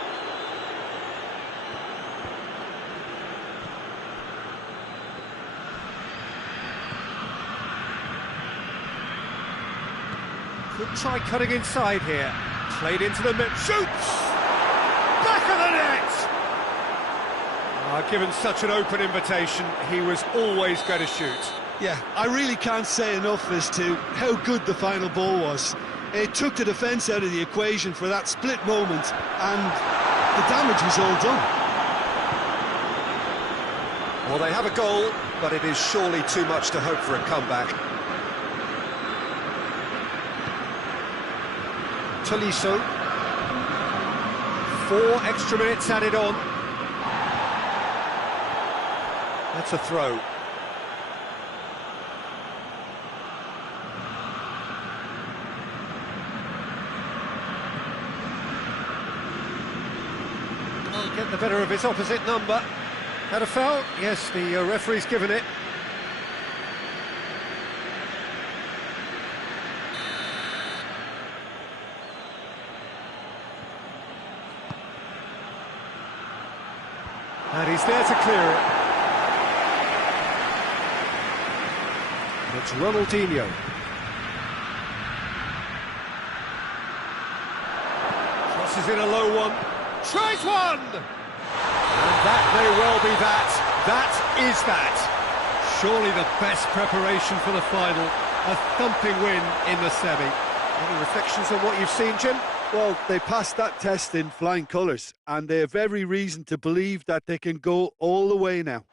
Could try cutting inside here. Played into the mid. Shoots! Back of the net! Given such an open invitation, he was always going to shoot. Yeah, I really can't say enough as to how good the final ball was. It took the defence out of the equation for that split moment, and the damage was all done. Well, they have a goal, but it is surely too much to hope for a comeback. Tolisso. 4 extra minutes added on. That's a throw. Can't get the better of his opposite number. Had a foul? Yes, the referee's given it. And he's there to clear it. It's Ronaldinho. Crosses in a low one. Tries one! And that may well be that. That is that. Surely the best preparation for the final. A thumping win in the semi. Any reflections on what you've seen, Jim? Well, they passed that test in flying colours, and they have every reason to believe that they can go all the way now.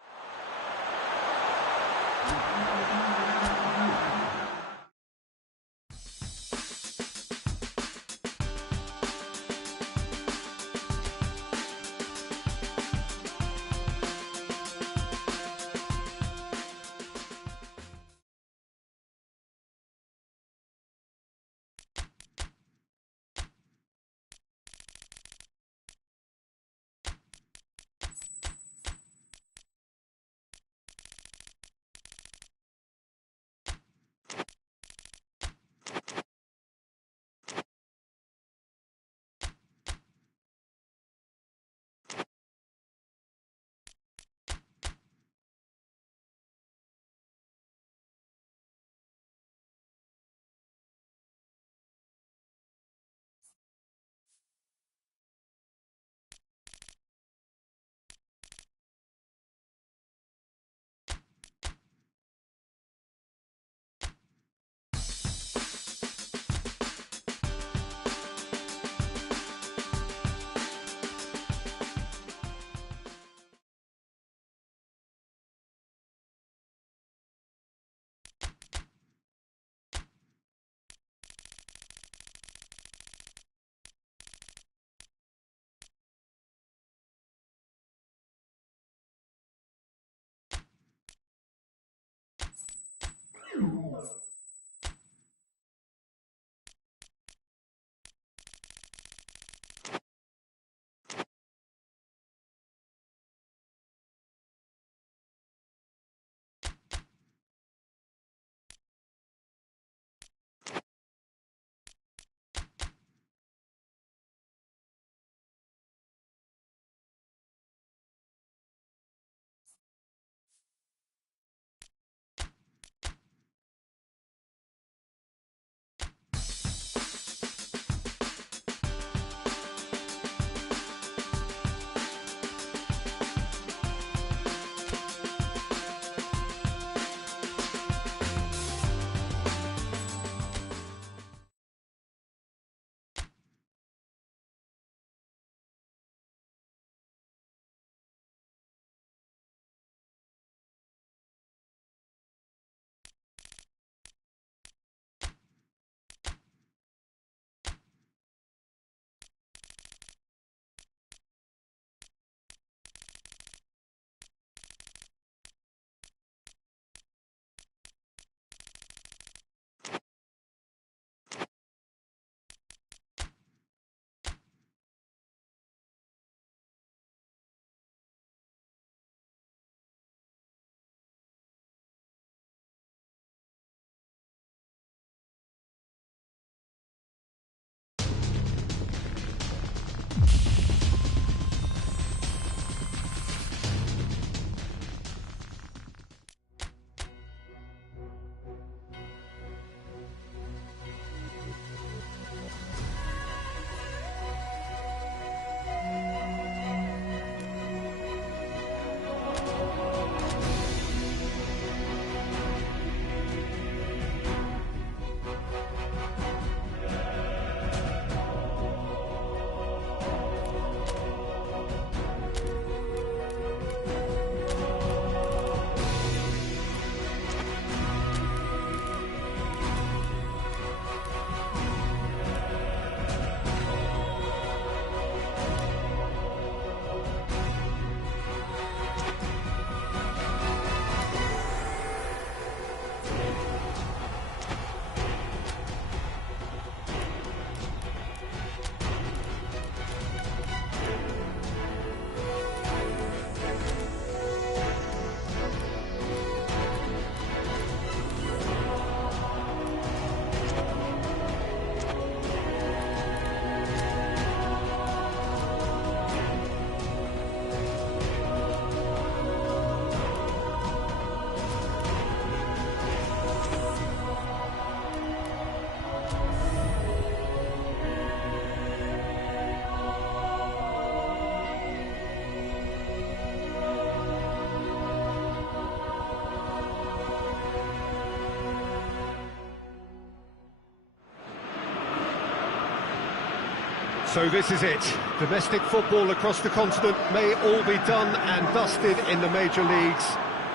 So this is it. Domestic football across the continent may all be done and dusted in the major leagues,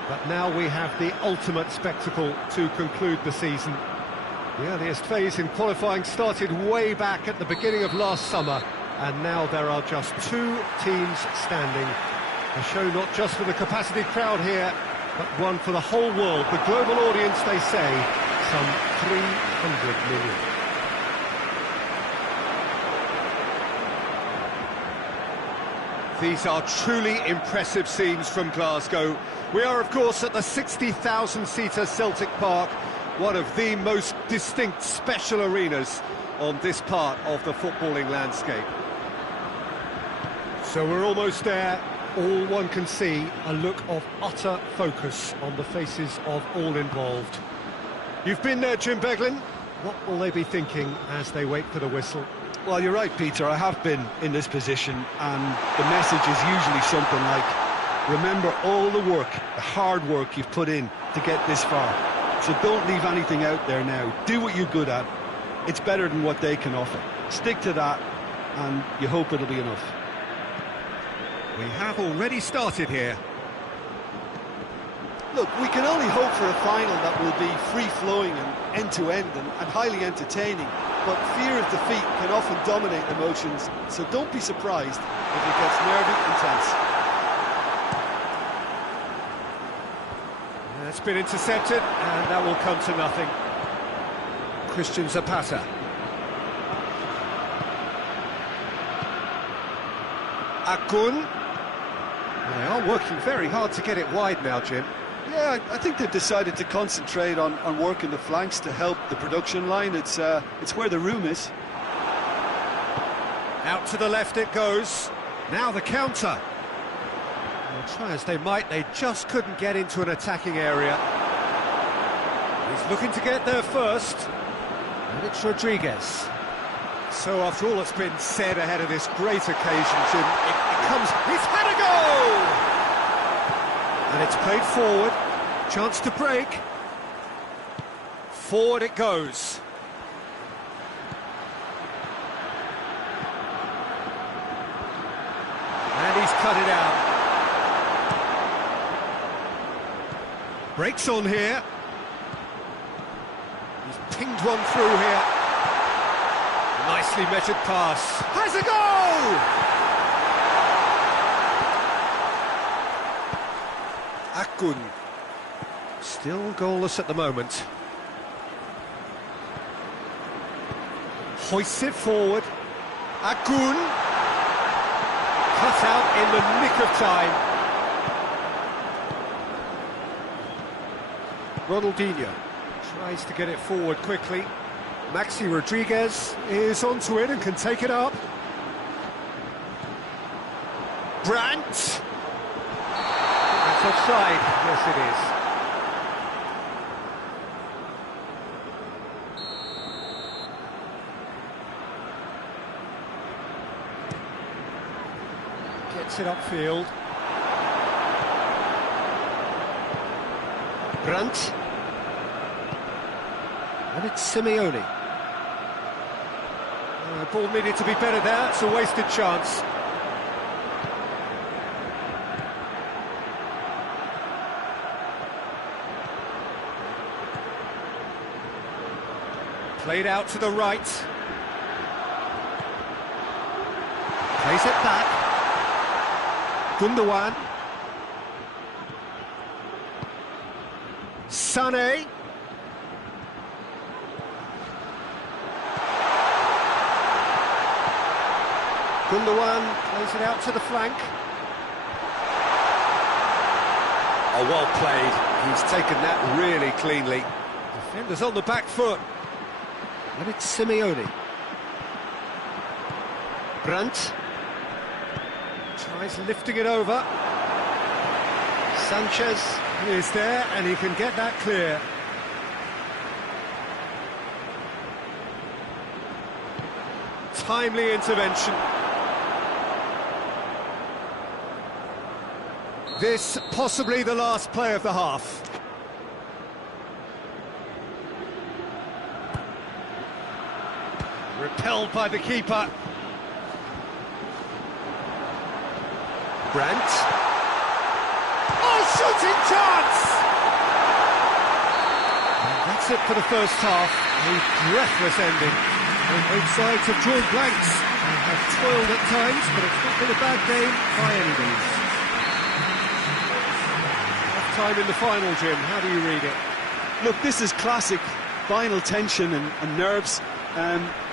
but now we have the ultimate spectacle to conclude the season. The earliest phase in qualifying started way back at the beginning of last summer, and now there are just 2 teams standing. A show not just for the capacity crowd here, but one for the whole world. The global audience, they say, some 300 million. These are truly impressive scenes from Glasgow. We are, of course, at the 60,000-seater Celtic Park, one of the most distinct special arenas on this part of the footballing landscape. So we're almost there. All one can see, a look of utter focus on the faces of all involved. You've been there, Jim Beglin. What will they be thinking as they wait for the whistle? Well, you're right, Peter. I have been in this position, and the message is usually something like, remember all the work, the hard work you've put in to get this far. So don't leave anything out there now. Do what you're good at. It's better than what they can offer. Stick to that, and you hope it'll be enough. We have already started here. Look, we can only hope for a final that will be free-flowing and end-to-end and highly entertaining, but fear of defeat can often dominate emotions, so don't be surprised if it gets nervy and tense. It's been intercepted, and that will come to nothing. Christian Zapata. Akun. They are working very hard to get it wide now, Jim. Yeah, I think they've decided to concentrate on working the flanks to help the production line. It's where the room is. Out to the left it goes. Now the counter. Well, try as they might, they just couldn't get into an attacking area. He's looking to get there first. And it's Rodriguez. So after all that's been said ahead of this great occasion, Jim, it comes... He's had a go! And it's played forward. Chance to break. Forward it goes. And he's cut it out. Breaks on here. He's pinged one through here. Nicely measured pass. Has a goal! Akun. Still goalless at the moment. Hoists it forward. Akun. Cut out in the nick of time. Ronaldinho tries to get it forward quickly. Maxi Rodriguez is onto it and can take it up. Brandt. That's offside. Yes, it is. Gets it upfield. Brandt. And it's Simeone. Ball needed to be better there, it's a wasted chance. Played out to the right. Plays it back. Doan. Sané. Doan plays it out to the flank. Oh, well played. He's taken that really cleanly. Defender's on the back foot. And it's Simeone. Brandt. Tries lifting it over. Sanchez is there, and he can get that clear. Timely intervention. This possibly the last play of the half. Repelled by the keeper. Brandt. Oh, shooting chance! And that's it for the first half. A breathless ending. And both sides have drawn blanks and have toiled at times, but it's not been a bad game by any means. Half time in the final, Jim. How do you read it? Look, this is classic final tension and nerves.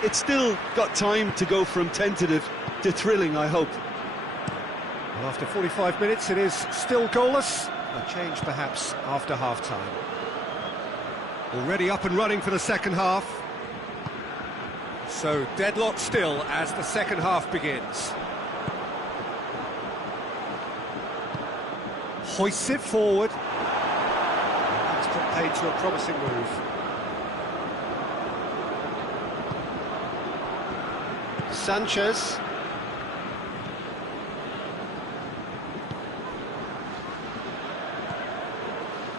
It's still got time to go from tentative to thrilling, I hope. Well, after 45 minutes, it is still goalless. A change, perhaps, after half-time. Already up and running for the second half. So, deadlock still as the second half begins. Hoists it forward. That's put paid to a promising move. Sanchez.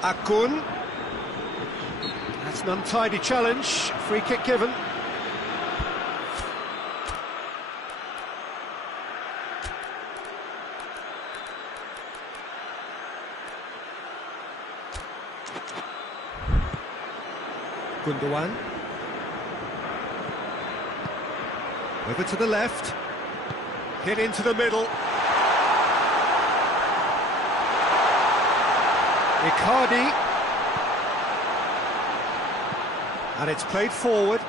Akun. That's an untidy challenge. Free kick given. Doan. Over to the left. Hit into the middle. Icardi. And it's played forward.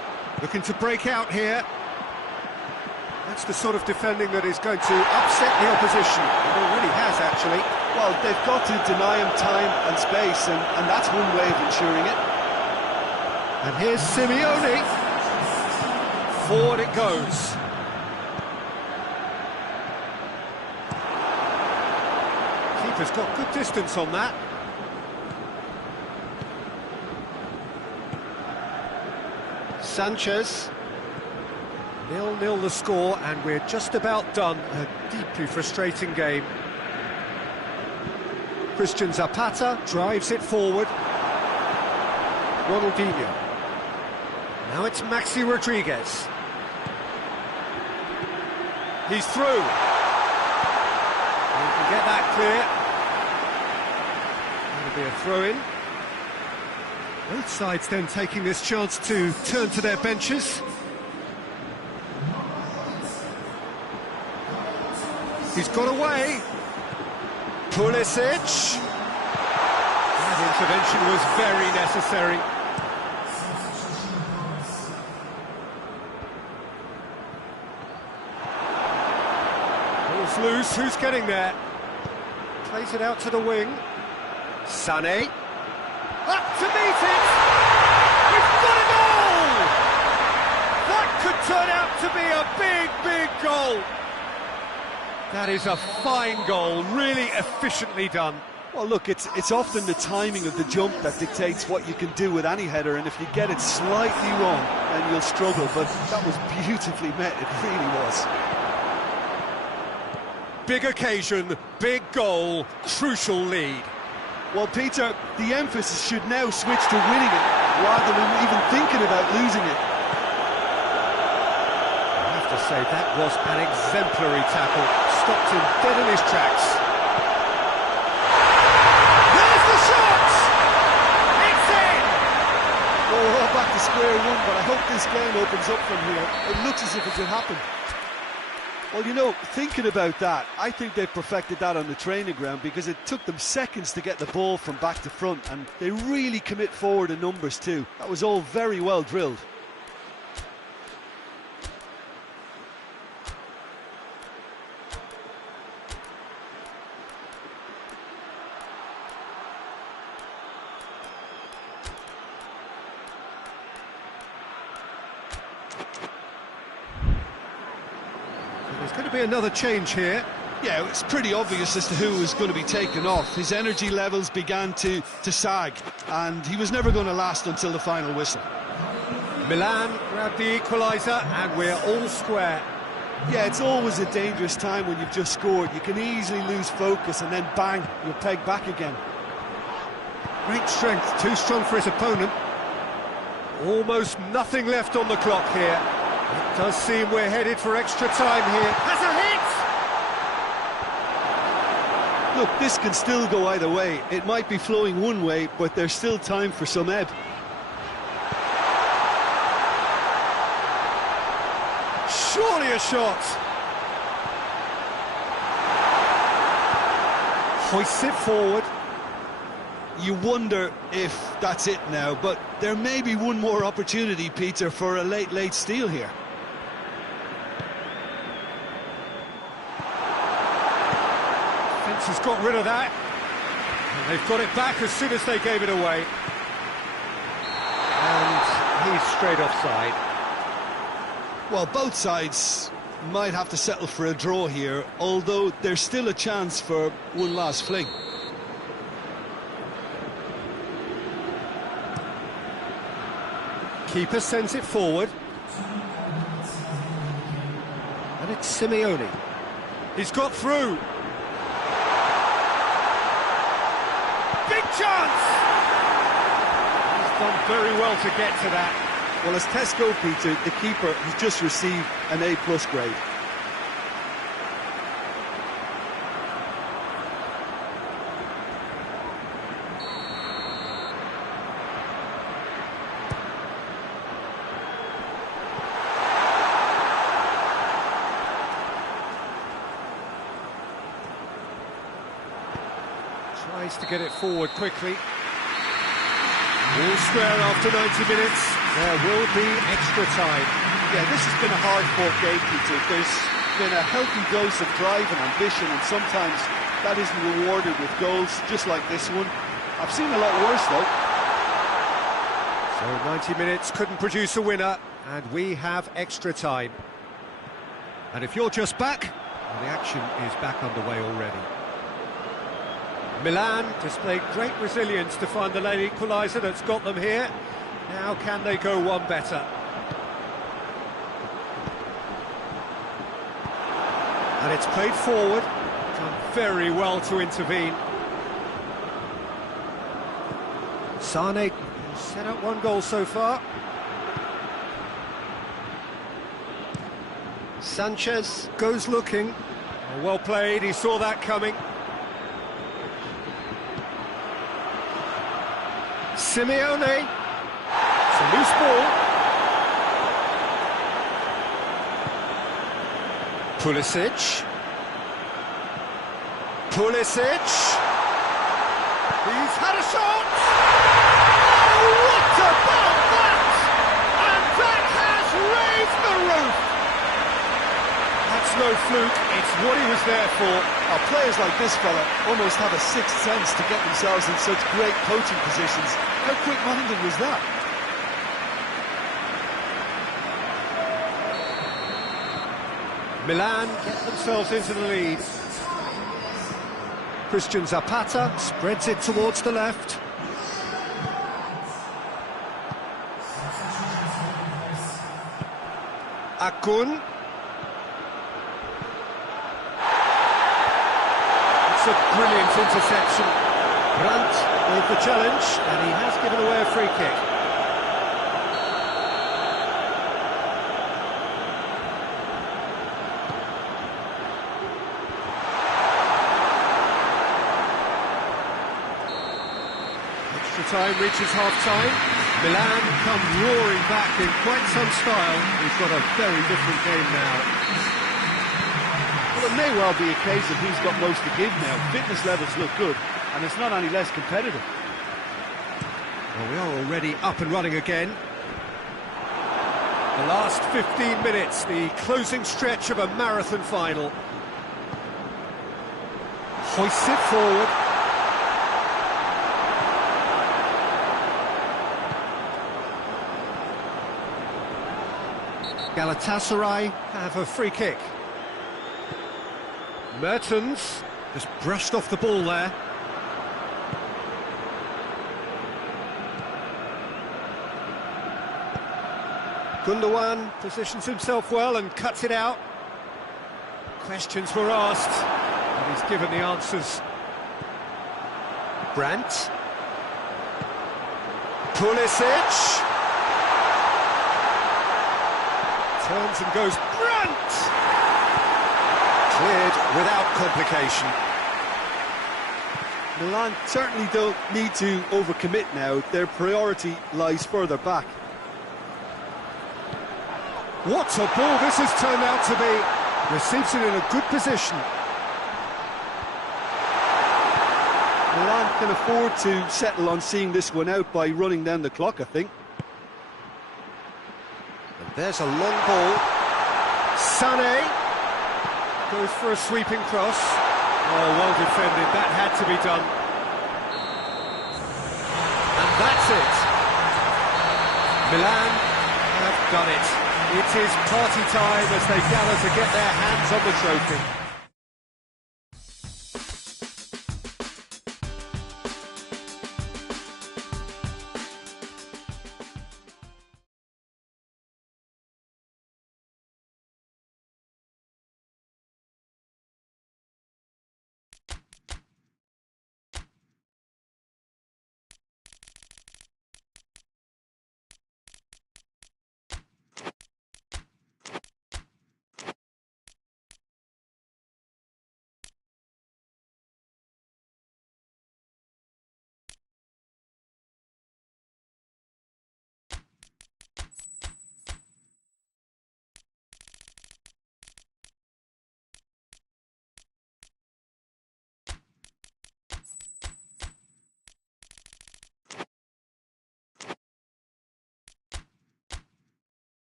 Looking to break out here. That's the sort of defending that is going to upset the opposition. It already has, actually. Well, they've got to deny him time and space, and that's one way of ensuring it. And here's Simeone. Forward it goes. Keeper's got good distance on that. Sanchez. 0-0 the score, and we're just about done. A deeply frustrating game. Christian Zapata drives it forward. Ronaldinho. Now it's Maxi Rodriguez. He's through. He can get that clear. That'll be a throw-in. Both sides then taking this chance to turn to their benches. He's got away. Pulisic. That intervention was very necessary. Ball's loose, who's getting there? Plays it out to the wing. Sané. Up to meet it! We've got a goal! That could turn out to be a big, big goal. That is a fine goal, really efficiently done. Well, look, it's often the timing of the jump that dictates what you can do with any header, and if you get it slightly wrong, then you'll struggle, but that was beautifully met, it really was. Big occasion, big goal, crucial lead. Well, Peter, the emphasis should now switch to winning it, rather than even thinking about losing it. I have to say, that was an exemplary tackle. Stopped him dead in his tracks. There's the shot! It's in! Well, we're all back to square one, but I hope this game opens up from here. It looks as if it could happen. Well, you know, thinking about that, I think they perfected that on the training ground because it took them seconds to get the ball from back to front, and they really commit forward in numbers too. That was all very well drilled. There's going to be another change here. Yeah, it's pretty obvious as to who was going to be taken off. His energy levels began to sag, and he was never going to last until the final whistle. Milan grabbed the equaliser, and we're all square. Yeah, it's always a dangerous time when you've just scored. You can easily lose focus, and then bang, you're pegged back again. Great strength, too strong for his opponent. Almost nothing left on the clock here. It does seem we're headed for extra time here. Has a hit! Look, this can still go either way. It might be flowing one way, but there's still time for some ebb. Surely a shot. Hoists it forward. You wonder if that's it now, but there may be one more opportunity, Peter, for a late steal here. Fence has got rid of that. And they've got it back as soon as they gave it away. And he's straight offside. Well, both sides might have to settle for a draw here, although there's still a chance for one last fling. Keeper sends it forward. And it's Simeone. He's got through. Big chance! He's done very well to get to that. Well, as tests go, Peter, the keeper has just received an A+ grade. Tries to get it forward quickly. All square after 90 minutes. There will be extra time. Yeah, this has been a hard-fought game, Peter. There's been a healthy dose of drive and ambition, and sometimes that isn't rewarded with goals, just like this one. I've seen a lot worse, though. So 90 minutes couldn't produce a winner, and we have extra time. And if you're just back, well, the action is back underway already. Milan displayed great resilience to find the late equaliser that's got them here. Now can they go one better? And it's played forward. Done very well to intervene. Sane set up one goal so far. Sanchez goes looking. Oh, well played, he saw that coming. Simeone. It's a loose ball. Pulisic. He's had a shot! Oh, what about that? And that has raised the roof! That's no fluke, it's what he was there for. Players like this fella almost have a sixth sense to get themselves in such great coaching positions. How quick-minded was that? Milan get themselves into the lead. Christian Zapata spreads it towards the left. Akun. It's a brilliant interception. Brandt with the challenge, and he has given away a free kick. Extra time reaches half-time. Milan come roaring back in quite some style. We've got a very different game now. Well, it may well be a case of who's got most to give now. Fitness levels look good, and it's not any less competitive. Well, we are already up and running again. The last 15 minutes, the closing stretch of a marathon final. Hoists it forward. Galatasaray have a free kick. Mertens just brushed off the ball there. Doan positions himself well and cuts it out. Questions were asked, and he's given the answers. Brandt. Pulisic. Turns and goes. Brandt! Cleared without complication. Milan certainly don't need to overcommit now. Their priority lies further back. What a ball this has turned out to be. Receives it in a good position. Milan can afford to settle on seeing this one out by running down the clock, I think. And there's a long ball. Sané goes for a sweeping cross. Oh, well defended. That had to be done. And that's it. Milan have done it. It is party time as they gather to get their hands on the trophy.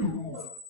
Move.